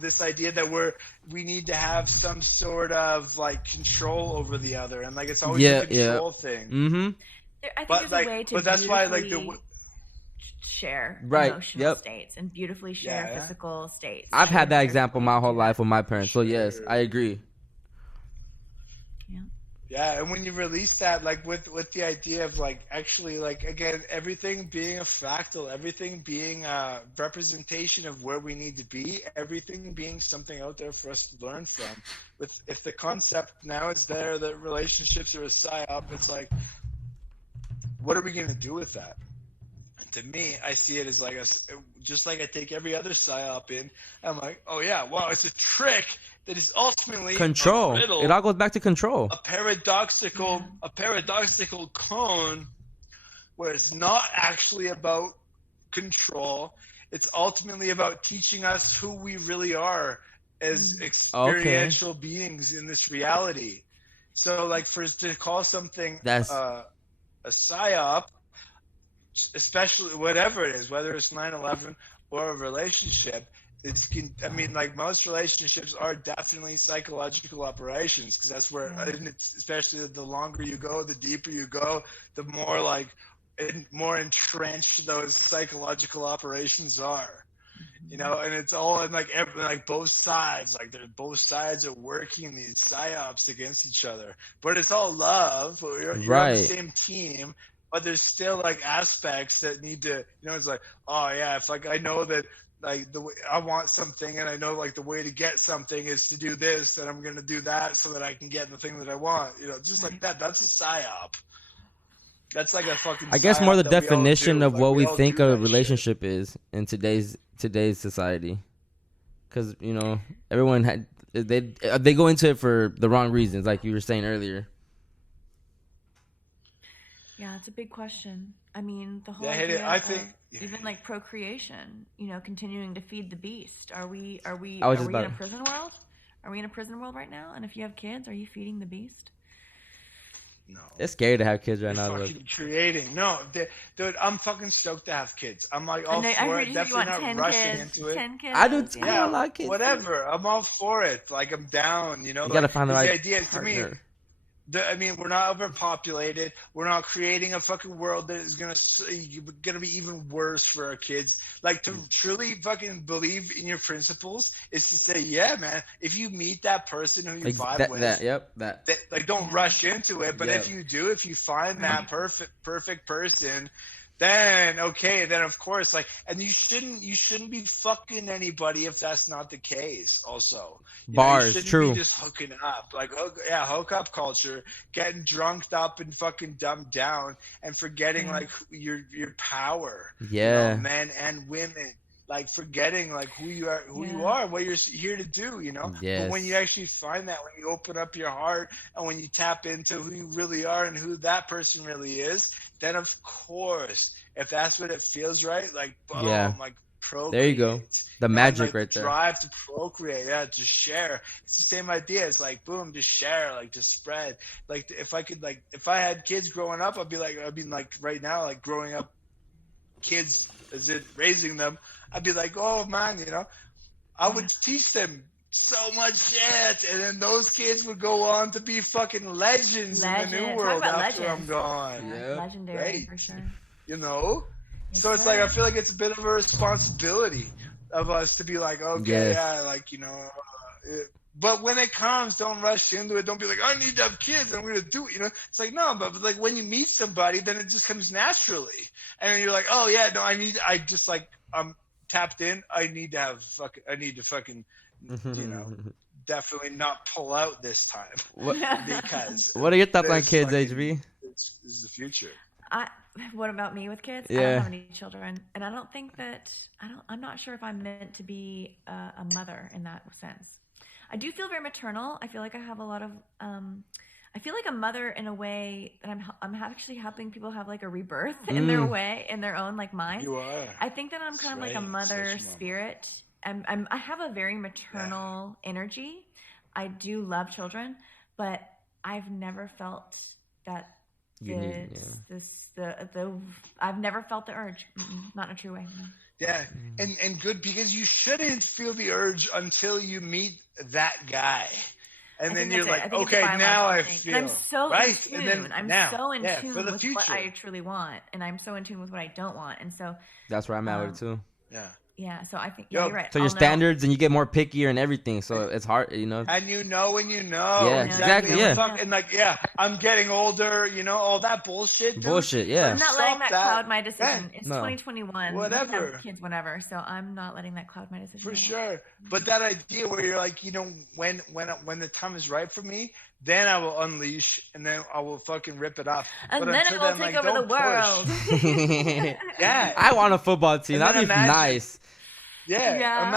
this idea that we need to have some sort of like control over the other, and like it's always a control thing. Mm-hmm. I think there's a way to but that's why like share emotional states and beautifully share physical states. I've had that example my whole life with my parents, so yes, I agree. Yeah, and when you release that, like with the idea of like actually like again everything being a fractal, everything being a representation of where we need to be, everything being something out there for us to learn from. If the concept now is there that relationships are a psyop, it's like, what are we going to do with that? And to me, I see it as like just like I take every other psyop in. I'm like, oh yeah, wow, it's a trick. That is ultimately control. It all goes back to control. A paradoxical clone where it's not actually about control. It's ultimately about teaching us who we really are as experiential beings in this reality. So like for us to call something a psyop, especially whatever it is, whether it's 9/11 or a relationship, I mean, like most relationships are definitely psychological operations, because that's where, and it's, especially the longer you go, the deeper you go, the more like more entrenched those psychological operations are. You know, and it's all in like like both sides, like both sides are working these psyops against each other, but it's all love. You're on the same team, but there's still like aspects that need to, you know, it's like, oh yeah, if like I know that like the way I want something, and I know like the way to get something is to do this, then I'm gonna do that so that I can get the thing that I want. You know, just like that. That's a psyop. That's like a fucking. I guess more the definition of like, what we think a relationship is in today's society, because you know everyone they go into it for the wrong reasons, like you were saying earlier. Yeah, it's a big question. I mean, the whole Yeah, idea I of think- even like procreation, you know, continuing to feed the beast. Are we I was in just a about- prison world? Are we in a prison world right now? And if you have kids, are you feeding the beast? No. It's scary to have kids right now. Fucking creating. No, dude, I'm fucking stoked to have kids. I'm like all I for heard it. you said you Definitely want not 10 rushing kids. into it. 10 kids. I do too. Yeah. I like kids. Whatever. I'm all for it. Like I'm down. You know, You gotta find the right idea to me. partner. I mean, we're not overpopulated. We're not creating a fucking world that is gonna be even worse for our kids. Like to truly fucking believe in your principles is to say, yeah, man. If you meet that person who you vibe with, that. like don't rush into it. But Yeah. if you do, if you find that perfect person, then okay, then of course, like, and you shouldn't be fucking anybody if that's not the case. Also, Bars, you shouldn't true. be just hooking up, like hookup culture, getting drunked up and fucking dumbed down, and forgetting like your power. Yeah. you know, men and women. Like forgetting like who you are, what you're here to do, you know. Yes. But when you actually find that, when you open up your heart and when you tap into who you really are and who that person really is, then of course, if that's what it feels right, like boom, like procreate. There you go. The magic right there. Drive to procreate, to share. It's the same idea. It's like boom, to share, like to spread. Like if I had kids growing up, I'd be like right now, like growing up kids, as in raising them, I'd be like, oh man, you know, I would teach them so much shit, and then those kids would go on to be fucking legends in the new world after I'm gone. Yeah, legendary right? for sure. You know, Yes, so it's sir. like I feel like it's a bit of a responsibility of us to be like, okay, Yes. yeah, like you know. But when it comes, don't rush into it. Don't be like, I need to have kids. I'm going to do it. You know, it's like, no, but like when you meet somebody, then it just comes naturally. And then you're like, oh yeah, no, I'm tapped in. I need to fucking, you know, definitely not pull out this time. Because What are your thoughts on this kids, fucking- HB? This is the future. What about me with kids? I Yeah. don't have any children, and I don't think that I'm not sure if I'm meant to be a mother in that sense. I do feel very maternal. I feel like I have a lot of. I feel like a mother in a way that I'm actually helping people have like a rebirth in their way, in their own like mind. You are. I think that I'm kind of like a mother spirit. I have a very maternal energy. I do love children, but I've never felt that. I've never felt the urge. Not in a true way. No. Yeah, and good, because you shouldn't feel the urge until you meet that guy, and then you're like, okay, now I feel. And I'm so right, in tune. and then I'm now, so in tune for the with future. what I truly want, and I'm so in tune with what I don't want, and so That's where I'm at with it too. yeah. So I think Yo, you're right. So your I'll know. standards, and you get more pickier and everything. So it's hard, you know. And you know when you know. Yeah, exactly, yeah. And like, I'm getting older, you know, all that bullshit. Dude. Bullshit, yeah. I'm not letting that cloud my decision. Yeah. It's No. 2021. Whatever. We have kids, whatever. So I'm not letting that cloud my decision. For sure. But that idea where you're like, you know, when the time is right for me, then I will unleash, and then I will fucking rip it off. And but then it until will then, take like, over the don't push. world. Yeah. I want a football team. And That'd then be imagine- nice. Yeah.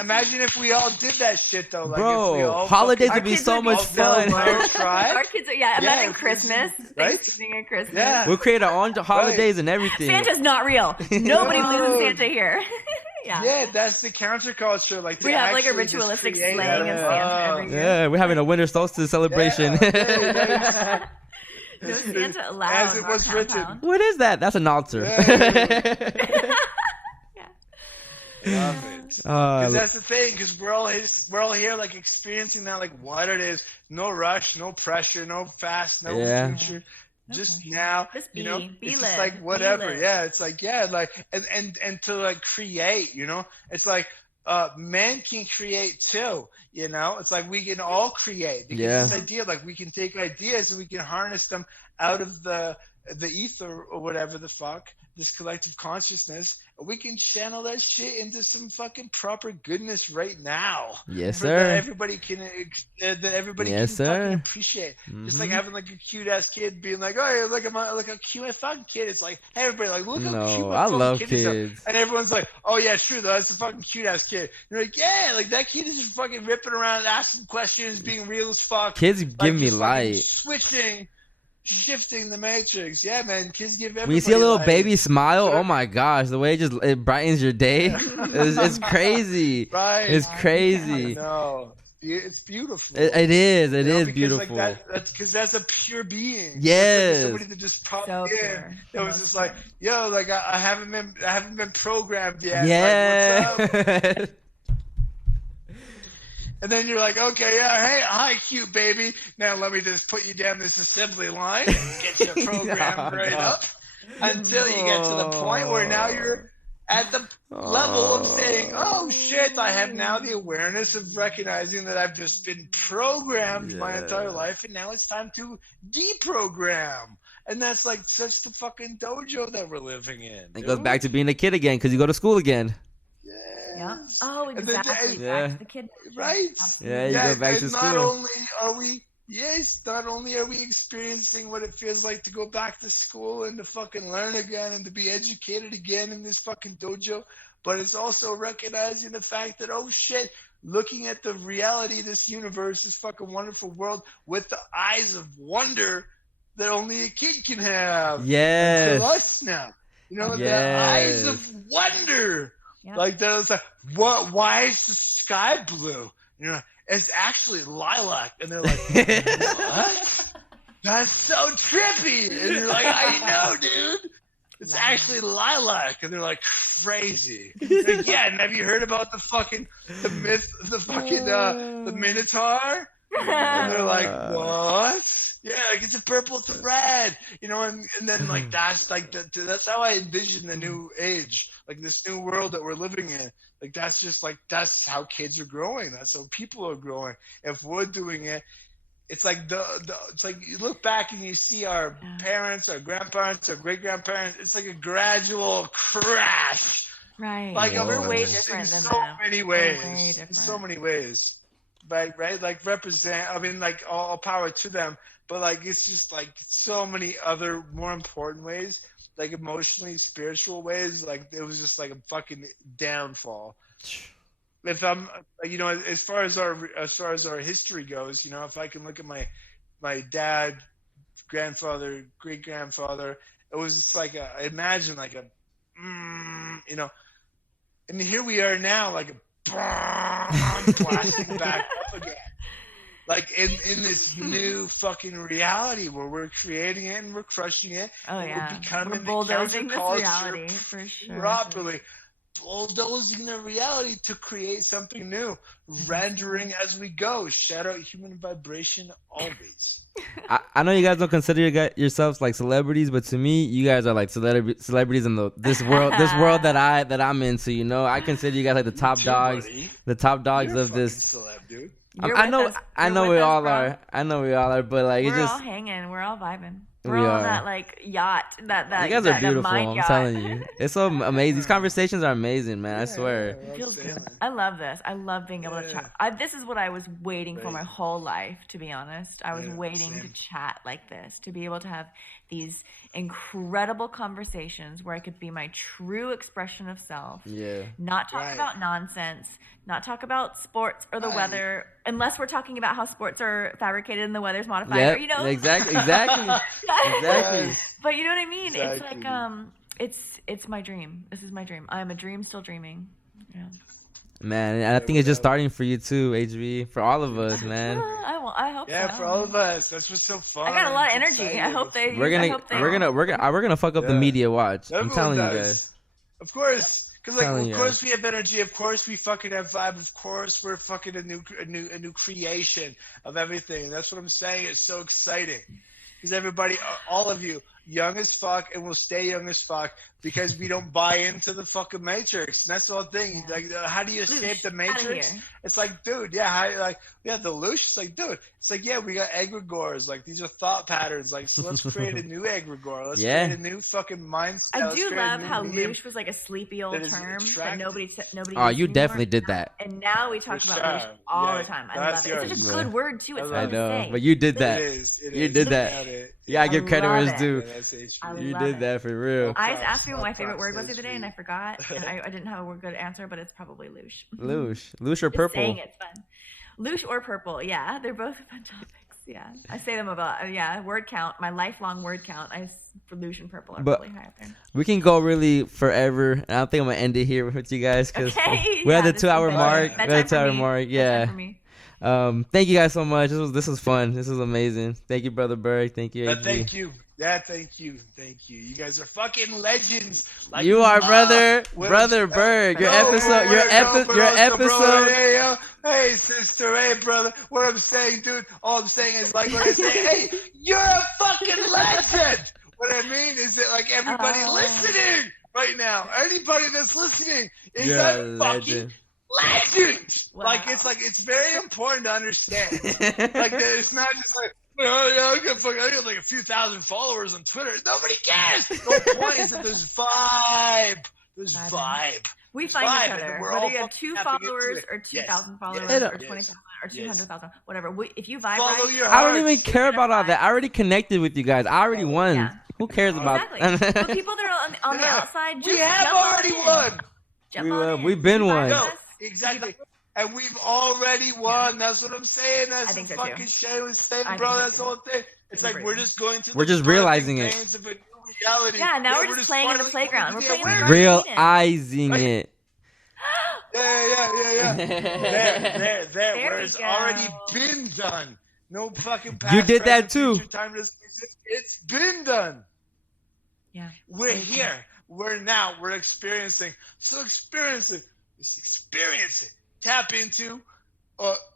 Imagine if we all did that shit though. Like Bro, if we all holidays fucking- would be kids so would be much so fun. well tried. Our kids are, imagine Christmas, right? Thanksgiving and Christmas. Yeah. We'll create our own holidays and everything. Santa's not real. Nobody believes in No. Santa here. Yeah. Yeah, that's the counterculture. Like We to have like a actually just ritualistic create slaying that. of Santa every year. Yeah, we're having a winter solstice celebration. Yeah. No Santa allowed. As it in our was written. compound. What is that? That's an altar. Yeah. Love it. Because that's the thing. Because we're all here, like experiencing that, like what it is. No rush, no pressure, no fast, no future. Just now, Just you know, be it's live, just like be whatever. live. Yeah, it's like like and to like create. You know, it's like men can create too. You know, it's like we can all create because this idea, like we can take ideas and we can harness them out of the ether or whatever the fuck, this collective consciousness. We can channel that shit into some fucking proper goodness right now. Yes, For sir. That everybody can fucking appreciate. Just like having like a cute ass kid being like, oh, look at my a cute fucking kid. It's like, hey, everybody, like, look how cute my fucking kid is. And everyone's like, oh yeah, true though, that's a fucking cute ass kid. You're like, yeah, like that kid is just fucking ripping around, asking questions, being real as fuck. Kids like, give me light. Shifting the matrix. Yeah, man. Kids give everybody When you see a little light. baby smile, oh my gosh, the way it brightens your day. It's crazy. Right. It's crazy. No. It's beautiful. It is. It is because beautiful. Like that's because that's a pure being. Yes. Like somebody that just popped So in. pure. It was just like, yo, like I haven't been programmed yet. Yeah. Like, what's up? And then you're like, okay, yeah, hey, hi, cute baby. Now let me just put you down this assembly line and get you programmed up until you get to the point where now you're at the level of saying, oh, shit, I have now the awareness of recognizing that I've just been programmed my entire life, and now it's time to deprogram. And that's like such the fucking dojo that we're living in. It goes back to being a kid again because you go to school again. Yeah. Oh, exactly. Yeah. Back to the kid. Right. Yeah, you go back to school. Not only are we experiencing what it feels like to go back to school and to fucking learn again and to be educated again in this fucking dojo, but it's also recognizing the fact that, oh shit, looking at the reality of this universe, this fucking wonderful world with the eyes of wonder that only a kid can have. Yes. Until us now. You know, the eyes of wonder. Yep. Like that's like, what? Why is the sky blue? You know, it's actually lilac, and they're like, what? That's so trippy. And you're like, I know, dude. It's actually lilac, and they're like, crazy. Like, yeah, and have you heard about the myth, the Minotaur? And they're like, what? Yeah, like it's a purple thread, you know, and then like that's like that's how I envision the new age, like this new world that we're living in. Like that's just like that's how kids are growing. That's how people are growing. If we're doing it, it's like it's like you look back and you see our parents, our grandparents, our great grandparents. It's like a gradual crash. Right. Like we're way just different in than so them. many ways. In so many ways. Right? Like represent. I mean, like all power to them. But like it's just like so many other more important ways, like emotionally spiritual ways. Like it was just like a fucking downfall. If I'm, you know, as far as our history goes, you know, if I can look at my dad, grandfather, great grandfather, it was just like imagine like a, you know, and here we are now, like a blasting back up again. Like in this new fucking reality where we're creating it and we're crushing it. Oh yeah, we're becoming bulldozing this reality for sure. Properly bulldozing the reality to create something new, rendering as we go. Shout out Human Vibration always. I know you guys don't consider yourselves like celebrities, but to me, you guys are like celebrities in this world that I'm into. You know, I consider you guys like the top dogs, You're of this. Celeb, dude. I know we all are. I know we all are, but like we're it just all hanging. We're all vibing. We We're all are. on that like yacht. That you guys are that beautiful. mind I'm yacht. telling you, it's so amazing. These conversations are amazing, man. I swear. It feels good. I love this. I love being able to chat. This is what I was waiting for my whole life, to be honest. I was waiting to chat like this, to be able to have these incredible conversations where I could be my true expression of self. Yeah. Not talk about nonsense, not talk about sports or the weather, unless we're talking about how sports are fabricated and the weather's modified. Yeah, Or, you know? exactly. But you know what I mean? Exactly. It's like it's my dream. This is my dream. I am a dream still dreaming. Yeah. Man, and I think it's just starting for you too, HV, for all of us, man. I hope so. Yeah, for all of us. That's what's so fun. I got a lot of It's energy. exciting. I hope they. We're gonna fuck up the media. Watch. I'm Everyone telling you does. guys. Of course. Because like, Telling of you. course we have energy. Of course we fucking have vibe. Of course we're fucking a new creation of everything. That's what I'm saying. It's so exciting because everybody, all of you, young as fuck, and will stay young as fuck because we don't buy into the fucking matrix. And that's the whole thing. Like, how do you escape Loosh, the outta matrix? here. It's like, dude, yeah, we have the loosh. It's like, dude, it's like, yeah, we got egregores. Like, these are thought patterns. Like, so let's create a new egregore. Let's Yeah. create a new fucking mindset. I Let's do create a love new how medium loosh was like a sleepy old that is term that attractive. nobody Oh, used you anymore. definitely did that. And now we talk For about sure. loosh all Yeah, the time. I that's love it. It's such a yours. good word too. It's I I fun to know, say. but you did It that. is. It You is. did that. Got it. Yeah, I give credit where it's love due. Yeah, that's it. I You love did it. that for real. I just Props, asked me what my favorite props, word was the that's other day, and I sweet. forgot. And I didn't have a good answer, but it's probably loosh. Loosh or Just purple? saying it's fun. Loosh or purple, yeah, they're both fun topics. Yeah, I say them about word count. My lifelong word count. For loosh and purple are But- probably high up there. We can go really forever. And I don't think I'm gonna end it here with you guys because Okay, we're at the this is 2 hour bedtime. mark. We're at the 2 hour Bedtime for me. mark. Bedtime Yeah. for me. Thank you guys so much. This was fun. This was amazing. Thank you, Brother Berg. Thank you, AG. Thank you. Yeah, thank you. Thank you. You guys are fucking legends. Like, You are brother Brother Berg. Your episode. Hey, yo. Hey, sister. Hey, brother. What I'm saying, dude, all I'm saying is like when I say, hey, you're a fucking legend. What I mean is that like everybody listening right now, anybody that's listening is Yeah, a fucking legend. Wow. It's very important to understand. Like that it's not just like, oh yeah, I got like a few thousand followers on Twitter. Nobody cares. The whole point is that there's vibe. There's vibe. We find vibe, each and other. we're Whether all you have fucking 2 tapping into followers it. or 2,000 Yes, followers yes, or yes, 20,000 or yes. 200,000, whatever. If you vibe Follow right, your I don't hearts. even care about all that. I already connected with you guys. I already won. Yeah. Who cares about? exactly. But people that are on the Yeah. outside, We just have jump on already in. won. Jump on in. We've been You vibe one. with No, us? exactly. And we've already won. That's what I'm saying. That's I think the so, too. fucking shameless saying, I bro. think so, That's the too. whole thing. It's like we're just going to. We're just realizing it. Games of a new reality. Yeah, now we're just playing in the finally playground. going We're to playing in the the garden. Realizing it. Yeah. There. There Where we it's go. already been done. No fucking past. You did that present, too. future, time doesn't exist. It's been done. Yeah. We're here. We're experiencing. So experience it. Just experience it. Tap into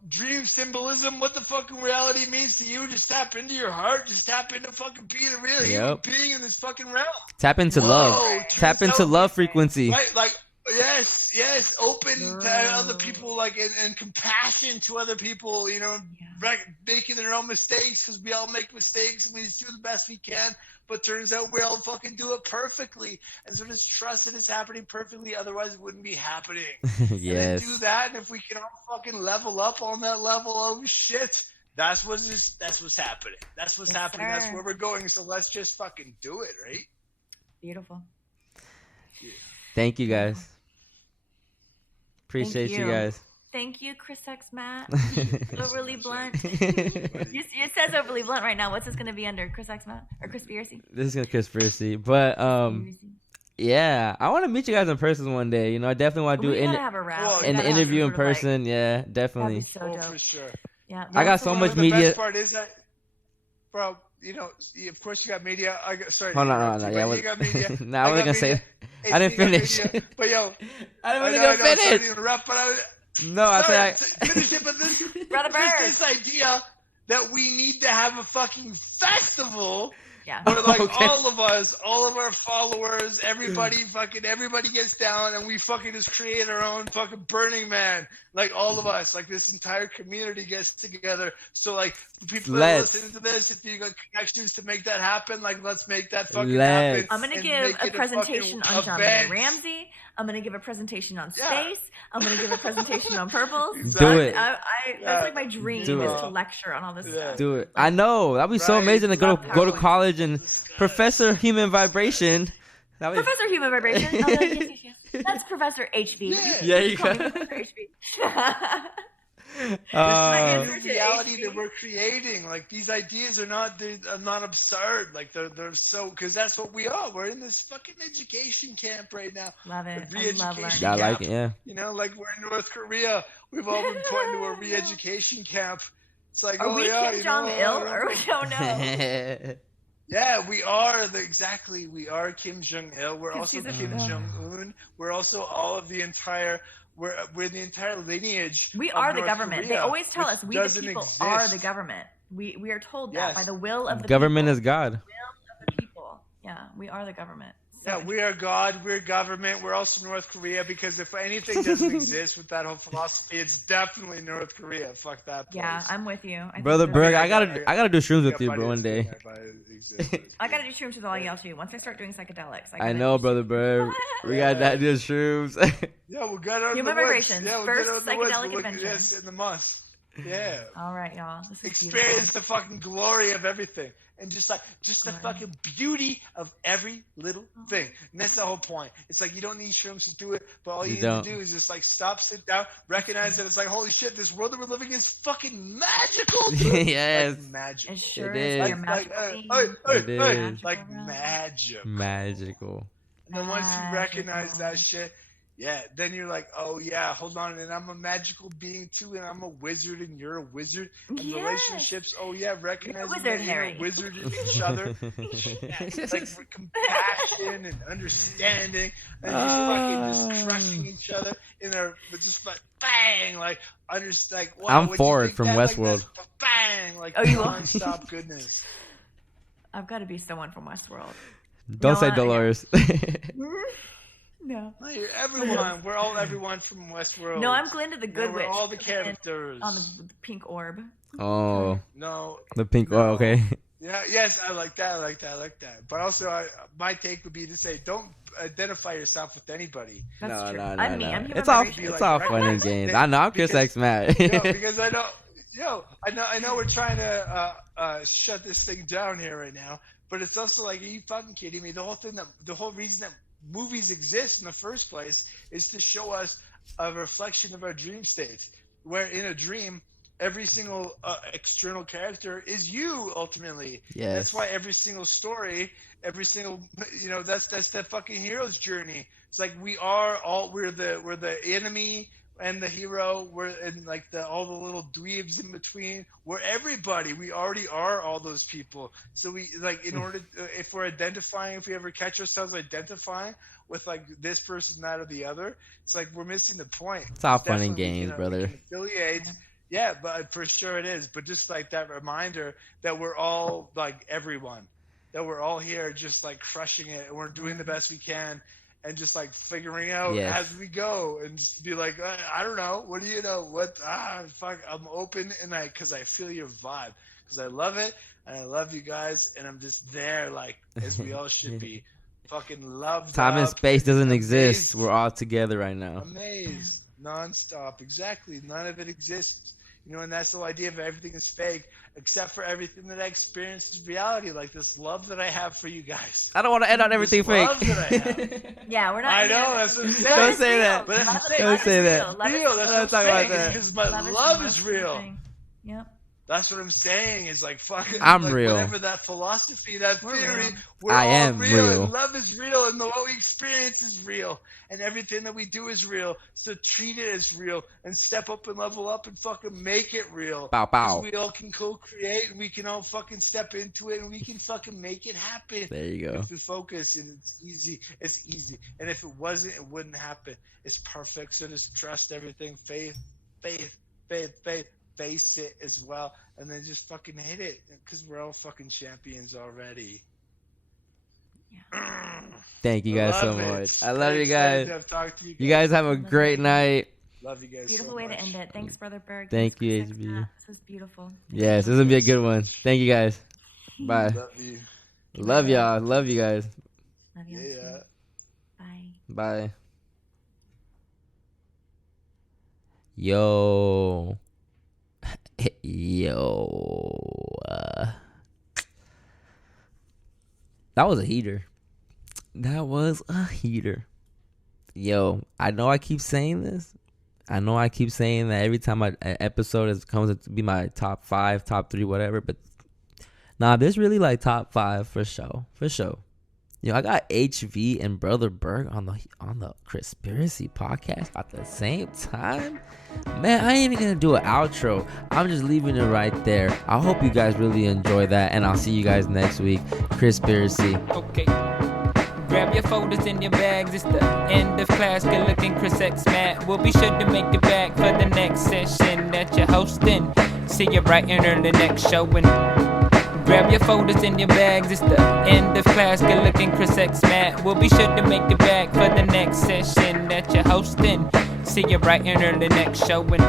dream symbolism. What the fucking reality means to you. Just tap into your heart. Just tap into fucking being a real human being in this fucking realm. Tap into Whoa, love. Tap turns into out- love frequency. Right? Like, yes. Open to other people, like, and compassion to other people, you know, right, making their own mistakes because we all make mistakes and we just do the best we can. But turns out we all fucking do it perfectly. And so just trust that it's happening perfectly. Otherwise, it wouldn't be happening. And then Yes. do that. And if we can all fucking level up on that level, oh shit. That's what's happening. That's what's Yes, happening. sir. That's where we're going. So let's just fucking do it, right? Beautiful. Thank you guys. Appreciate you you. guys. Thank you, Chris X Matt. Overly blunt. It says overly blunt right now. What's this going to be under? Chris X Matt or Conspiracy? This is a conspiracy, but yeah, I want to meet you guys in person one day. You know, I definitely want to do We gotta have a wrap. Well, We an gotta have interview some in sort of, like- person. Yeah, that'd be definitely. so Oh, dope. for sure. Yeah. I got so much The media. best part is that, bro, you know, of course you got media. Sorry. Hold on. but Yeah, you got media. no, I wasn't got gonna say. media. I didn't You got finish. media. But yo, I I wasn't know, gonna sorry finish. to interrupt, but No, I said. finish it. But this, Brother there's Berg. this idea that we need to have a fucking festival. Yeah. Where like Okay. all of us, all of our followers, everybody gets down and we fucking just create our own fucking Burning Man. Like all of us, like this entire community gets together. So like the people that are Let's. listening to this, if you got connections to make that happen, like let's make that fucking Let's. happen. I'm going to and give make a it presentation fucking on John event. Ramsey. I'm going to give a presentation on Yeah. space. I'm going to give a presentation on purples. Do it. That's like my dream Do is it. to lecture on all this Yeah. stuff. Do it. I know. That'd be so Right. amazing to go to Love college and Professor Human Vibration. That would- Professor Human Vibration. Oh, yes. That's Professor HV. Yeah. Yeah, you Call me go. Professor HV. This answer is to the reality HB. that we're creating. Like these ideas are not absurd. Like they're so because that's what we are. We're in this fucking education camp right now. Love it. The I love re-education Yeah, I learning. like it. Yeah. You know, like we're in North Korea. We've all been put into a re-education camp. It's like, Are oh we yeah, Kim you Jong know, Il or we don't know? Yeah, we are exactly. We are Kim Jong Il. We're also he's a Kim female. Jong Un. We're also all of the entire. We're the entire lineage. We of are the North government. Korea, they always tell which us we the doesn't people exist. are the government. We are told that Yes. by the will of the Government people. is God. Will of the people. Yeah, we are the government. So Yeah, we are God. We're government. We're also North Korea because if anything doesn't exist with that whole philosophy, it's definitely North Korea. Fuck that place. yeah, I'm with you. I think Brother you're Berg, right. I gotta do shrooms with got you, buddy bro, one that's day. good, my buddy exists. I gotta do shrooms with all y'all too. Once I start doing psychedelics, I know, Brother Berg. We got that do shrooms. Yeah, we'll get out in Human the woods. vibrations. Yeah, we'll First get out in the woods. psychedelic We'll look at adventure. this in the month. Yeah. All right, y'all. This is Experience beautiful. the fucking glory of everything. And just the Glory. fucking beauty of every little thing. And that's the whole point. It's like you don't need shrooms to do it, but all you need don't. to do is just like stop, sit down, recognize that it's like, holy shit, this world that we're living in is fucking magical, dude. Yes. Like magic. It sure It is. is. You're magical being. It is. Like Magical. magic. Magical. And then once you recognize Magical. that shit, yeah, then you're like, oh yeah, hold on, and I'm a magical being too, and I'm a wizard, and you're a wizard. And Yes. relationships, oh yeah, recognize wizard, that you're Harry. a wizard in each other. Yeah, like for compassion and understanding, and just crushing each other in our, just like bang, like like. Wow, I'm what'd you Ford think from that? Like Westworld. this? Bang, like Oh, you are? non-stop goodness. I've got to be someone from Westworld. Don't No, say yeah. Dolores. No. No, you're everyone. We're all everyone from Westworld. No, I'm Glinda the No, Good we're Witch. all the characters. On the pink orb. Oh, No, the pink. Oh, okay. yeah, yes, I like that. I like that. I like that. But also, my take would be to say, don't identify yourself with anybody. That's No, true. no, I'm no, me. no. I'm human It's all vibration. it's all fun and games. I know. I'm Chris Because- X Matt. Because I know we're trying to shut this thing down here right now. But it's also like, are you fucking kidding me? The whole reason that movies exist in the first place is to show us a reflection of our dream state. Where in a dream, every single external character is you ultimately. Yes. That's why every single story, every single that's the fucking hero's journey. It's like we're the enemy and the hero. We're and like all the little dweebs in between. We're everybody. We already are all those people. So we like in order if we ever catch ourselves identifying with like this person, that, or the other, it's like we're missing the point. It's all fun and Definitely, games, we brother. can affiliate. Yeah, but for sure it is. But just like that reminder that we're all like everyone, that we're all here just like crushing it, and we're doing the best we can, and just like figuring out Yes. as we go, and just be like, I don't know, what do you know? Fuck, I'm open, and because I feel your vibe, because I love it, and I love you guys, and I'm just there, like as we all should be, fucking loved. Time and up, space doesn't exist. amazed. We're all together right now. Amazed, nonstop. Exactly. None of it exists. And that's the whole idea of everything is fake, except for everything that I experience is reality, like this love that I have for you guys. I don't want to end on everything This love fake. that I have. Yeah, we're not. I know, that's what I'm saying. Don't say that. But that's what I'm saying. Don't say that. Real, that's what I'm Let's talk about saying. that. Because my love is real. Yep. That's what I'm saying. Is like fucking. I'm like, real. Whatever that philosophy, that We're theory, real. we're I all am real. And love is real, and what we experience is real, and everything that we do is real. So treat it as real, and step up and level up, and fucking make it real. Bow, bow. 'Cause we all can co-create, and we can all fucking step into it, and we can fucking make it happen. There you go. If we focus, and it's easy. It's easy. And if it wasn't, it wouldn't happen. It's perfect. So just trust everything. Faith. Face it as well, and then just fucking hit it, because we're all fucking champions already. Thank you guys so Love it. much. I love you Excited guys. to have talked to you You guys have a great night. Love you guys. Beautiful so way much. to end it. Thanks, Brother Berg. Thank Thanks, you, Chris X HB. Matt. This was beautiful. Yes, this is gonna be a good one. Thank you guys. Bye. Love you. Love y'all. Love you guys. Love you. Yeah. Bye. Bye. Yo. Yo. That was a heater. That was a heater. Yo, I know I keep saying this. I know I keep saying that every time an episode comes to be my top 5, top 3, whatever. But nah, this really like top 5 for sure. For sure. I got HV and Brother Berg on the CHRISPIRACY podcast at the same time. Man, I ain't even gonna do an outro. I'm just leaving it right there. I hope you guys really enjoy that, and I'll see you guys next week. CHRISPIRACY. Okay. Grab your folders in your bags. It's the end of class. Good looking Chris X Matt. We'll be sure to make it back for the next session that you're hosting. See you bright and early next showing. Grab your folders in your bags. It's the end of class. Good looking Chris X Matt. We'll be sure to make it back for the next session that you're hosting. See you bright and early next showing.